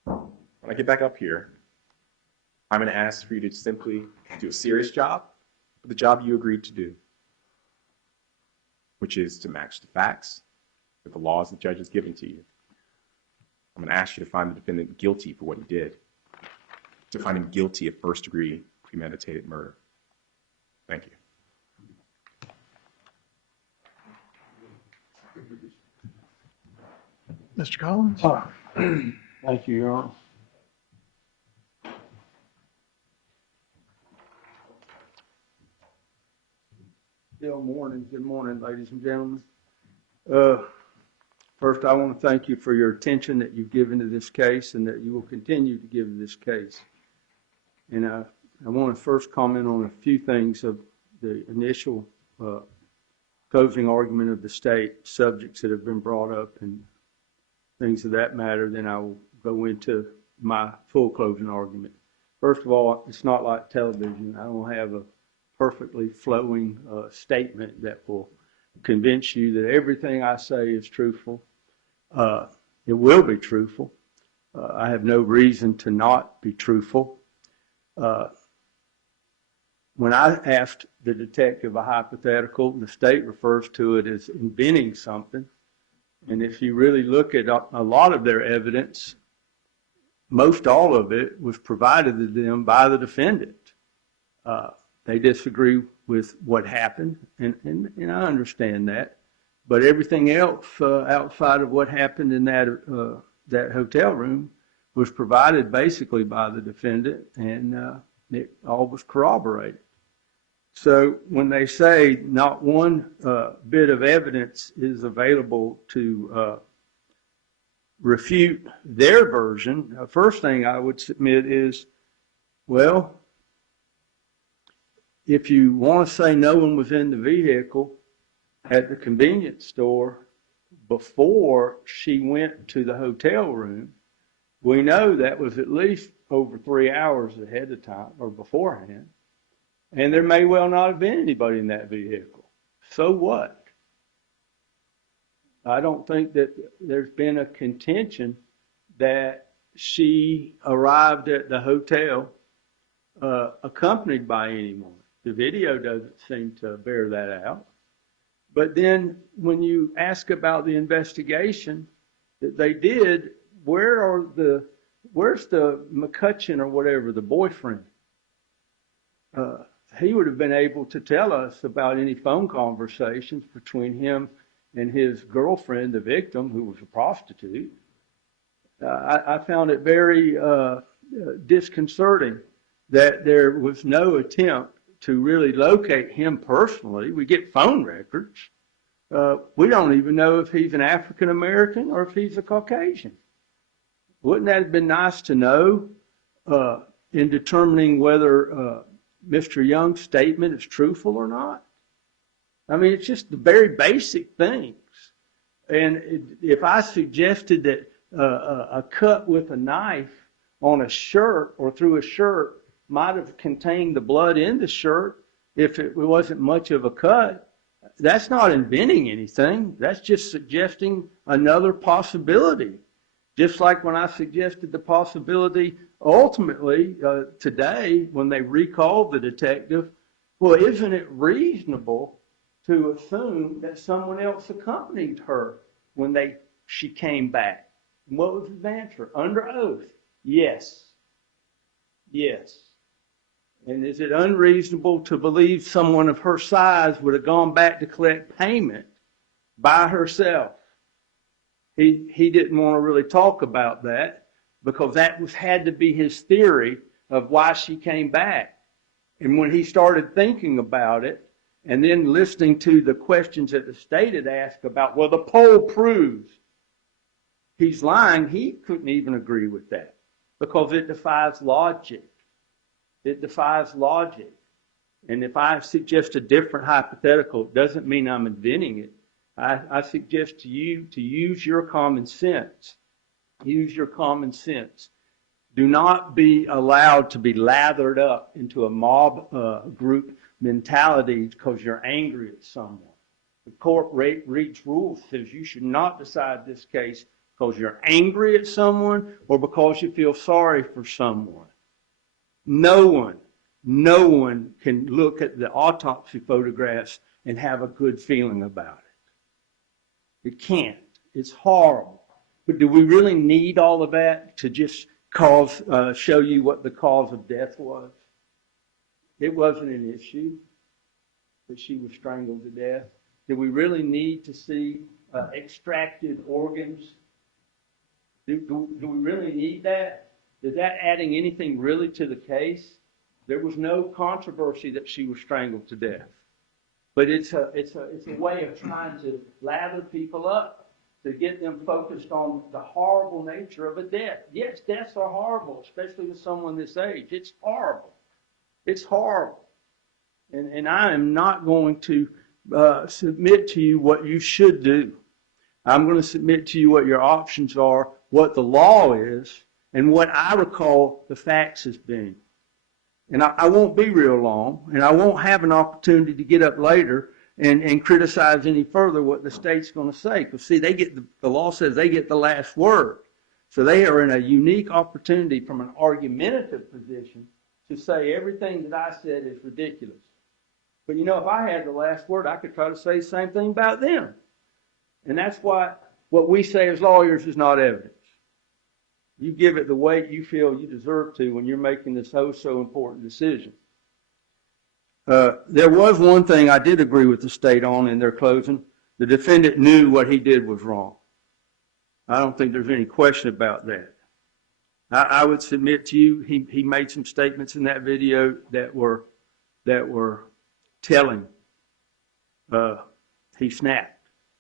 When I get back up here, I'm going to ask for you to simply do a serious job, the job you agreed to do, which is to match the facts with the laws the judge has given to you. I'm going to ask you to find the defendant guilty for what he did, to find him guilty of first-degree premeditated murder. Thank you. Mr. Collins? Thank you, Your Honor. Good morning, ladies and gentlemen. First, I want to thank you for your attention that you've given to this case and that you will continue to give to this case. And I want to first comment on a few things of the initial closing argument of the state, subjects that have been brought up and things of that matter. Then I will go into my full closing argument. First of all, it's not like television. I don't have a perfectly flowing statement that will convince you that everything I say is truthful. It will be truthful. I have no reason to not be truthful. When I asked the detective a hypothetical, the state refers to it as inventing something. And if you really look at a lot of their evidence, most all of it was provided to them by the defendant. They disagree with what happened, and I understand that. But everything else outside of what happened in that hotel room was provided basically by the defendant, and it all was corroborated. So when they say not one bit of evidence is available to refute their version, the first thing I would submit is, well, if you want to say no one was in the vehicle at the convenience store before she went to the hotel room, we know that was at least over 3 hours ahead of time or beforehand. And there may well not have been anybody in that vehicle. So what? I don't think that there's been a contention that she arrived at the hotel accompanied by anyone. The video doesn't seem to bear that out. But then when you ask about the investigation that they did, where's the McCutcheon or whatever, the boyfriend? He would have been able to tell us about any phone conversations between him and his girlfriend, the victim, who was a prostitute. I found it very disconcerting that there was no attempt to really locate him personally. We get phone records. We don't even know if he's an African American or if he's a Caucasian. Wouldn't that have been nice to know in determining whether Mr. Young's statement is truthful or not? I mean, it's just the very basic things. And if I suggested that a cut with a knife on a shirt or through a shirt might have contained the blood in the shirt, if it wasn't much of a cut, that's not inventing anything. That's just suggesting another possibility. Just like when I suggested the possibility ultimately today when they recalled the detective, well, isn't it reasonable to assume that someone else accompanied her when she came back? And what was his answer? Under oath, yes. Yes. And is it unreasonable to believe someone of her size would have gone back to collect payment by herself? He didn't want to really talk about that because that had to be his theory of why she came back. And when he started thinking about it and then listening to the questions that the state had asked about, well, the poll proves he's lying, he couldn't even agree with that because it defies logic. It defies logic. And if I suggest a different hypothetical, it doesn't mean I'm inventing it. I suggest to you to use your common sense. Use your common sense. Do not be allowed to be lathered up into a mob group mentality because you're angry at someone. The court reads rules says you should not decide this case because you're angry at someone or because you feel sorry for someone. No one can look at the autopsy photographs and have a good feeling about it. It can't. It's horrible. But do we really need all of that to just show you what the cause of death was? It wasn't an issue that she was strangled to death. Do we really need to see extracted organs? Do we really need that? Is that adding anything really to the case? There was no controversy that she was strangled to death. But it's a way of trying to lather people up, to get them focused on the horrible nature of a death. Yes, deaths are horrible, especially to someone this age. It's horrible. It's horrible. And I am not going to submit to you what you should do. I'm going to submit to you what your options are, what the law is, and what I recall the facts as being. And I won't be real long, and I won't have an opportunity to get up later and criticize any further what the state's going to say. Because, see, the law says they get the last word. So they are in a unique opportunity from an argumentative position to say everything that I said is ridiculous. But, you know, if I had the last word, I could try to say the same thing about them. And that's why what we say as lawyers is not evidence. You give it the weight you feel you deserve to when you're making this so important decision. There was one thing I did agree with the state on in their closing. The defendant knew what he did was wrong. I don't think there's any question about that. I would submit to you, he made some statements in that video that were telling. He snapped.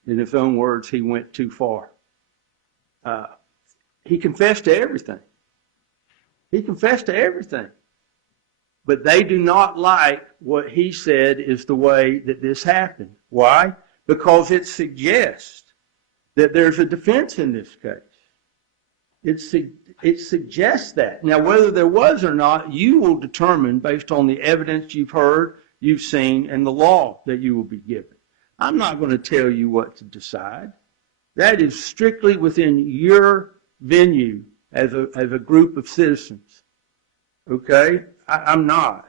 In his own words, he went too far. He confessed to everything. He confessed to everything. But they do not like what he said is the way that this happened. Why? Because it suggests that there's a defense in this case. It suggests that. Now, whether there was or not, you will determine based on the evidence you've heard, you've seen, and the law that you will be given. I'm not going to tell you what to decide. That is strictly within your venue as a group of citizens. Okay? I'm not.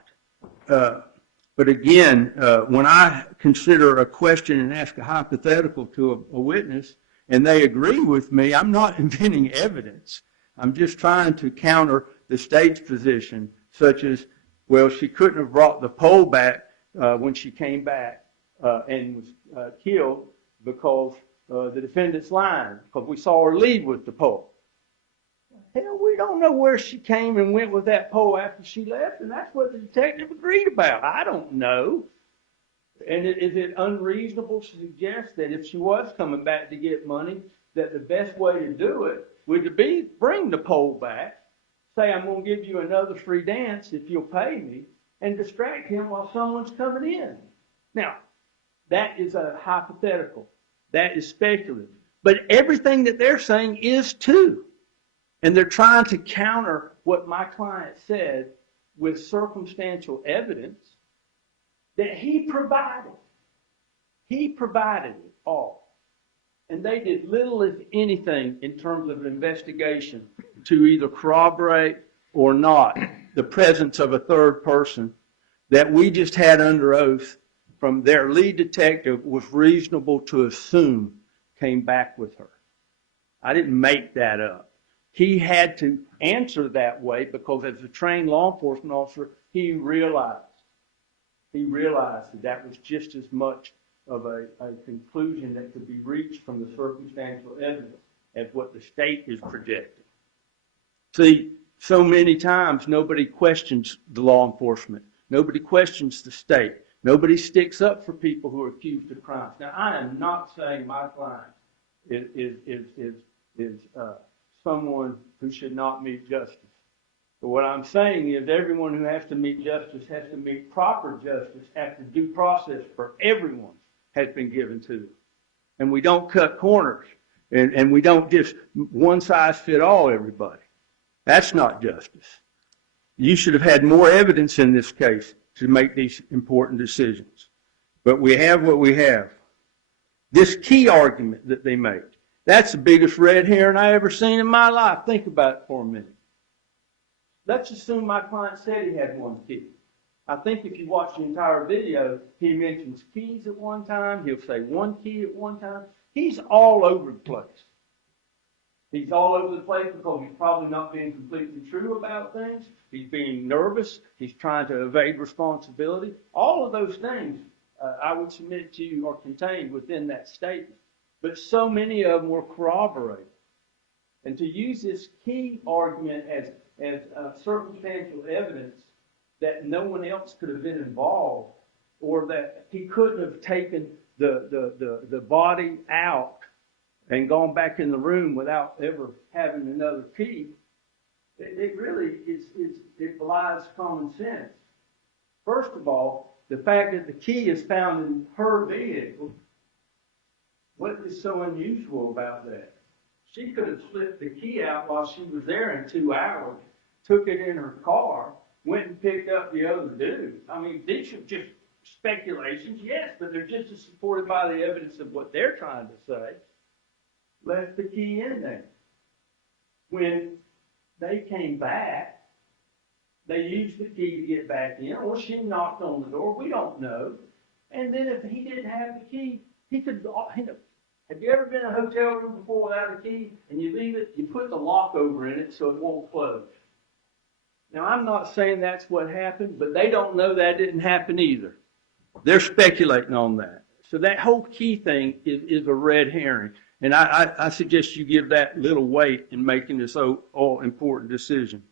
But again, when I consider a question and ask a hypothetical to a witness and they agree with me, I'm not inventing evidence. I'm just trying to counter the state's position, such as, well, she couldn't have brought the pole back when she came back and was killed because the defendant's lying, because we saw her leave with the pole. Hell, we don't know where she came and went with that pole after she left, and that's what the detective agreed about. I don't know. And is it unreasonable to suggest that if she was coming back to get money, that the best way to do it would be bring the pole back, say, I'm going to give you another free dance if you'll pay me, and distract him while someone's coming in? Now, that is a hypothetical. That is speculative. But everything that they're saying is too. And they're trying to counter what my client said with circumstantial evidence that he provided. He provided it all. And they did little, if anything, in terms of investigation to either corroborate or not the presence of a third person that we just had under oath from their lead detective was reasonable to assume came back with her. I didn't make that up. He had to answer that way because as a trained law enforcement officer, he realized that that was just as much of a conclusion that could be reached from the circumstantial evidence as what the state is projecting. See, so many times nobody questions the law enforcement. Nobody questions the state. Nobody sticks up for people who are accused of crimes. Now, I am not saying my client is someone who should not meet justice. But what I'm saying is everyone who has to meet justice has to meet proper justice after due process for everyone has been given to them. And we don't cut corners. And we don't just one size fit all everybody. That's not justice. You should have had more evidence in this case to make these important decisions. But we have what we have. This key argument that they make, that's the biggest red herring I ever seen in my life. Think about it for a minute. Let's assume my client said he had one key. I think if you watch the entire video, he mentions keys at one time. He'll say one key at one time. He's all over the place. He's all over the place because he's probably not being completely true about things. He's being nervous. He's trying to evade responsibility. All of those things I would submit to you are contained within that statement. But so many of them were corroborated. And to use this key argument as circumstantial evidence that no one else could have been involved, or that he couldn't have taken the body out and gone back in the room without ever having another key, it really it belies common sense. First of all, the fact that the key is found in her vehicle, what is so unusual about that? She could have slipped the key out while she was there in 2 hours, took it in her car, went and picked up the other dude. I mean, these are just speculations, yes, but they're just as supported by the evidence of what they're trying to say. Left the key in there. When they came back, they used the key to get back in, or she knocked on the door. We don't know. And then if he didn't have the key, he could. Have you ever been in a hotel room before without a key and you leave it? You put the lock over in it so it won't close. Now, I'm not saying that's what happened, but they don't know that didn't happen either. They're speculating on that. So that whole key thing is a red herring. And I suggest you give that little weight in making this all important decision.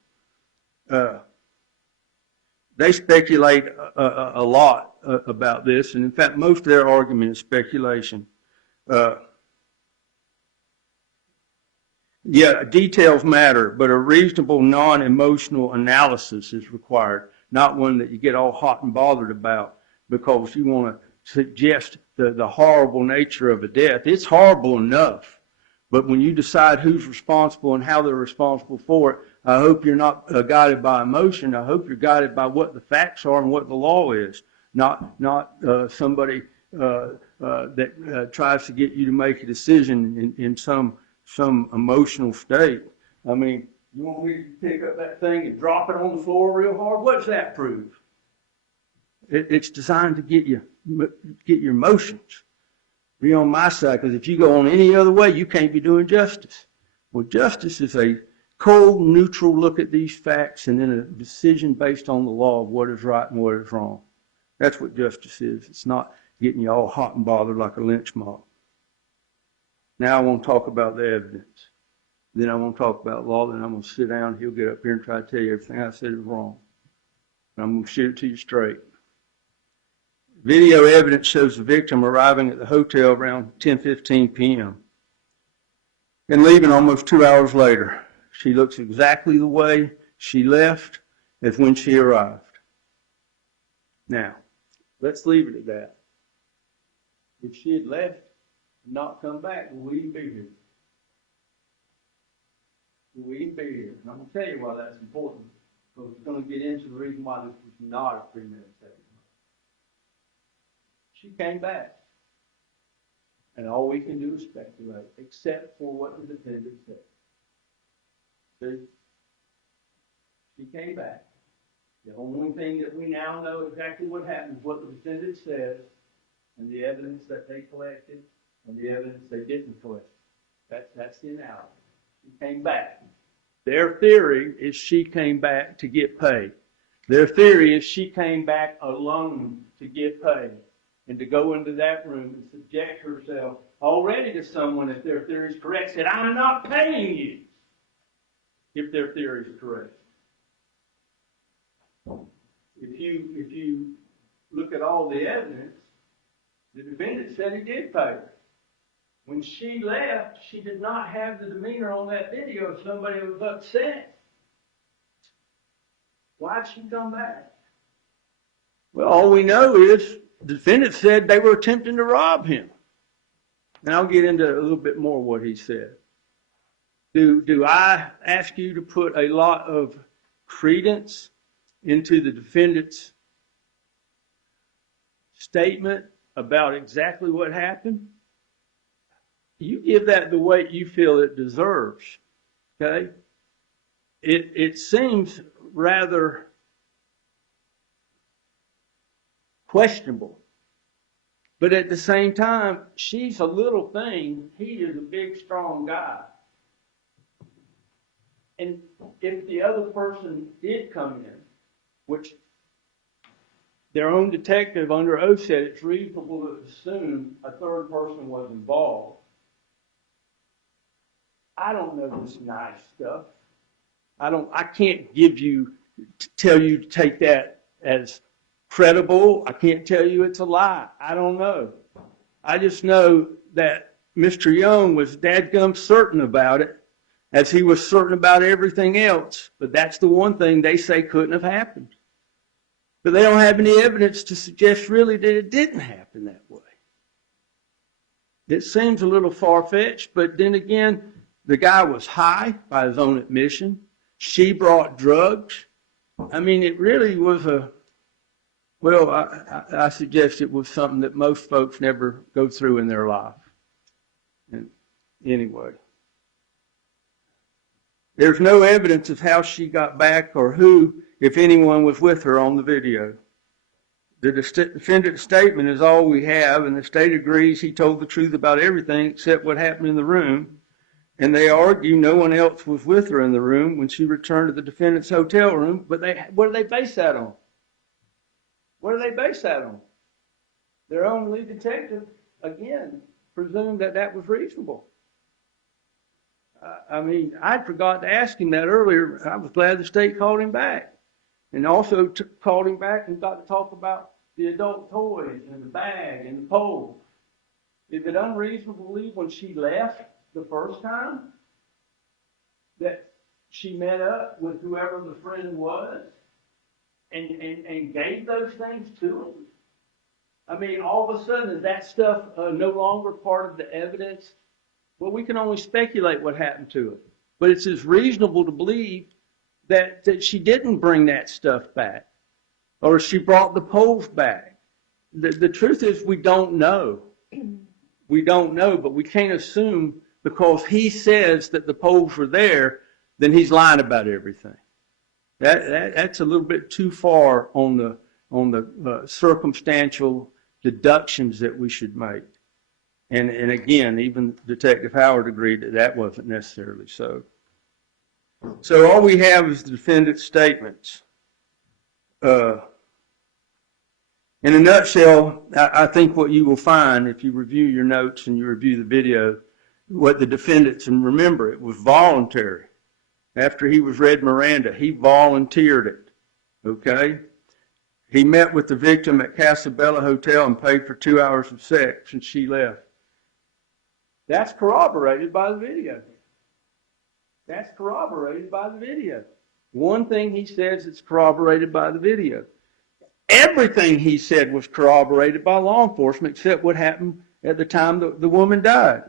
They speculate a lot about this, and in fact, most of their argument is speculation. Yeah, details matter, but a reasonable non-emotional analysis is required, not one that you get all hot and bothered about because you want to suggest the horrible nature of a death. It's horrible enough, but when you decide who's responsible and how they're responsible for it, I hope you're not guided by emotion. I hope you're guided by what the facts are and what the law is, not somebody that tries to get you to make a decision in some emotional state. I mean, you want me to pick up that thing and drop it on the floor real hard? What does that prove? It's designed to get your emotions. Be on my side, because if you go on any other way, you can't be doing justice. Well, justice is a cold, neutral look at these facts and then a decision based on the law of what is right and what is wrong. That's what justice is. It's not getting you all hot and bothered like a lynch mob. Now I want to talk about the evidence. Then I want to talk about law. Then I'm going to sit down. He'll get up here and try to tell you everything I said is wrong. And I'm going to shoot it to you straight. Video evidence shows the victim arriving at the hotel around 10:15 p.m. and leaving almost 2 hours later. She looks exactly the way she left as when she arrived. Now, let's leave it at that. If she had left and not come back, will we even be here? Will we even be here? And I'm going to tell you why that's important, because we're going to get into the reason why this was not a premeditated. She came back. And all we can do is speculate, except for what the defendant said. See? She came back. The only thing that we now know exactly what happened is what the defendant says, and the evidence that they collected, and the evidence they didn't collect. That's the analysis. She came back. Their theory is she came back to get paid. Their theory is she came back alone to get paid and to go into that room and subject herself already to someone, if their theory is correct, said, I'm not paying you, if their theory is correct. If you look at all the evidence, the defendant said he did pay her. When she left, she did not have the demeanor on that video of somebody who was upset. Why'd she come back? Well, all we know is the defendant said they were attempting to rob him. And I'll get into a little bit more of what he said. Do I ask you to put a lot of credence into the defendant's statement about exactly what happened? You give that the weight you feel it deserves, okay? It seems rather questionable. But at the same time, she's a little thing. He is a big, strong guy. And if the other person did come in, which their own detective under oath said it's reasonable to assume a third person was involved. I don't know this nice stuff. I can't tell you to take that as credible. I can't tell you it's a lie. I don't know. I just know that Mr. Young was dadgum certain about it, as he was certain about everything else. But that's the one thing they say couldn't have happened. But they don't have any evidence to suggest really that it didn't happen that way. It seems a little far-fetched, but then again, the guy was high by his own admission. She brought drugs. I mean, it really was I suggest it was something that most folks never go through in their life. And anyway, there's no evidence of how she got back or who, if anyone, was with her on the video. The defendant's statement is all we have, and the state agrees he told the truth about everything except what happened in the room. And they argue no one else was with her in the room when she returned to the defendant's hotel room. But what do they base that on? What do they base that on? Their own lead detective, again, presumed that that was reasonable. I mean, I forgot to ask him that earlier. I was glad the state called him back. And also called him back and got to talk about the adult toys and the bag and the pole. Is it unreasonable to believe when she left the first time that she met up with whoever the friend was and gave those things to him? I mean, all of a sudden, is that stuff no longer part of the evidence? Well, we can only speculate what happened to it. But it's as reasonable to believe that she didn't bring that stuff back, or she brought the poles back. The truth is we don't know. We don't know, but we can't assume because he says that the poles were there, then he's lying about everything. That's a little bit too far on the circumstantial deductions that we should make. And again, even Detective Howard agreed that that wasn't necessarily so. So all we have is the defendant's statements. In a nutshell, I think what you will find if you review your notes and you review the video, what the defendants, and remember, it was voluntary. After he was read Miranda, he volunteered it, okay? He met with the victim at Casa Bella Hotel and paid for 2 hours of sex, and she left. That's corroborated by the video. That's corroborated by the video. One thing he says is corroborated by the video. Everything he said was corroborated by law enforcement except what happened at the time the woman died.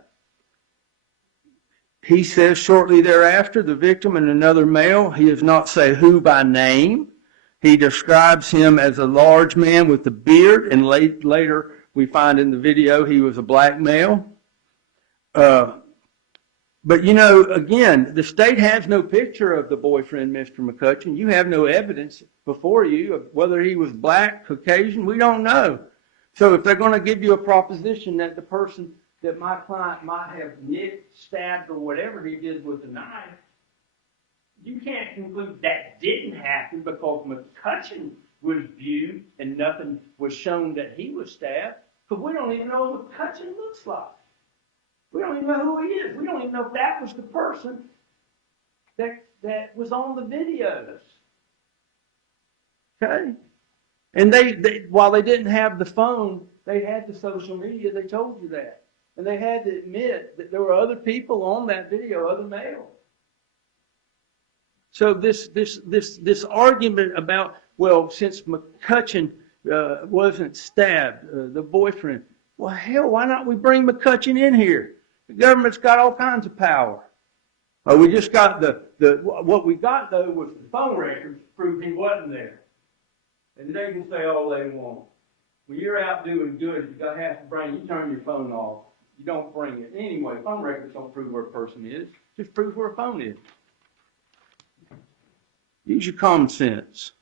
He says shortly thereafter, the victim and another male, he does not say who by name. He describes him as a large man with a beard, and later we find in the video he was a black male. But, you know, again, the state has no picture of the boyfriend, Mr. McCutcheon. You have no evidence before you of whether he was black, Caucasian. We don't know. So if they're going to give you a proposition that the person that my client might have nicked, stabbed, or whatever he did with the knife, you can't conclude that didn't happen because McCutcheon was viewed and nothing was shown that he was stabbed, because we don't even know what McCutcheon looks like. We don't even know who he is. We don't even know if that was the person that was on the videos. Okay? And they while they didn't have the phone, they had the social media, they told you that. And they had to admit that there were other people on that video, other males. So this argument about, well, since McCutcheon wasn't stabbed, the boyfriend, well, hell, why not we bring McCutcheon in here? The government's got all kinds of power. We just got what we got, though, was the phone records to prove he wasn't there. And they can say all they want. When you're out doing good, you got half the brain, you turn your phone off. You don't bring it. Anyway, phone records don't prove where a person is. Just proves where a phone is. Use your common sense.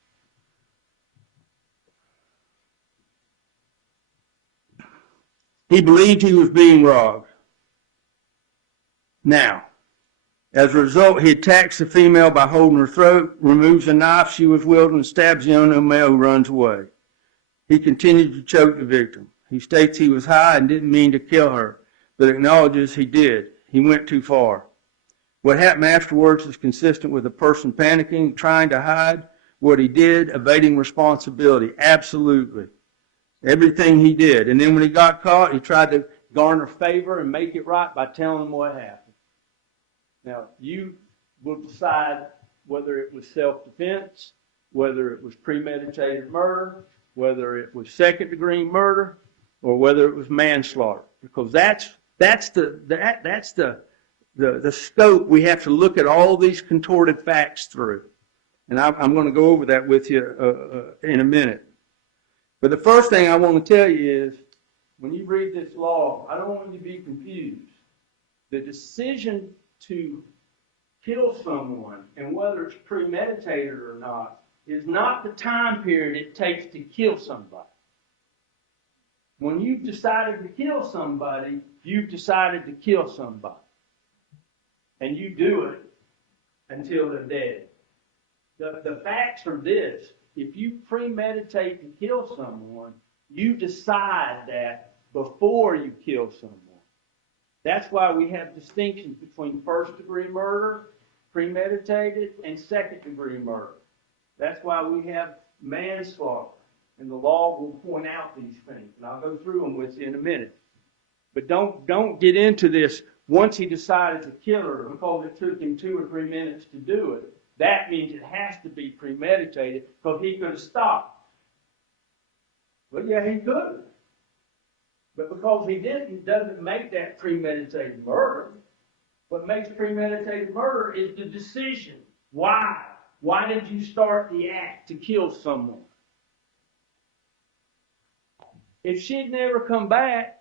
He believed he was being robbed. Now, as a result, he attacks the female by holding her throat, removes a knife she was wielding, and stabs the unknown male who runs away. He continued to choke the victim. He states he was high and didn't mean to kill her, but acknowledges he did. He went too far. What happened afterwards is consistent with a person panicking, trying to hide what he did, evading responsibility. Absolutely. Everything he did. And then when he got caught, he tried to garner favor and make it right by telling them what happened. Now, you will decide whether it was self-defense, whether it was premeditated murder, whether it was second-degree murder, or whether it was manslaughter. Because that's the scope we have to look at all these contorted facts through. And I'm going to go over that with you in a minute. But the first thing I want to tell you is, when you read this law, I don't want you to be confused. The decision to kill someone, and whether it's premeditated or not, is not the time period it takes to kill somebody. When you've decided to kill somebody, you've decided to kill somebody. And you do it until they're dead. The facts are this. If you premeditate to kill someone, you decide that before you kill someone. That's why we have distinctions between first-degree murder, premeditated, and second-degree murder. That's why we have manslaughter. And the law will point out these things. And I'll go through them with you in a minute. But don't get into this. Once he decided to kill her, because it took him 2 or 3 minutes to do it, that means it has to be premeditated, because he could have stopped. Well, yeah, he could have. But because he didn't, doesn't make that premeditated murder. What makes premeditated murder is the decision. Why? Why did you start the act to kill someone? If she'd never come back,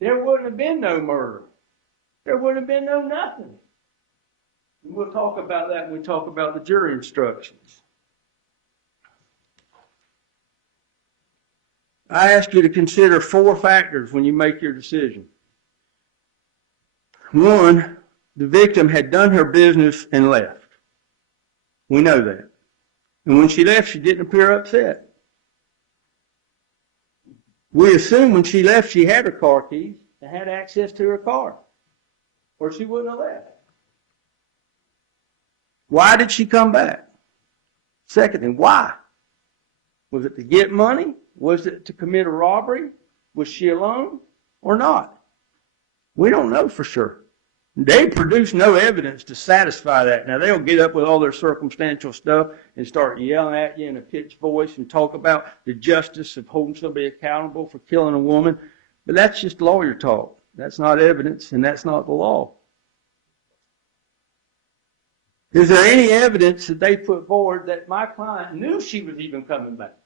there wouldn't have been no murder. There would have been no nothing. And we'll talk about that when we talk about the jury instructions. I ask you to consider 4 factors when you make your decision. 1, the victim had done her business and left. We know that. And when she left, she didn't appear upset. We assume when she left, she had her car keys and had access to her car, or she wouldn't have left. Why did she come back? Second thing, why? Was it to get money? Was it to commit a robbery? Was she alone or not? We don't know for sure. They produce no evidence to satisfy that. Now, they'll get up with all their circumstantial stuff and start yelling at you in a pitched voice and talk about the justice of holding somebody accountable for killing a woman. But that's just lawyer talk. That's not evidence, and that's not the law. Is there any evidence that they put forward that my client knew she was even coming back?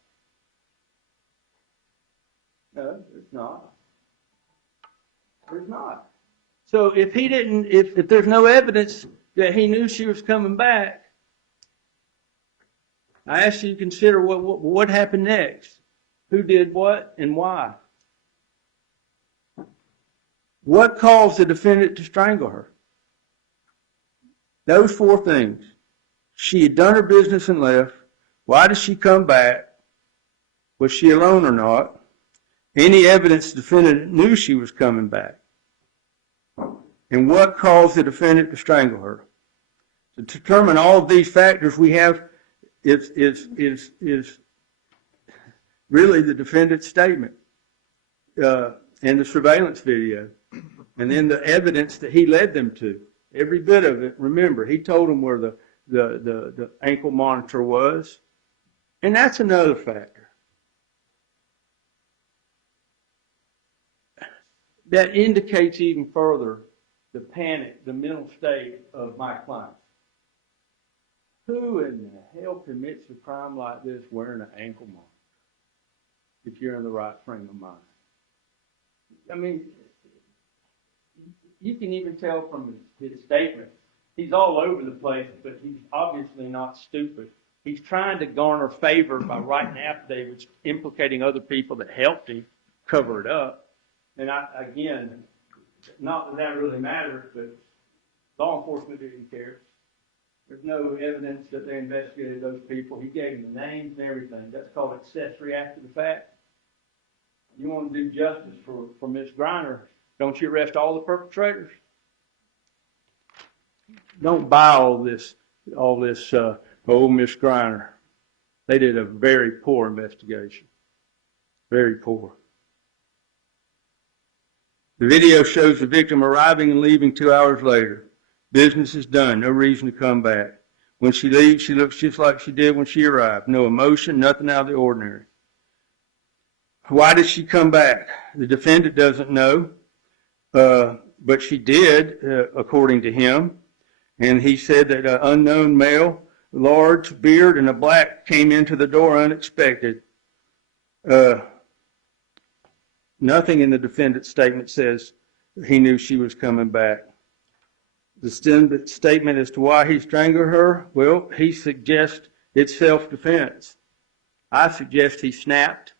No, there's not. There's not. So if he didn't, if there's no evidence that he knew she was coming back, I ask you to consider what happened next. Who did what and why? What caused the defendant to strangle her? Those 4 things. She had done her business and left. Why did she come back? Was she alone or not? Any evidence the defendant knew she was coming back? And what caused the defendant to strangle her? To determine all of these factors, we have is really the defendant's statement and the surveillance video, and then the evidence that he led them to. Every bit of it. Remember, he told them where the ankle monitor was, and that's another factor that indicates even further the panic, the mental state of my client. Who in the hell commits a crime like this wearing an ankle monitor if you're in the right frame of mind? I mean, you can even tell from his statement, he's all over the place, but he's obviously not stupid. He's trying to garner favor by writing affidavits implicating other people that helped him cover it up. And again, not that that really matters, but law enforcement didn't care. There's no evidence that they investigated those people. He gave them the names and everything. That's called accessory after the fact. You want to do justice for Miss Griner, don't you arrest all the perpetrators? Don't buy all this, oh, Miss Griner. They did a very poor investigation. Very poor. The video shows the victim arriving and leaving 2 hours later. Business is done. No reason to come back. When she leaves, she looks just like she did when she arrived. No emotion, nothing out of the ordinary. Why did she come back? The defendant doesn't know, but she did, according to him. And he said that an unknown male, large beard and a black, came into the door unexpected. Nothing in the defendant's statement says he knew she was coming back. The statement as to why he strangled her, well, he suggests it's self-defense. I suggest he snapped.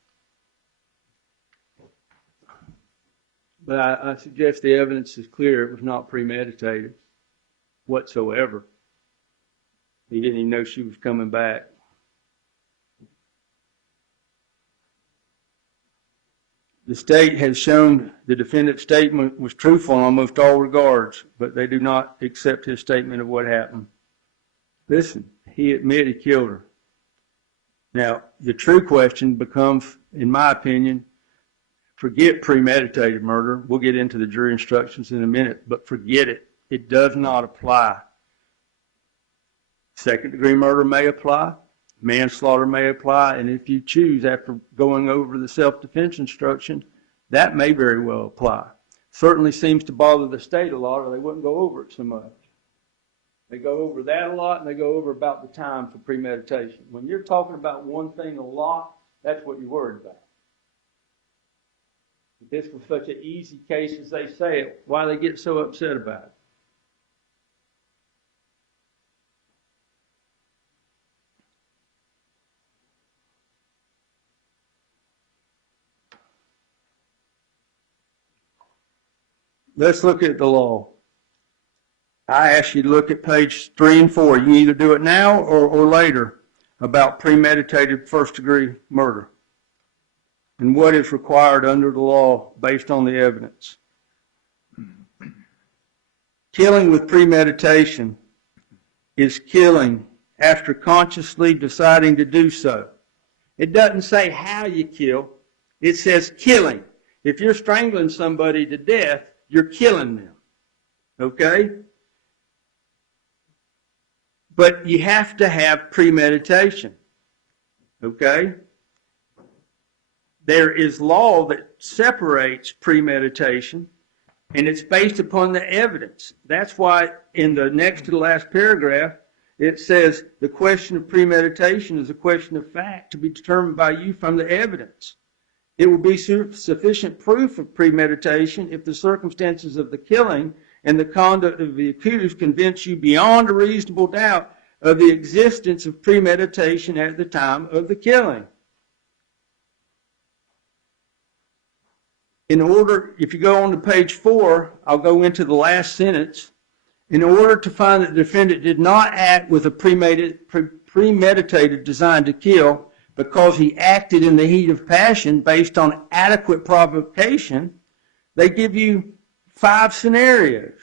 But I suggest the evidence is clear it was not premeditated whatsoever. He didn't even know she was coming back. The state has shown the defendant's statement was truthful in almost all regards, but they do not accept his statement of what happened. Listen, he admitted he killed her. Now, the true question becomes, in my opinion, forget premeditated murder. We'll get into the jury instructions in a minute, but forget it. It does not apply. Second-degree murder may apply. Manslaughter may apply, and if you choose after going over the self-defense instruction, that may very well apply. Certainly seems to bother the state a lot, or they wouldn't go over it so much. They go over that a lot, and they go over about the time for premeditation. When you're talking about one thing a lot, that's what you're worried about. If this was such an easy case as they say it, why they get so upset about it? Let's look at the law. I ask you to look at page 3 and 4. You can either do it now or later about premeditated first-degree murder and what is required under the law based on the evidence. Killing with premeditation is killing after consciously deciding to do so. It doesn't say how you kill. It says killing. If you're strangling somebody to death, you're killing them, okay? But you have to have premeditation, okay? There is law that separates premeditation, and it's based upon the evidence. That's why in the next to the last paragraph, it says the question of premeditation is a question of fact to be determined by you from the evidence. It will be sufficient proof of premeditation if the circumstances of the killing and the conduct of the accused convince you beyond a reasonable doubt of the existence of premeditation at the time of the killing. In order, if you go on to page 4, I'll go into the last sentence, in order to find that the defendant did not act with a premeditated design to kill because he acted in the heat of passion based on adequate provocation, they give you 5 scenarios.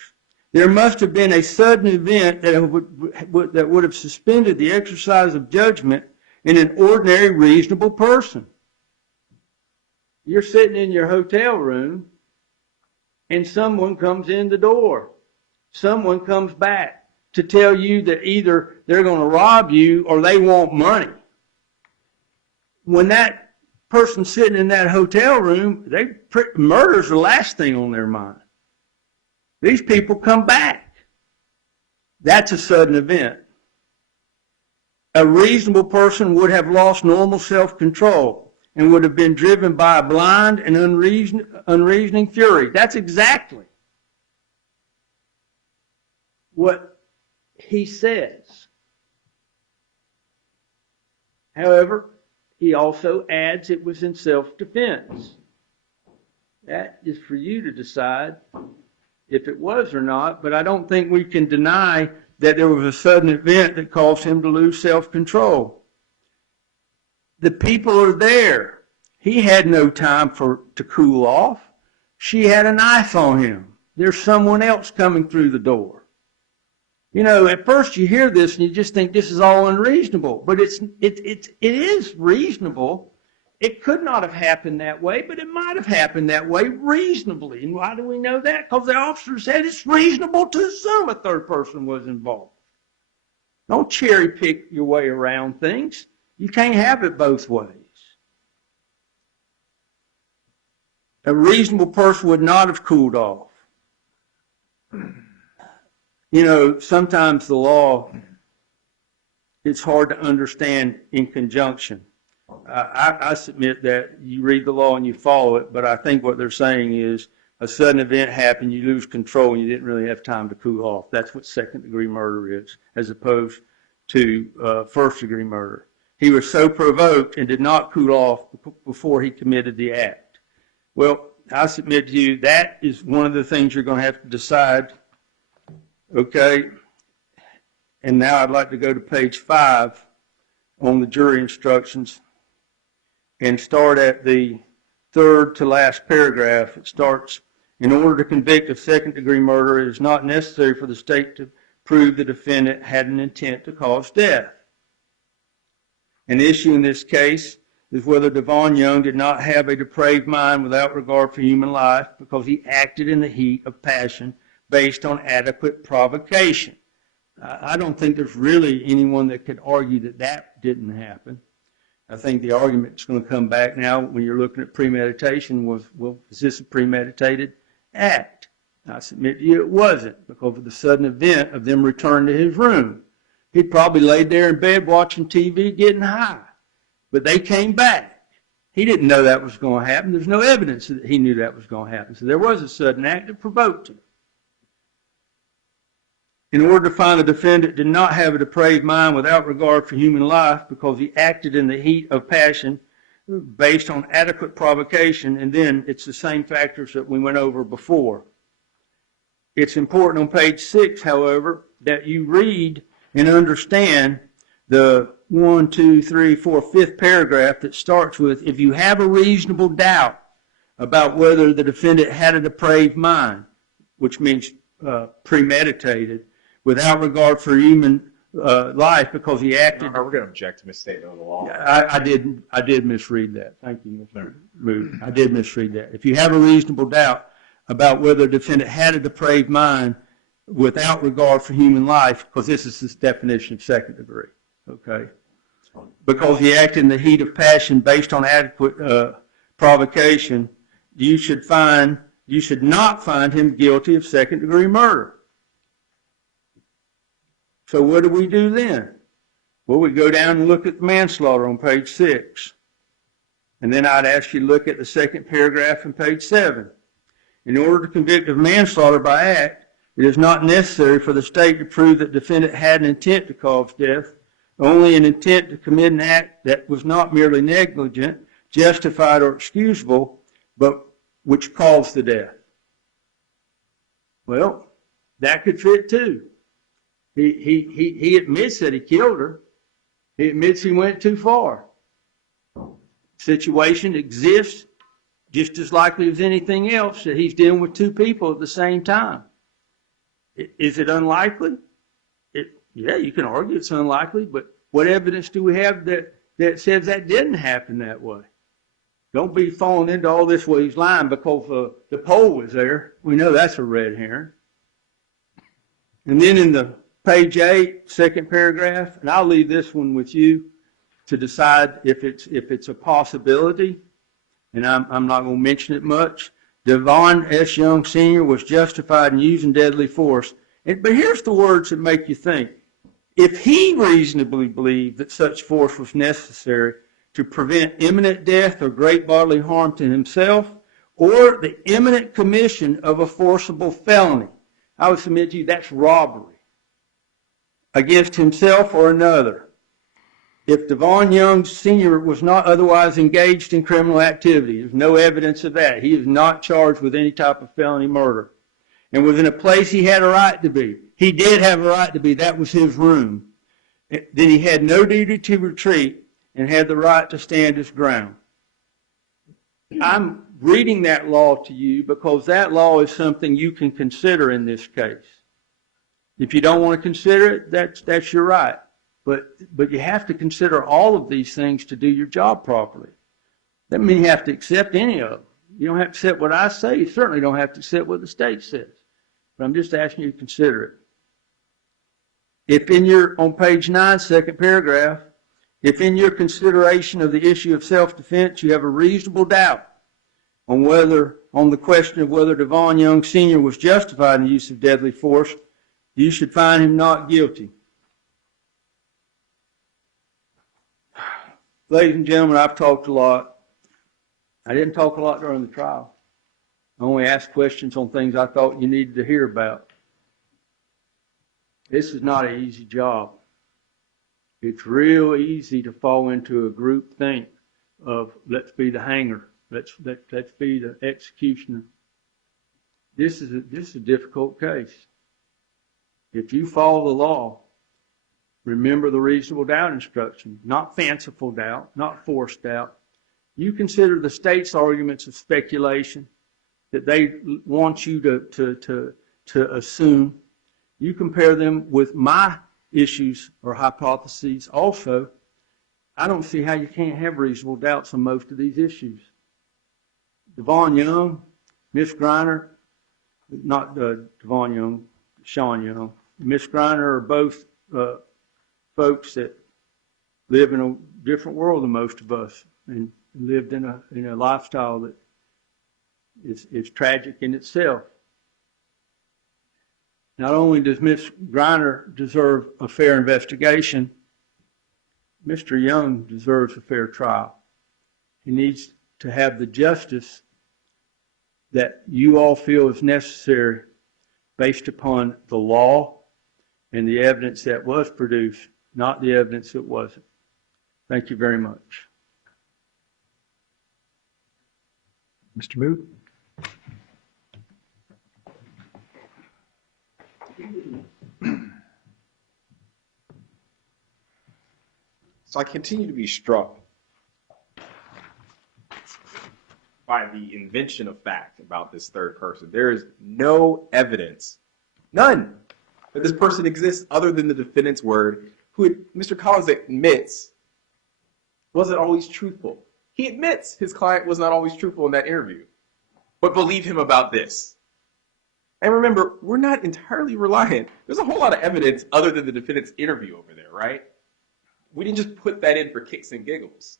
There must have been a sudden event that would have suspended the exercise of judgment in an ordinary, reasonable person. You're sitting in your hotel room, and someone comes in the door. Someone comes back to tell you that either they're going to rob you or they want money. When that person's sitting in that hotel room, murder's the last thing on their mind. These people come back. That's a sudden event. A reasonable person would have lost normal self-control and would have been driven by a blind and unreasoning fury. That's exactly what he says. However, he also adds it was in self-defense. That is for you to decide if it was or not, but I don't think we can deny that there was a sudden event that caused him to lose self-control. The people are there. He had no time to cool off. She had a knife on him. There's someone else coming through the door. You know, at first you hear this and you just think this is all unreasonable, but it is reasonable. It could not have happened that way, but it might have happened that way reasonably. And why do we know that? Because the officer said it's reasonable to assume a third person was involved. Don't cherry pick your way around things. You can't have it both ways. A reasonable person would not have cooled off. You know, sometimes the law, it's hard to understand in conjunction. I submit that you read the law and you follow it, but I think what they're saying is a sudden event happened, you lose control, and you didn't really have time to cool off. That's what second-degree murder is, as opposed to first-degree murder. He was so provoked and did not cool off before he committed the act. Well, I submit to you that is one of the things you're going to have to decide. Okay, and now I'd like to go to page 5 on the jury instructions and start at the third to last paragraph. It starts, in order to convict of second-degree murder, it is not necessary for the state to prove the defendant had an intent to cause death. An issue in this case is whether Devhon Young did not have a depraved mind without regard for human life because he acted in the heat of passion based on adequate provocation. I don't think there's really anyone that could argue that that didn't happen. I think the argument that's going to come back now when you're looking at premeditation was, well, is this a premeditated act? I submit to you it wasn't, because of the sudden event of them returning to his room. He'd probably laid there in bed watching TV getting high, but they came back. He didn't know that was going to happen. There's no evidence that he knew that was going to happen. So there was a sudden act that provoked him. In order to find the defendant did not have a depraved mind without regard for human life because he acted in the heat of passion based on adequate provocation, and then it's the same factors that we went over before. It's important on page 6, however, that you read and understand the 1, 2, 3, 4, 5th paragraph that starts with, if you have a reasonable doubt about whether the defendant had a depraved mind, which means premeditated, without regard for human life because he acted. We're going to object to misstatement of the law. I did misread that. Thank you, Mr. Moody. I did misread that. If you have a reasonable doubt about whether the defendant had a depraved mind without regard for human life, because this is his definition of second degree, okay? Because he acted in the heat of passion based on adequate provocation, you should not find him guilty of second degree murder. So what do we do then? Well, we go down and look at manslaughter on page 6. And then I'd ask you to look at the second paragraph on page 7. In order to convict of manslaughter by act, it is not necessary for the state to prove that the defendant had an intent to cause death, only an intent to commit an act that was not merely negligent, justified, or excusable, but which caused the death. Well, That could fit too. He admits that he killed her. He admits he went too far. Situation exists just as likely as anything else that he's dealing with two people at the same time. Is it unlikely? Yeah, you can argue it's unlikely, but what evidence do we have that says that didn't happen that way? Don't be falling into all this where he's lying because the pole was there. We know that's a red herring. And then in the page 8, second paragraph, and I'll leave this one with you to decide if it's a possibility, and I'm not going to mention it much. Devhon S. Young Sr. was justified in using deadly force. But here's the words that make you think. If he reasonably believed that such force was necessary to prevent imminent death or great bodily harm to himself or the imminent commission of a forcible felony, I would submit to you that's robbery against himself or another. If Devhon Young Sr. was not otherwise engaged in criminal activity, there's no evidence of that. He is not charged with any type of felony murder. And was in a place he had a right to be. He did have a right to be. That was his room. Then he had no duty to retreat and had the right to stand his ground. I'm reading that law to you because that law is something you can consider in this case. If you don't want to consider it, that's your right. But you have to consider all of these things to do your job properly. That doesn't mean you have to accept any of them. You don't have to accept what I say. You certainly don't have to accept what the state says. But I'm just asking you to consider it. If on page 9, second paragraph, if in your consideration of the issue of self-defense you have a reasonable doubt on the question of whether Devhon Young Sr. was justified in the use of deadly force, you should find him not guilty. Ladies and gentlemen, I've talked a lot. I didn't talk a lot during the trial. I only asked questions on things I thought you needed to hear about. This is not an easy job. It's real easy to fall into a group think of let's be the hanger, let's be the executioner. This is a difficult case. If you follow the law, remember the reasonable doubt instruction, not fanciful doubt, not forced doubt. You consider the state's arguments of speculation that they want you to assume. You compare them with my issues or hypotheses also. I don't see how you can't have reasonable doubts on most of these issues. Devhon Young, Miss Griner, not Devhon Young, Sean Young, Miss Griner are both folks that live in a different world than most of us and lived in a lifestyle that is tragic in itself. Not only does Miss Griner deserve a fair investigation, Mr. Young deserves a fair trial. He needs to have the justice that you all feel is necessary based upon the law and the evidence that was produced, not the evidence that wasn't. Thank you very much. Mr. Mood? So I continue to be struck by the invention of fact about this third person. There is no evidence, none, that this person exists other than the defendant's word, who Mr. Collins admits wasn't always truthful. He admits his client was not always truthful in that interview, but believe him about this. And remember, we're not entirely reliant. There's a whole lot of evidence other than the defendant's interview over there, right? We didn't just put that in for kicks and giggles.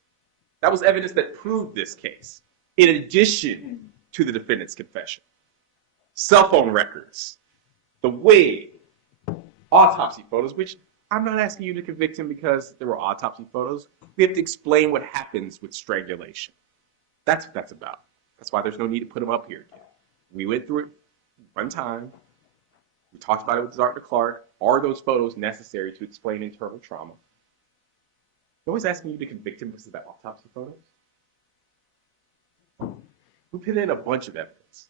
That was evidence that proved this case, in addition to the defendant's confession. Cell phone records, the wig, autopsy photos, which I'm not asking you to convict him because there were autopsy photos. We have to explain what happens with strangulation. That's what that's about. That's why there's no need to put him up here again. We went through it one time. We talked about it with Dr. Clark. Are those photos necessary to explain internal trauma? No one's asking you to convict him because of the autopsy photos. We put in a bunch of evidence.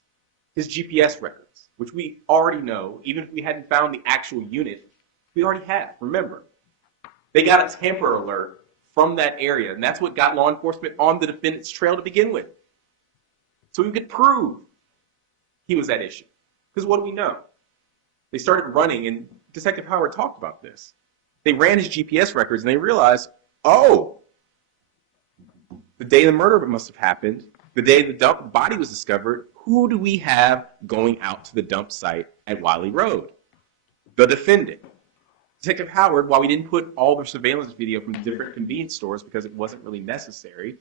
his GPS records, which we already know, even if we hadn't found the actual unit, we already have. Remember, they got a tamper alert from that area, and that's what got law enforcement on the defendant's trail to begin with. So we could prove he was at issue. Because what do we know? They started running, and Detective Howard talked about this. They ran his GPS records, and they realized, oh, the day the murder must have happened, the day the body was discovered, who do we have going out to the dump site at Wiley Road? The defendant. Detective Howard, while we didn't put all the surveillance video from different convenience stores because it wasn't really necessary,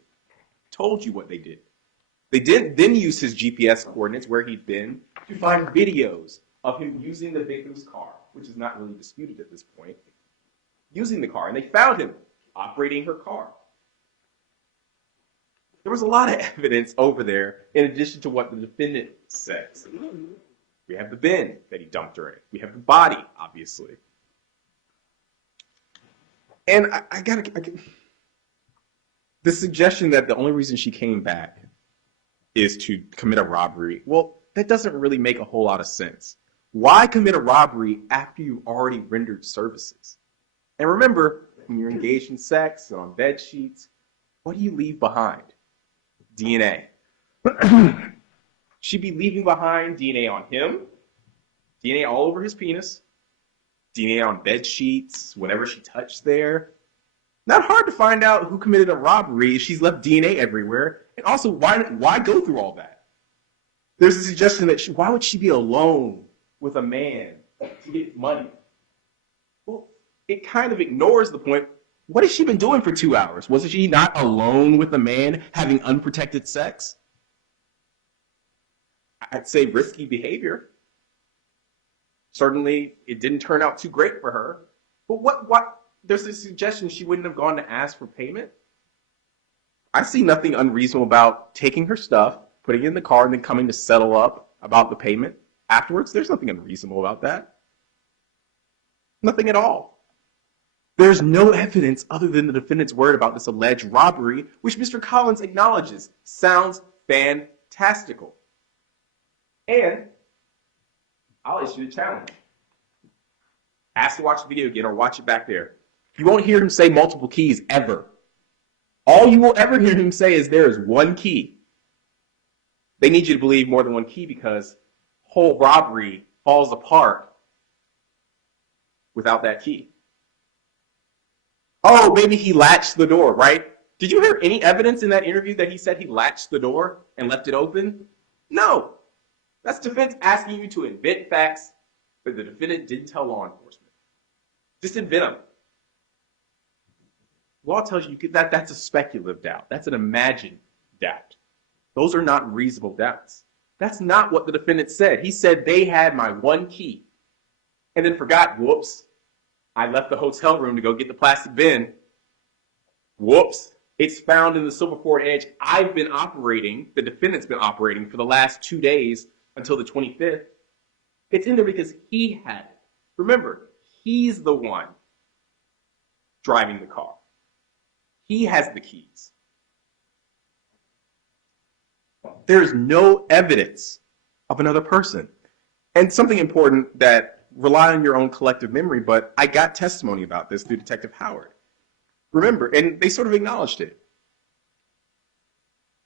told you what they did. They didn't then use his GPS coordinates where he'd been to find videos of him using the victim's car, which is not really disputed at this point, using the car, and they found him operating her car. There was a lot of evidence over there in addition to what the defendant says. We have the bin that he dumped her in. We have the body, obviously. And the suggestion that the only reason she came back is to commit a robbery, well, that doesn't really make a whole lot of sense. Why commit a robbery after you've already rendered services? And remember, when you're engaged in sex and on bed sheets, what do you leave behind? DNA. She'd be leaving behind DNA on him, DNA all over his penis, DNA on bed sheets, whatever she touched there. Not hard to find out who committed a robbery if she's left DNA everywhere. And also, why go through all that? There's a suggestion that why would she be alone with a man to get money? Well, it kind of ignores the point. What has she been doing for 2 hours? Wasn't she not alone with a man having unprotected sex? I'd say risky behavior. Certainly, it didn't turn out too great for her. But what? There's a suggestion she wouldn't have gone to ask for payment. I see nothing unreasonable about taking her stuff, putting it in the car, and then coming to settle up about the payment afterwards. There's nothing unreasonable about that. Nothing at all. There's no evidence other than the defendant's word about this alleged robbery, which Mr. Collins acknowledges sounds fantastical. And I'll issue the challenge. Ask to watch the video again or watch it back there. You won't hear him say multiple keys ever. All you will ever hear him say is there is one key. They need you to believe more than one key because whole robbery falls apart without that key. Oh, maybe he latched the door, right? Did you hear any evidence in that interview that he said he latched the door and left it open? No. That's defense asking you to invent facts that the defendant didn't tell law enforcement. Just invent them. Law tells you that that's a speculative doubt. That's an imagined doubt. Those are not reasonable doubts. That's not what the defendant said. He said they had my one key and then forgot, whoops, I left the hotel room to go get the plastic bin. Whoops, it's found in the silver Ford Edge I've been operating, the defendant's been operating for the last 2 days until the 25th. It's in there because he had it. Remember, he's the one driving the car. He has the keys. There's no evidence of another person. And something important that rely on your own collective memory, but I got testimony about this through Detective Howard. Remember, and they sort of acknowledged it.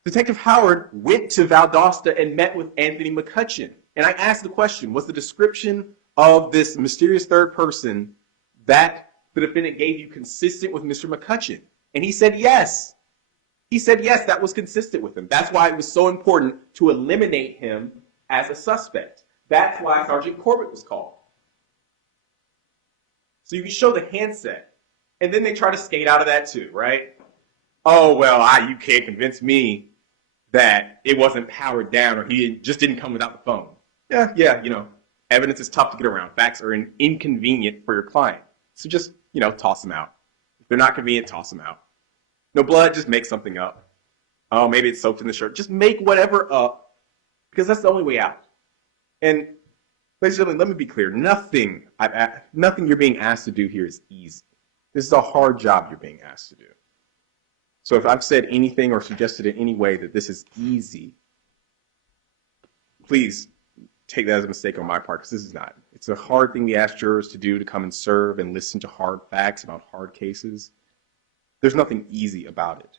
Detective Howard went to Valdosta and met with Anthony McCutcheon. And I asked the question, was the description of this mysterious third person that the defendant gave you consistent with Mr. McCutcheon? And he said yes. He said yes, that was consistent with him. That's why it was so important to eliminate him as a suspect. That's why Sergeant Corbett was called. So you can show the handset. And then they try to skate out of that too, right? Oh, well, you can't convince me that it wasn't powered down or he just didn't come without the phone. Yeah, evidence is tough to get around. Facts are inconvenient for your client. So just, toss them out. If they're not convenient, toss them out. No blood, just make something up. Oh, maybe it's soaked in the shirt. Just make whatever up because that's the only way out. And ladies and gentlemen, let me be clear. Nothing you're being asked to do here is easy. This is a hard job you're being asked to do. So if I've said anything or suggested in any way that this is easy, please take that as a mistake on my part, because this is not. It's a hard thing we ask jurors to do, to come and serve and listen to hard facts about hard cases. There's nothing easy about it.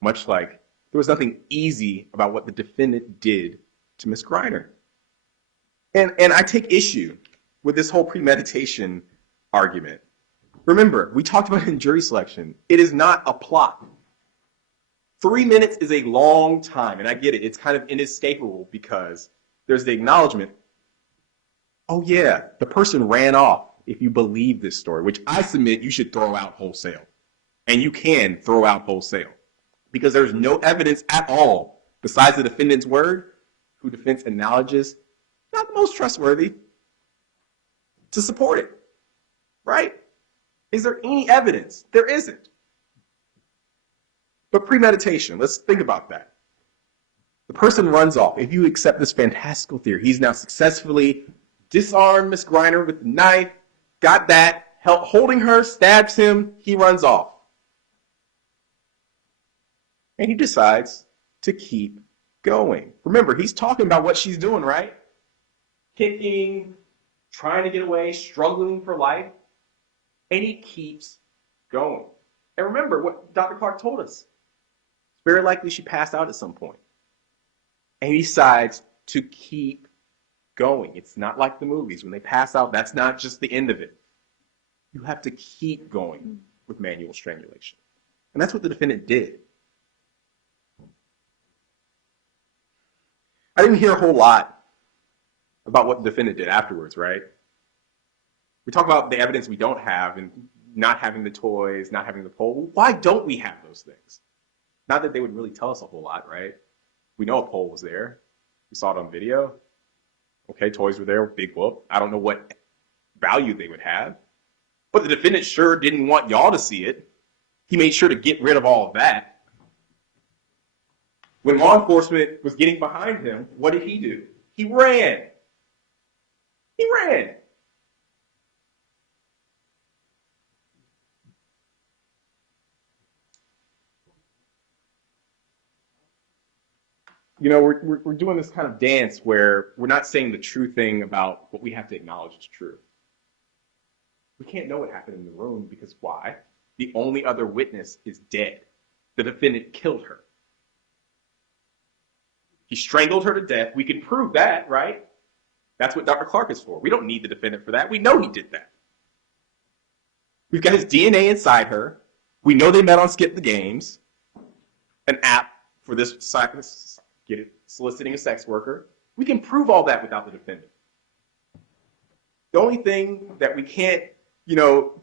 Much like there was nothing easy about what the defendant did to Miss Griner. And I take issue with this whole premeditation argument. Remember, we talked about it in jury selection. It is not a plot. 3 minutes is a long time, and I get it. It's kind of inescapable because there's the acknowledgement, oh yeah, the person ran off, if you believe this story, which I submit you should throw out wholesale. And you can throw out wholesale because there's no evidence at all besides the defendant's word, who defense acknowledges not the most trustworthy, to support it, right? Is there any evidence? There isn't. But premeditation, let's think about that. The person runs off. If you accept this fantastical theory, he's now successfully disarmed Miss Griner with the knife, got that, holding her, stabs him, he runs off. And he decides to keep going. Remember, he's talking about what she's doing, right? Kicking, trying to get away, struggling for life. And he keeps going. And remember what Dr. Clark told us. It's very likely she passed out at some point. And he decides to keep going. It's not like the movies. When they pass out, that's not just the end of it. You have to keep going with manual strangulation. And that's what the defendant did. I didn't hear a whole lot about what the defendant did afterwards, right? We talk about the evidence we don't have and not having the toys, not having the pole. Why don't we have those things? Not that they would really tell us a whole lot, right? We know a pole was there. We saw it on video. Okay, toys were there, big whoop. I don't know what value they would have. But the defendant sure didn't want y'all to see it. He made sure to get rid of all of that. When law enforcement was getting behind him, what did he do? He ran. He ran. You know, we're doing this kind of dance where we're not saying the true thing about what we have to acknowledge is true. We can't know what happened in the room because why? The only other witness is dead. The defendant killed her. He strangled her to death. We can prove that, right? That's what Dr. Clark is for. We don't need the defendant for that. We know he did that. We've got his DNA inside her. We know they met on Skip the Games, an app for this soliciting a sex worker. We can prove all that without the defendant. The only thing that we can't, deal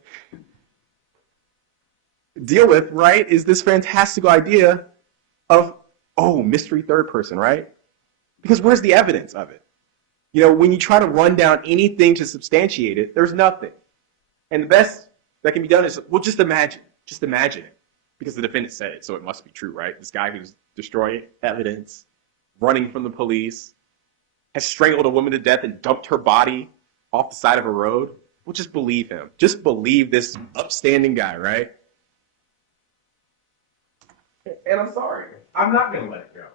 with, right, is this fantastical idea of, mystery third person, right? Because where's the evidence of it? When you try to run down anything to substantiate it, there's nothing. And the best that can be done is, well, just imagine it. Because the defendant said it, so it must be true, right? This guy who's destroying evidence, running from the police, has strangled a woman to death and dumped her body off the side of a road. Well, just believe him. Just believe this upstanding guy, right? And I'm sorry. I'm not going to let it go.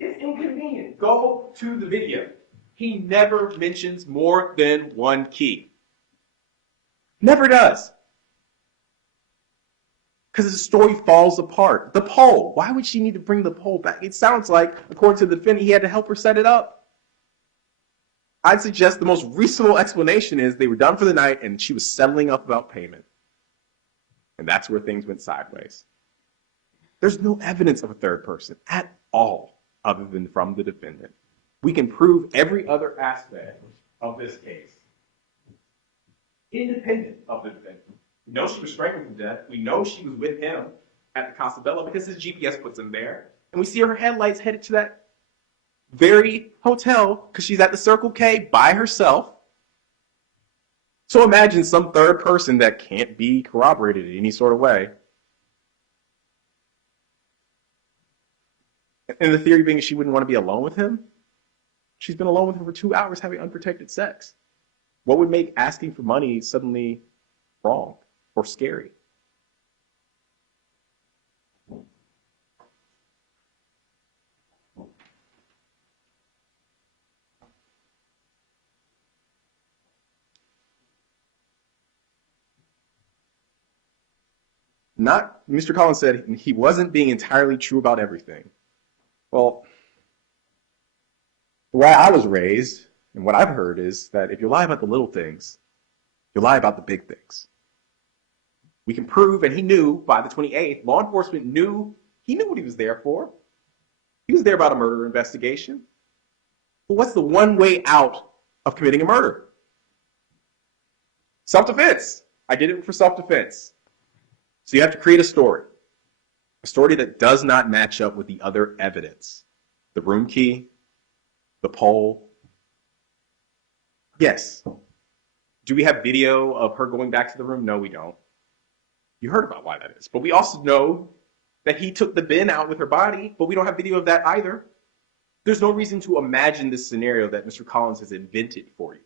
It's inconvenient. Go to the video. He never mentions more than one key. Never does. Because the story falls apart. The pole. Why would she need to bring the pole back? It sounds like, according to the defendant, he had to help her set it up. I'd suggest the most reasonable explanation is they were done for the night and she was settling up about payment. And that's where things went sideways. There's no evidence of a third person at all other than from the defendant. We can prove every other aspect of this case independent of the defendant. We know she was strangled to death. We know she was with him at the Casa Bella because his GPS puts him there. And we see her headlights headed to that very hotel because she's at the Circle K by herself. So imagine some third person that can't be corroborated in any sort of way. And the theory being she wouldn't want to be alone with him. She's been alone with him for 2 hours having unprotected sex. What would make asking for money suddenly wrong or scary? Mr. Collins said he wasn't being entirely true about everything. Well, the way I was raised and what I've heard is that if you lie about the little things, you lie about the big things. We can prove, and he knew by the 28th, law enforcement knew what he was there for. He was there about a murder investigation. But what's the one way out of committing a murder? Self-defense. I did it for self-defense. So you have to create a story that does not match up with the other evidence. The room key, the pole. Yes. Do we have video of her going back to the room? No, we don't. You heard about why that is. But we also know that he took the bin out with her body, but we don't have video of that either. There's no reason to imagine this scenario that Mr. Collins has invented for you.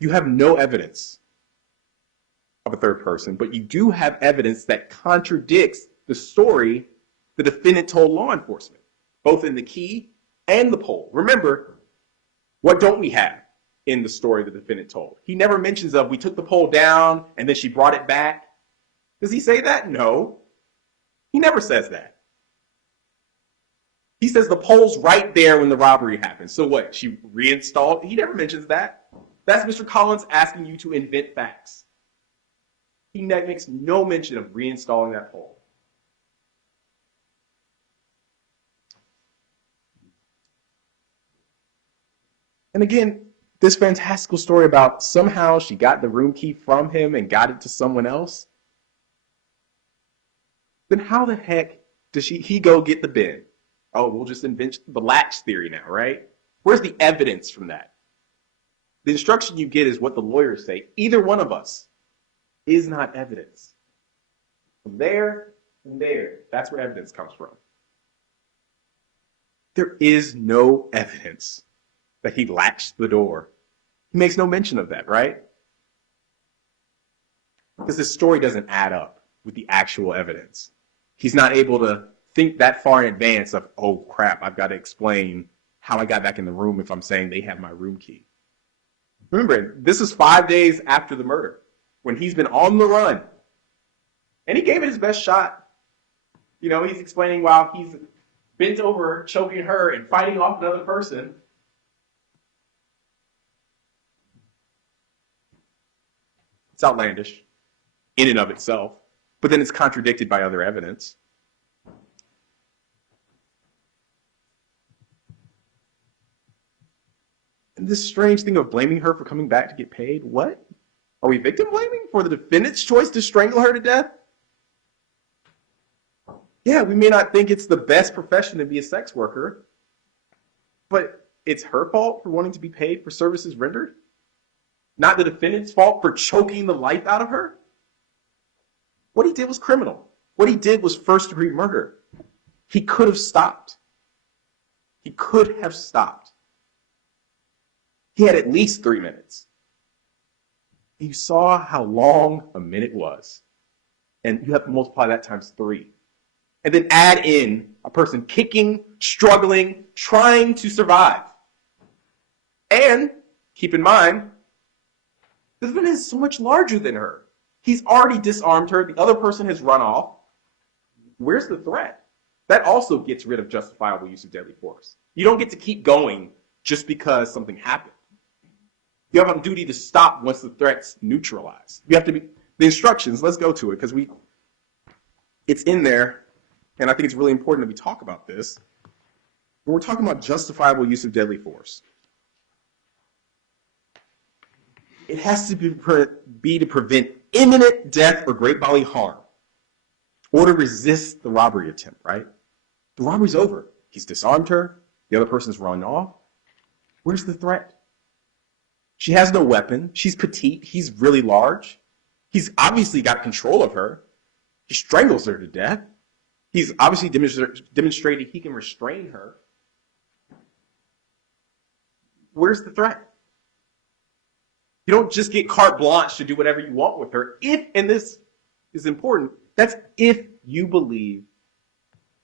You have no evidence of a third person, but you do have evidence that contradicts the story the defendant told law enforcement, both in the key and the pole. Remember, what don't we have in the story the defendant told? He never mentions of, we took the pole down and then she brought it back. Does he say that? No. He never says that. He says the pole's right there when the robbery happened. So what? She reinstalled? He never mentions that. That's Mr. Collins asking you to invent facts. He makes no mention of reinstalling that pole. And again, this fantastical story about somehow she got the room key from him and got it to someone else. Then how the heck does he go get the bin? Oh, we'll just invent the latch theory now, right? Where's the evidence from that? The instruction you get is what the lawyers say. Either one of us is not evidence. From there and there, that's where evidence comes from. There is no evidence that he latched the door. He makes no mention of that, right? Because his story doesn't add up with the actual evidence. He's not able to think that far in advance of, oh crap, I've got to explain how I got back in the room if I'm saying they have my room key. Remember, this is 5 days after the murder, when he's been on the run. And he gave it his best shot. You know, he's explaining while he's bent over, choking her and fighting off another person. It's outlandish in and of itself, but then it's contradicted by other evidence. And this strange thing of blaming her for coming back to get paid, what? Are we victim blaming for the defendant's choice to strangle her to death? Yeah, we may not think it's the best profession to be a sex worker, but it's her fault for wanting to be paid for services rendered? Not the defendant's fault for choking the life out of her? What he did was criminal. What he did was first-degree murder. He could have stopped. He could have stopped. He had at least 3 minutes. You saw how long a minute was. And you have to multiply that times 3. And then add in a person kicking, struggling, trying to survive. And keep in mind, the defendant is so much larger than her. He's already disarmed her. The other person has run off. Where's the threat? That also gets rid of justifiable use of deadly force. You don't get to keep going just because something happened. You have a duty to stop once the threat's neutralized. You have to be, the instructions, let's go to it, because it's in there, and I think it's really important that we talk about this. When we're talking about justifiable use of deadly force, it has to be to prevent imminent death or great bodily harm, or to resist the robbery attempt, right? The robbery's over. He's disarmed her. The other person's run off. Where's the threat? She has no weapon. She's petite. He's really large. He's obviously got control of her. He strangles her to death. He's obviously demonstrated he can restrain her. Where's the threat? You don't just get carte blanche to do whatever you want with her. If, and this is important, that's if you believe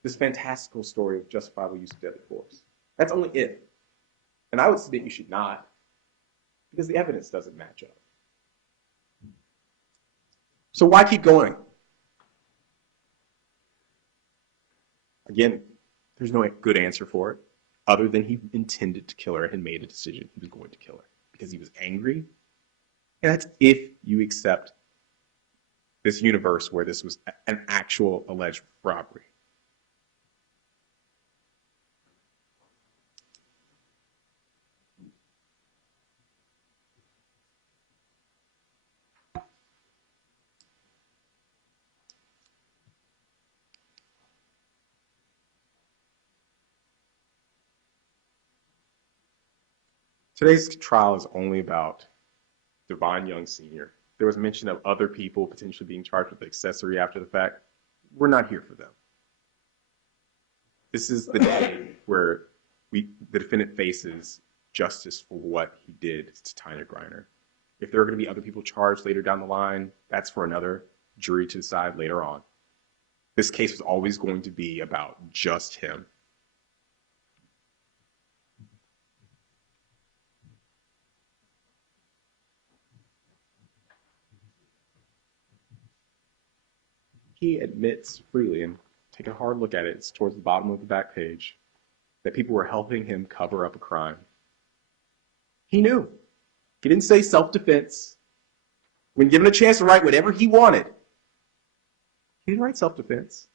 this fantastical story of justifiable use of deadly force. That's only if. And I would submit you should not, because the evidence doesn't match up. So why keep going? Again, there's no good answer for it other than he intended to kill her and made a decision he was going to kill her because he was angry. And that's if you accept this universe where this was an actual alleged robbery. Today's trial is only about Devhon Young Sr. There was mention of other people potentially being charged with accessory after the fact. We're not here for them. This is the day where the defendant faces justice for what he did to Tanya Griner. If there are going to be other people charged later down the line, that's for another jury to decide later on. This case was always going to be about just him. He admits freely, and take a hard look at it, it's towards the bottom of the back page, that people were helping him cover up a crime. He knew. He didn't say self-defense. When given a chance to write whatever he wanted, he didn't write self-defense.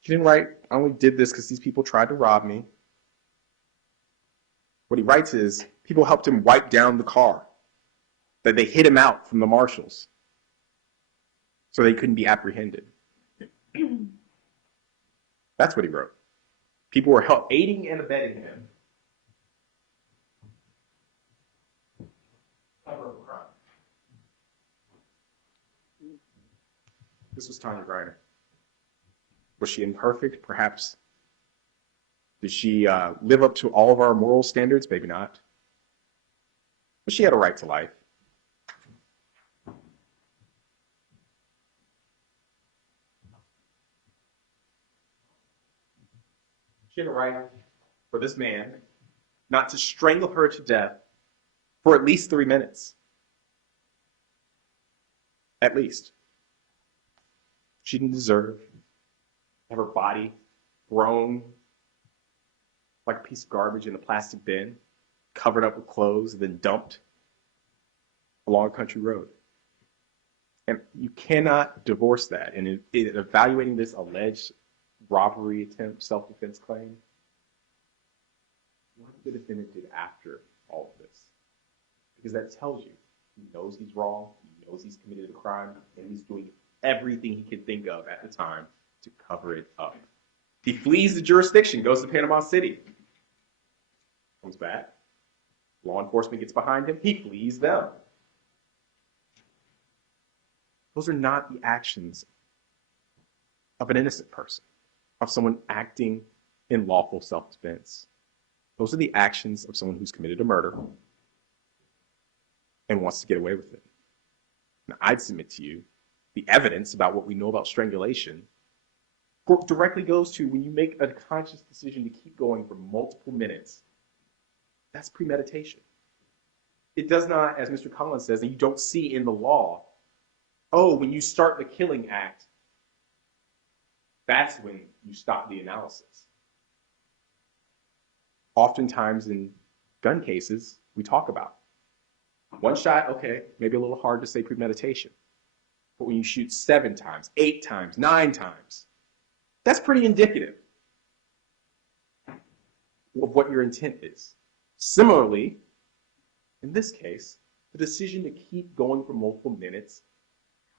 He didn't write, I only did this because these people tried to rob me. What he writes is, people helped him wipe down the car, that they hid him out from the marshals so they couldn't be apprehended. That's what he wrote. People were aiding and abetting him. Cover up a crime. This was Tanya Griner. Was she imperfect? Perhaps. Did she live up to all of our moral standards? Maybe not. But she had a right to life. She had a right for this man not to strangle her to death for at least 3 minutes. At least. She didn't deserve to have her body thrown like a piece of garbage in a plastic bin, covered up with clothes, and then dumped along a country road. And you cannot divorce that. And in evaluating this alleged robbery attempt, self-defense claim, what the defendant did after all of this. Because that tells you he knows he's wrong, he knows he's committed a crime, and he's doing everything he can think of at the time to cover it up. He flees the jurisdiction, goes to Panama City, comes back, law enforcement gets behind him, he flees them. Those are not the actions of an innocent person, of someone acting in lawful self-defense. Those are the actions of someone who's committed a murder and wants to get away with it. Now, I'd submit to you the evidence about what we know about strangulation directly goes to when you make a conscious decision to keep going for multiple minutes. That's premeditation. It does not, as Mr. Collins says, and you don't see in the law, oh, when you start the killing act, that's when you stop the analysis. Oftentimes in gun cases, we talk about one shot, okay, maybe a little hard to say premeditation. But when you shoot 7 times, 8 times, 9 times, that's pretty indicative of what your intent is. Similarly, in this case, the decision to keep going for multiple minutes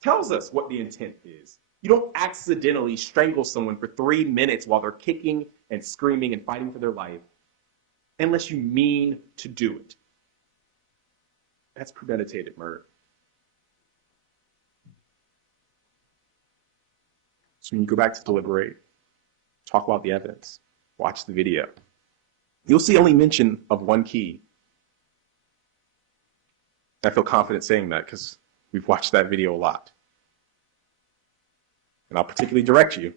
tells us what the intent is. You don't accidentally strangle someone for 3 minutes while they're kicking and screaming and fighting for their life unless you mean to do it. That's premeditated murder. So when you go back to deliberate, talk about the evidence, watch the video, you'll see only mention of one key. I feel confident saying that because we've watched that video a lot. And I'll particularly direct you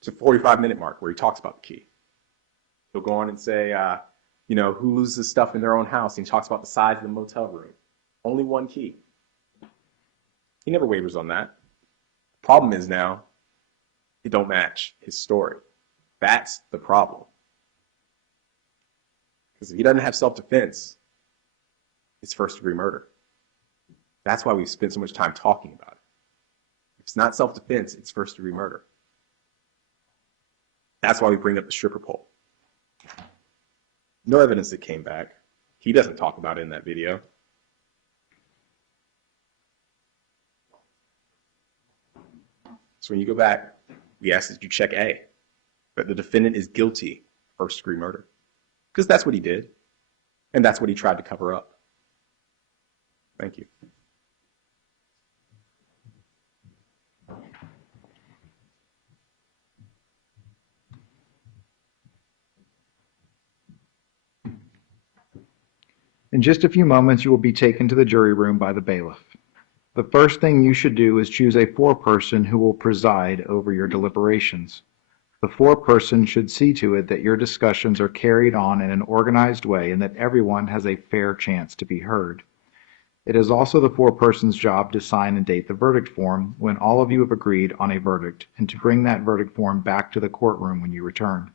to the 45-minute mark where he talks about the key. He'll go on and say, who loses stuff in their own house, and he talks about the size of the motel room. Only one key. He never wavers on that. Problem is now, it don't match his story. That's the problem. Because if he doesn't have self-defense, it's first-degree murder. That's why we've spent so much time talking about it. If it's not self-defense, it's first-degree murder. That's why we bring up the stripper pole. No evidence that came back. He doesn't talk about it in that video. So when you go back, we ask that you check A, that the defendant is guilty of first-degree murder. Because that's what he did, and that's what he tried to cover up. Thank you. In just a few moments, you will be taken to the jury room by the bailiff. The first thing you should do is choose a foreperson who will preside over your deliberations. The foreperson should see to it that your discussions are carried on in an organized way and that everyone has a fair chance to be heard. It is also the foreperson's job to sign and date the verdict form when all of you have agreed on a verdict and to bring that verdict form back to the courtroom when you return.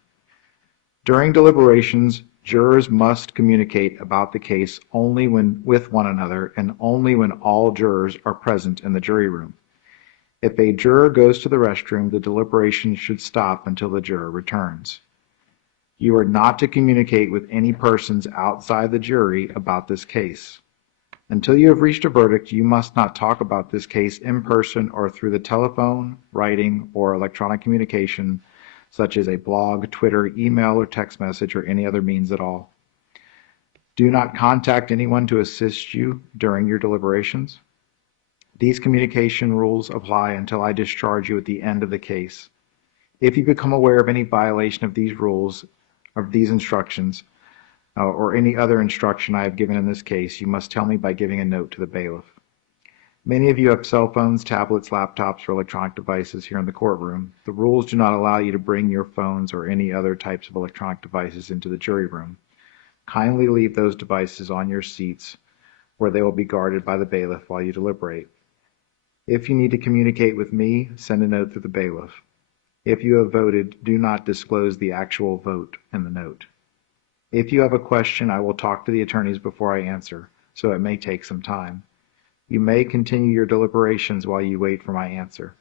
During deliberations, jurors must communicate about the case only when with one another and only when all jurors are present in the jury room. If a juror goes to the restroom, the deliberations should stop until the juror returns. You are not to communicate with any persons outside the jury about this case. Until you have reached a verdict, you must not talk about this case in person or through the telephone, writing, or electronic communication, such as a blog, Twitter, email, or text message, or any other means at all. Do not contact anyone to assist you during your deliberations. These communication rules apply until I discharge you at the end of the case. If you become aware of any violation of these rules, of these instructions, or any other instruction I have given in this case, you must tell me by giving a note to the bailiff. Many of you have cell phones, tablets, laptops, or electronic devices here in the courtroom. The rules do not allow you to bring your phones or any other types of electronic devices into the jury room. Kindly leave those devices on your seats where they will be guarded by the bailiff while you deliberate. If you need to communicate with me, send a note through the bailiff. If you have voted, do not disclose the actual vote in the note. If you have a question, I will talk to the attorneys before I answer, so it may take some time. You may continue your deliberations while you wait for my answer.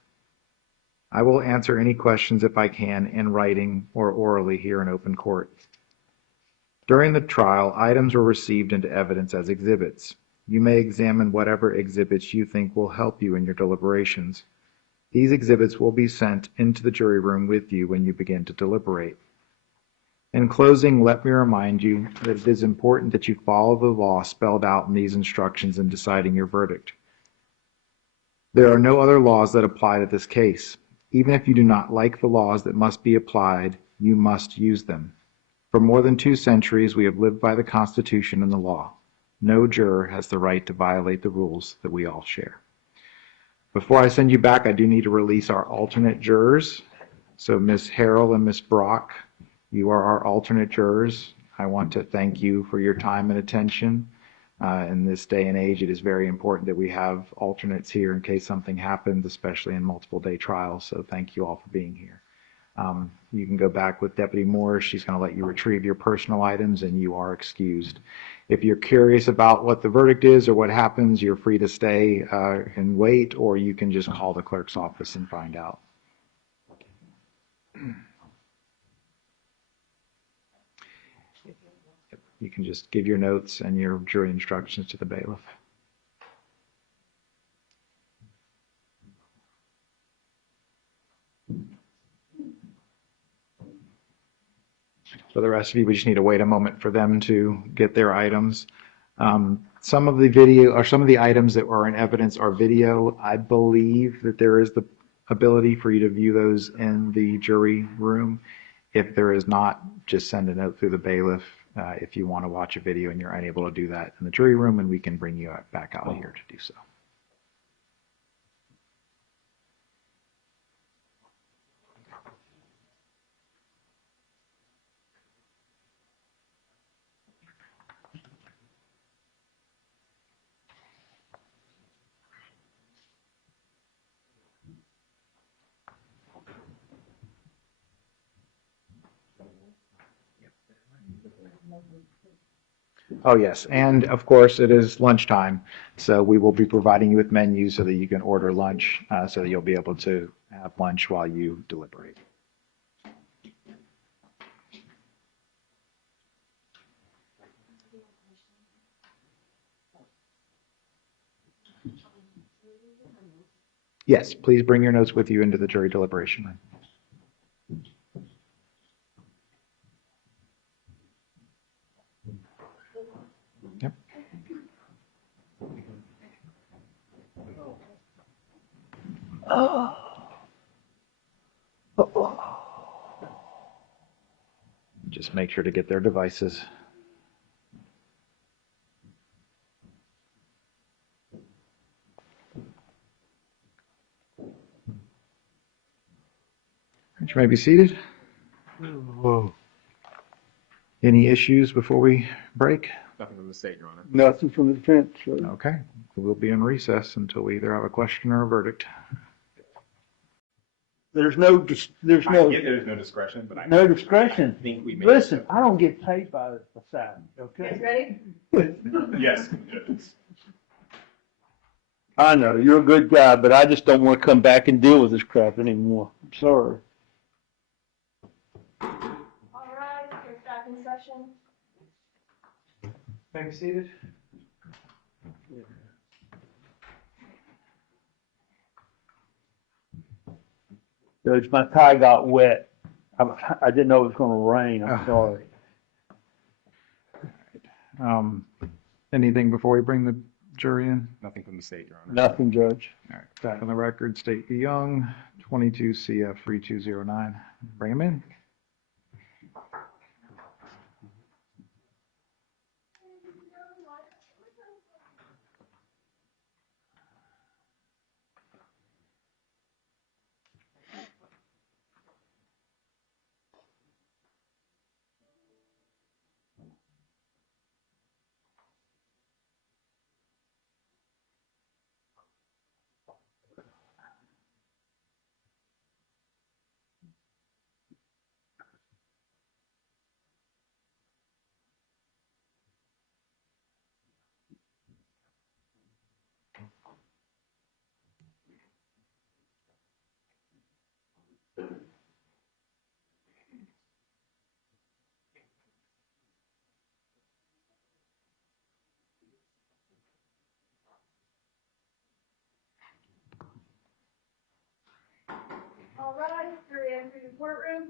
I will answer any questions if I can in writing or orally here in open court. During the trial, items were received into evidence as exhibits. You may examine whatever exhibits you think will help you in your deliberations. These exhibits will be sent into the jury room with you when you begin to deliberate. In closing, let me remind you that it is important that you follow the law spelled out in these instructions in deciding your verdict. There are no other laws that apply to this case. Even if you do not like the laws that must be applied, you must use them. For more than 2 centuries, we have lived by the Constitution and the law. No juror has the right to violate the rules that we all share. Before I send you back, I do need to release our alternate jurors. So Ms. Harrell and Ms. Brock, you are our alternate jurors. I want to thank you for your time and attention. In this day and age, it is very important that we have alternates here in case something happens, especially in multiple day trials. So thank you all for being here. You can go back with Deputy Moore. She's going to let you retrieve your personal items and you are excused. If you're curious about what the verdict is or what happens, you're free to stay and wait, or you can just call the clerk's office and find out. You can just give your notes and your jury instructions to the bailiff. For the rest of you, we just need to wait a moment for them to get their items. Some of the video or some of the items that were in evidence are video. I believe that there is the ability for you to view those in the jury room. If there is not, just send a note through the bailiff if you want to watch a video and you're unable to do that in the jury room, and we can bring you back out here to do so. Oh, yes. And of course, it is lunchtime. So we will be providing you with menus so that you can order lunch, so that you'll be able to have lunch while you deliberate. Yes, please bring your notes with you into the jury deliberation room. Yep. Just make sure to get their devices. You may be seated. Whoa. Any issues before we break? Nothing from the state, Your Honor. Nothing from the defense. Sir. Okay. We'll be in recess until we either have a question or a verdict. There's no I get there's no discretion, but I no discretion. think we may. Listen, I don't get paid by the side. Okay. Ready? Yes. I know you're a good guy, but I just don't want to come back and deal with this crap anymore. I'm sorry. All right, we're back in session. May be seated. Judge, my tie got wet. I didn't know it was going to rain. I'm sorry. Anything before we bring the jury in? Nothing from the state, Your Honor. Nothing, Judge. All right. Back on the record, State v. Young, 22 CF 3209. Bring him in. All right, jury entry to courtroom.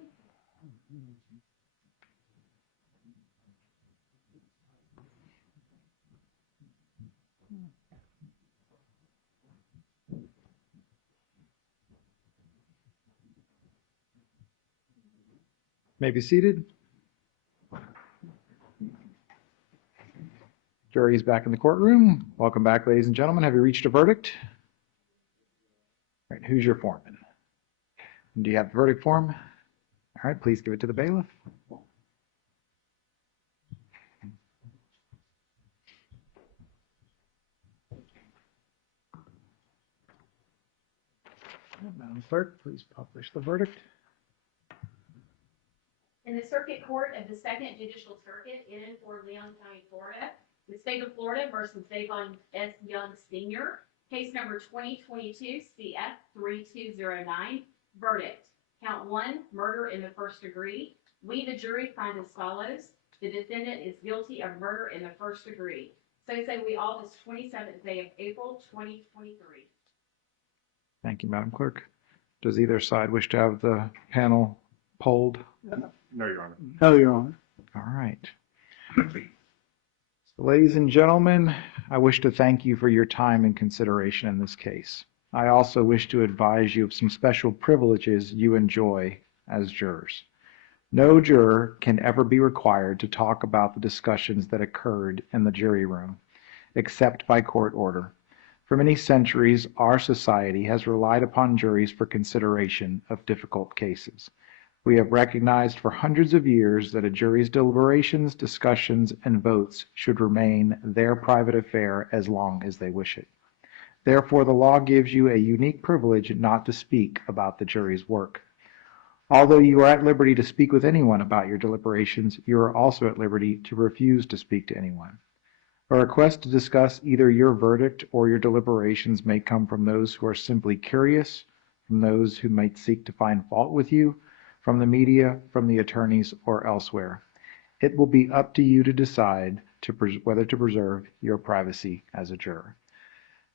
May be seated. Jury's back in the courtroom. Welcome back, ladies and gentlemen. Have you reached a verdict? All right, who's your foreman? And do you have the verdict form? All right, please give it to the bailiff. Madam Clerk, please publish the verdict. In the Circuit Court of the Second Judicial Circuit in Fort Leon County, Florida, the state of Florida versus Devhon Young Sr., case number 2022 CF 3209, verdict. Count 1, murder in the first degree. We, the jury, find as follows. The defendant is guilty of murder in the first degree. So say we all this 27th day of April 2023. Thank you, Madam Clerk. Does either side wish to have the panel polled? No, Your Honor. No, Your Honor. All right. So, ladies and gentlemen, I wish to thank you for your time and consideration in this case. I also wish to advise you of some special privileges you enjoy as jurors. No juror can ever be required to talk about the discussions that occurred in the jury room, except by court order. For many centuries, our society has relied upon juries for consideration of difficult cases. We have recognized for hundreds of years that a jury's deliberations, discussions, and votes should remain their private affair as long as they wish it. Therefore, the law gives you a unique privilege not to speak about the jury's work. Although you are at liberty to speak with anyone about your deliberations, you are also at liberty to refuse to speak to anyone. A request to discuss either your verdict or your deliberations may come from those who are simply curious, from those who might seek to find fault with you, from the media, from the attorneys, or elsewhere. It will be up to you to decide whether to preserve your privacy as a juror.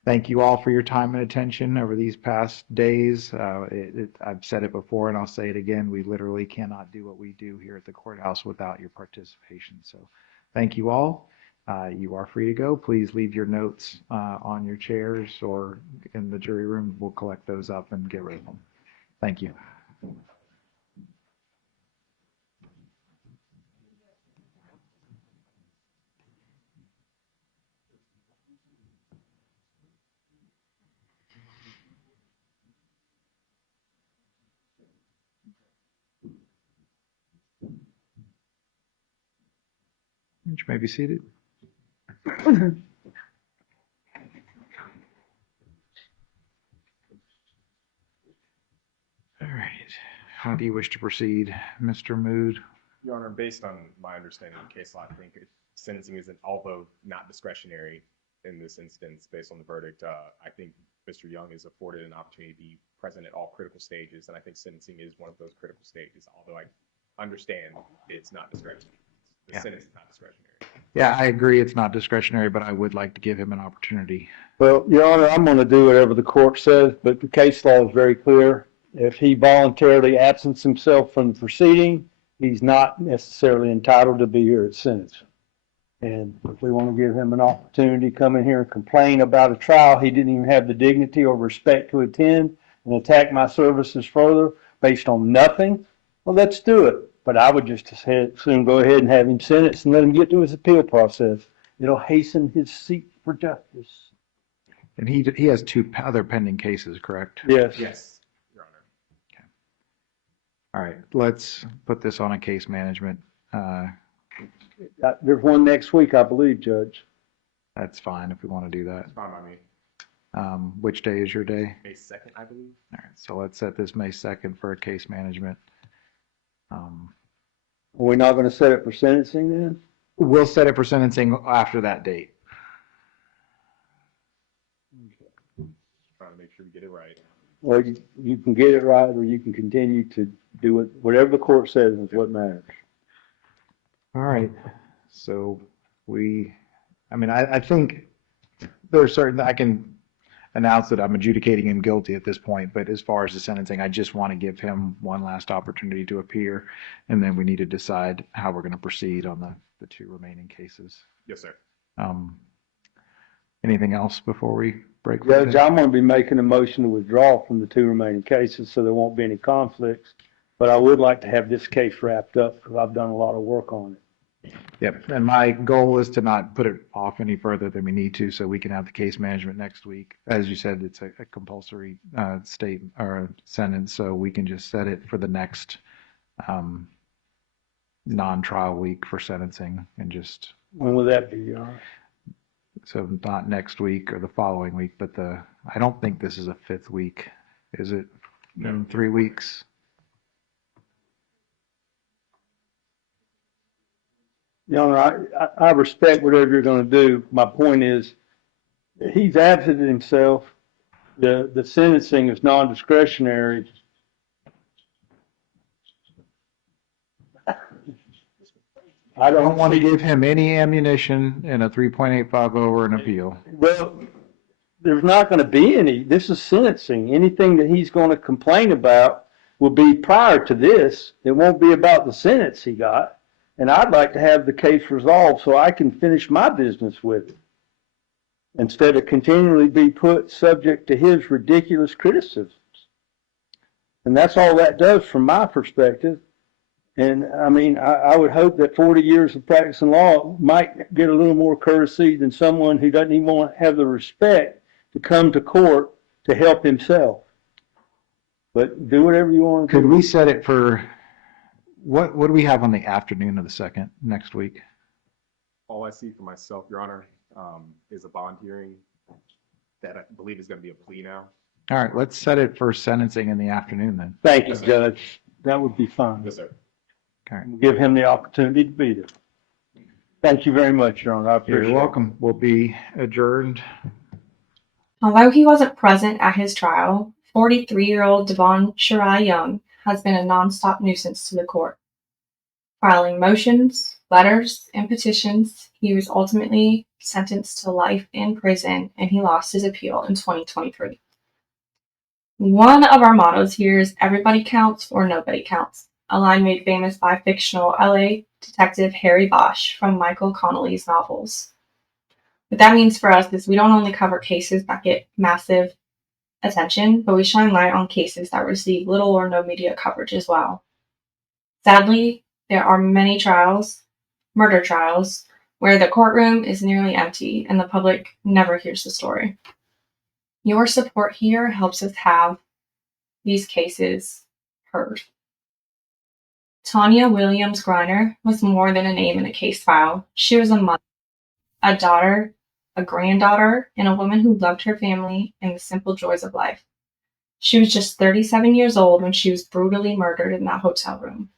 Thank you all for your time and attention over these past days. I've said it before and I'll say it again. We literally cannot do what we do here at the courthouse without your participation. So thank you all. You are free to go. Please leave your notes on your chairs or in the jury room. We'll collect those up and get rid of them. Thank you. You may be seated. All right. How do you wish to proceed, Mr. Mood? Your Honor, based on my understanding of the case law, I think sentencing is, although not discretionary in this instance, based on the verdict, I think Mr. Young is afforded an opportunity to be present at all critical stages, and I think sentencing is one of those critical stages, although I understand it's not discretionary. The sentence is not discretionary. Yeah, I agree it's not discretionary, but I would like to give him an opportunity. Well, Your Honor, I'm going to do whatever the court says, but the case law is very clear. If he voluntarily absents himself from the proceeding, he's not necessarily entitled to be here at sentence. And if we want to give him an opportunity to come in here and complain about a trial he didn't even have the dignity or respect to attend and attack my services further based on nothing, well, let's do it. But I would just soon go ahead and have him sentenced and let him get to his appeal process. It'll hasten his seek for justice. And he has two other pending cases, correct? Yes. Yes, Your Honor. Okay. All right, let's put this on a case management. There's one next week, I believe, Judge. That's fine if we want to do that. It's fine by me. Which day is your day? May 2nd, I believe. All right, so let's set this May 2nd for a case management. Are we not going to set it for sentencing then? We'll set it for sentencing after that date. Trying to make sure we get it right. Well, you can get it right, or you can continue to do it. Whatever the court says is what matters. All right, so I think there's certain, I can announce that I'm adjudicating him guilty at this point, but as far as the sentencing, I just want to give him one last opportunity to appear, and then we need to decide how we're going to proceed on the two remaining cases. Yes, sir. Anything else before we break? For Judge, today? I'm going to be making a motion to withdraw from the two remaining cases so there won't be any conflicts, but I would like to have this case wrapped up because I've done a lot of work on it. Yep, and my goal is to not put it off any further than we need to, so we can have the case management next week. As you said, it's a compulsory state or sentence, so we can just set it for the next non-trial week for sentencing, and just. When will that be, Your Honor? So not next week or the following week, but I don't think this is a fifth week, is it? No. In 3 weeks. Your Honor, I respect whatever you're going to do. My point is, he's absented himself. The sentencing is non-discretionary. I don't want to give him any ammunition in a 3.85 over an appeal. Well, there's not going to be any. This is sentencing. Anything that he's going to complain about will be prior to this. It won't be about the sentence he got. And I'd like to have the case resolved so I can finish my business with it, instead of continually be put subject to his ridiculous criticisms. And that's all that does from my perspective. And I mean, I would hope that 40 years of practicing law might get a little more courtesy than someone who doesn't even want to have the respect to come to court to help himself. But do whatever you want to do. Could we set it for, what do we have on the afternoon of the 2nd next week? All I see for myself, Your Honor, is a bond hearing that I believe is going to be a plea now. All right, let's set it for sentencing in the afternoon then. Thank you, Judge. That would be fine. Yes, sir. We'll give him the opportunity to be there. Thank you very much, Your Honor. I appreciate it. You're welcome. We'll be adjourned. Although he wasn't present at his trial, 43-year-old Devhon Young has been a nonstop nuisance to the court. Filing motions, letters, and petitions, he was ultimately sentenced to life in prison, and he lost his appeal in 2023. One of our mottos here is everybody counts or nobody counts, a line made famous by fictional LA detective Harry Bosch from Michael Connelly's novels. What that means for us is we don't only cover cases that get massive attention, but we shine light on cases that receive little or no media coverage as well. Sadly, there are many trials, murder trials, where the courtroom is nearly empty and the public never hears the story. Your support here helps us have these cases heard. Tanya Williams Griner was more than a name in a case file. She was a mother, a daughter, a granddaughter, and a woman who loved her family and the simple joys of life. She was just 37 years old when she was brutally murdered in that hotel room.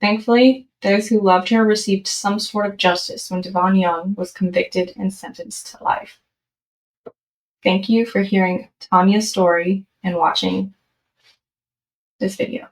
Thankfully, those who loved her received some sort of justice when Devhon Young was convicted and sentenced to life. Thank you for hearing Tanya's story and watching this video.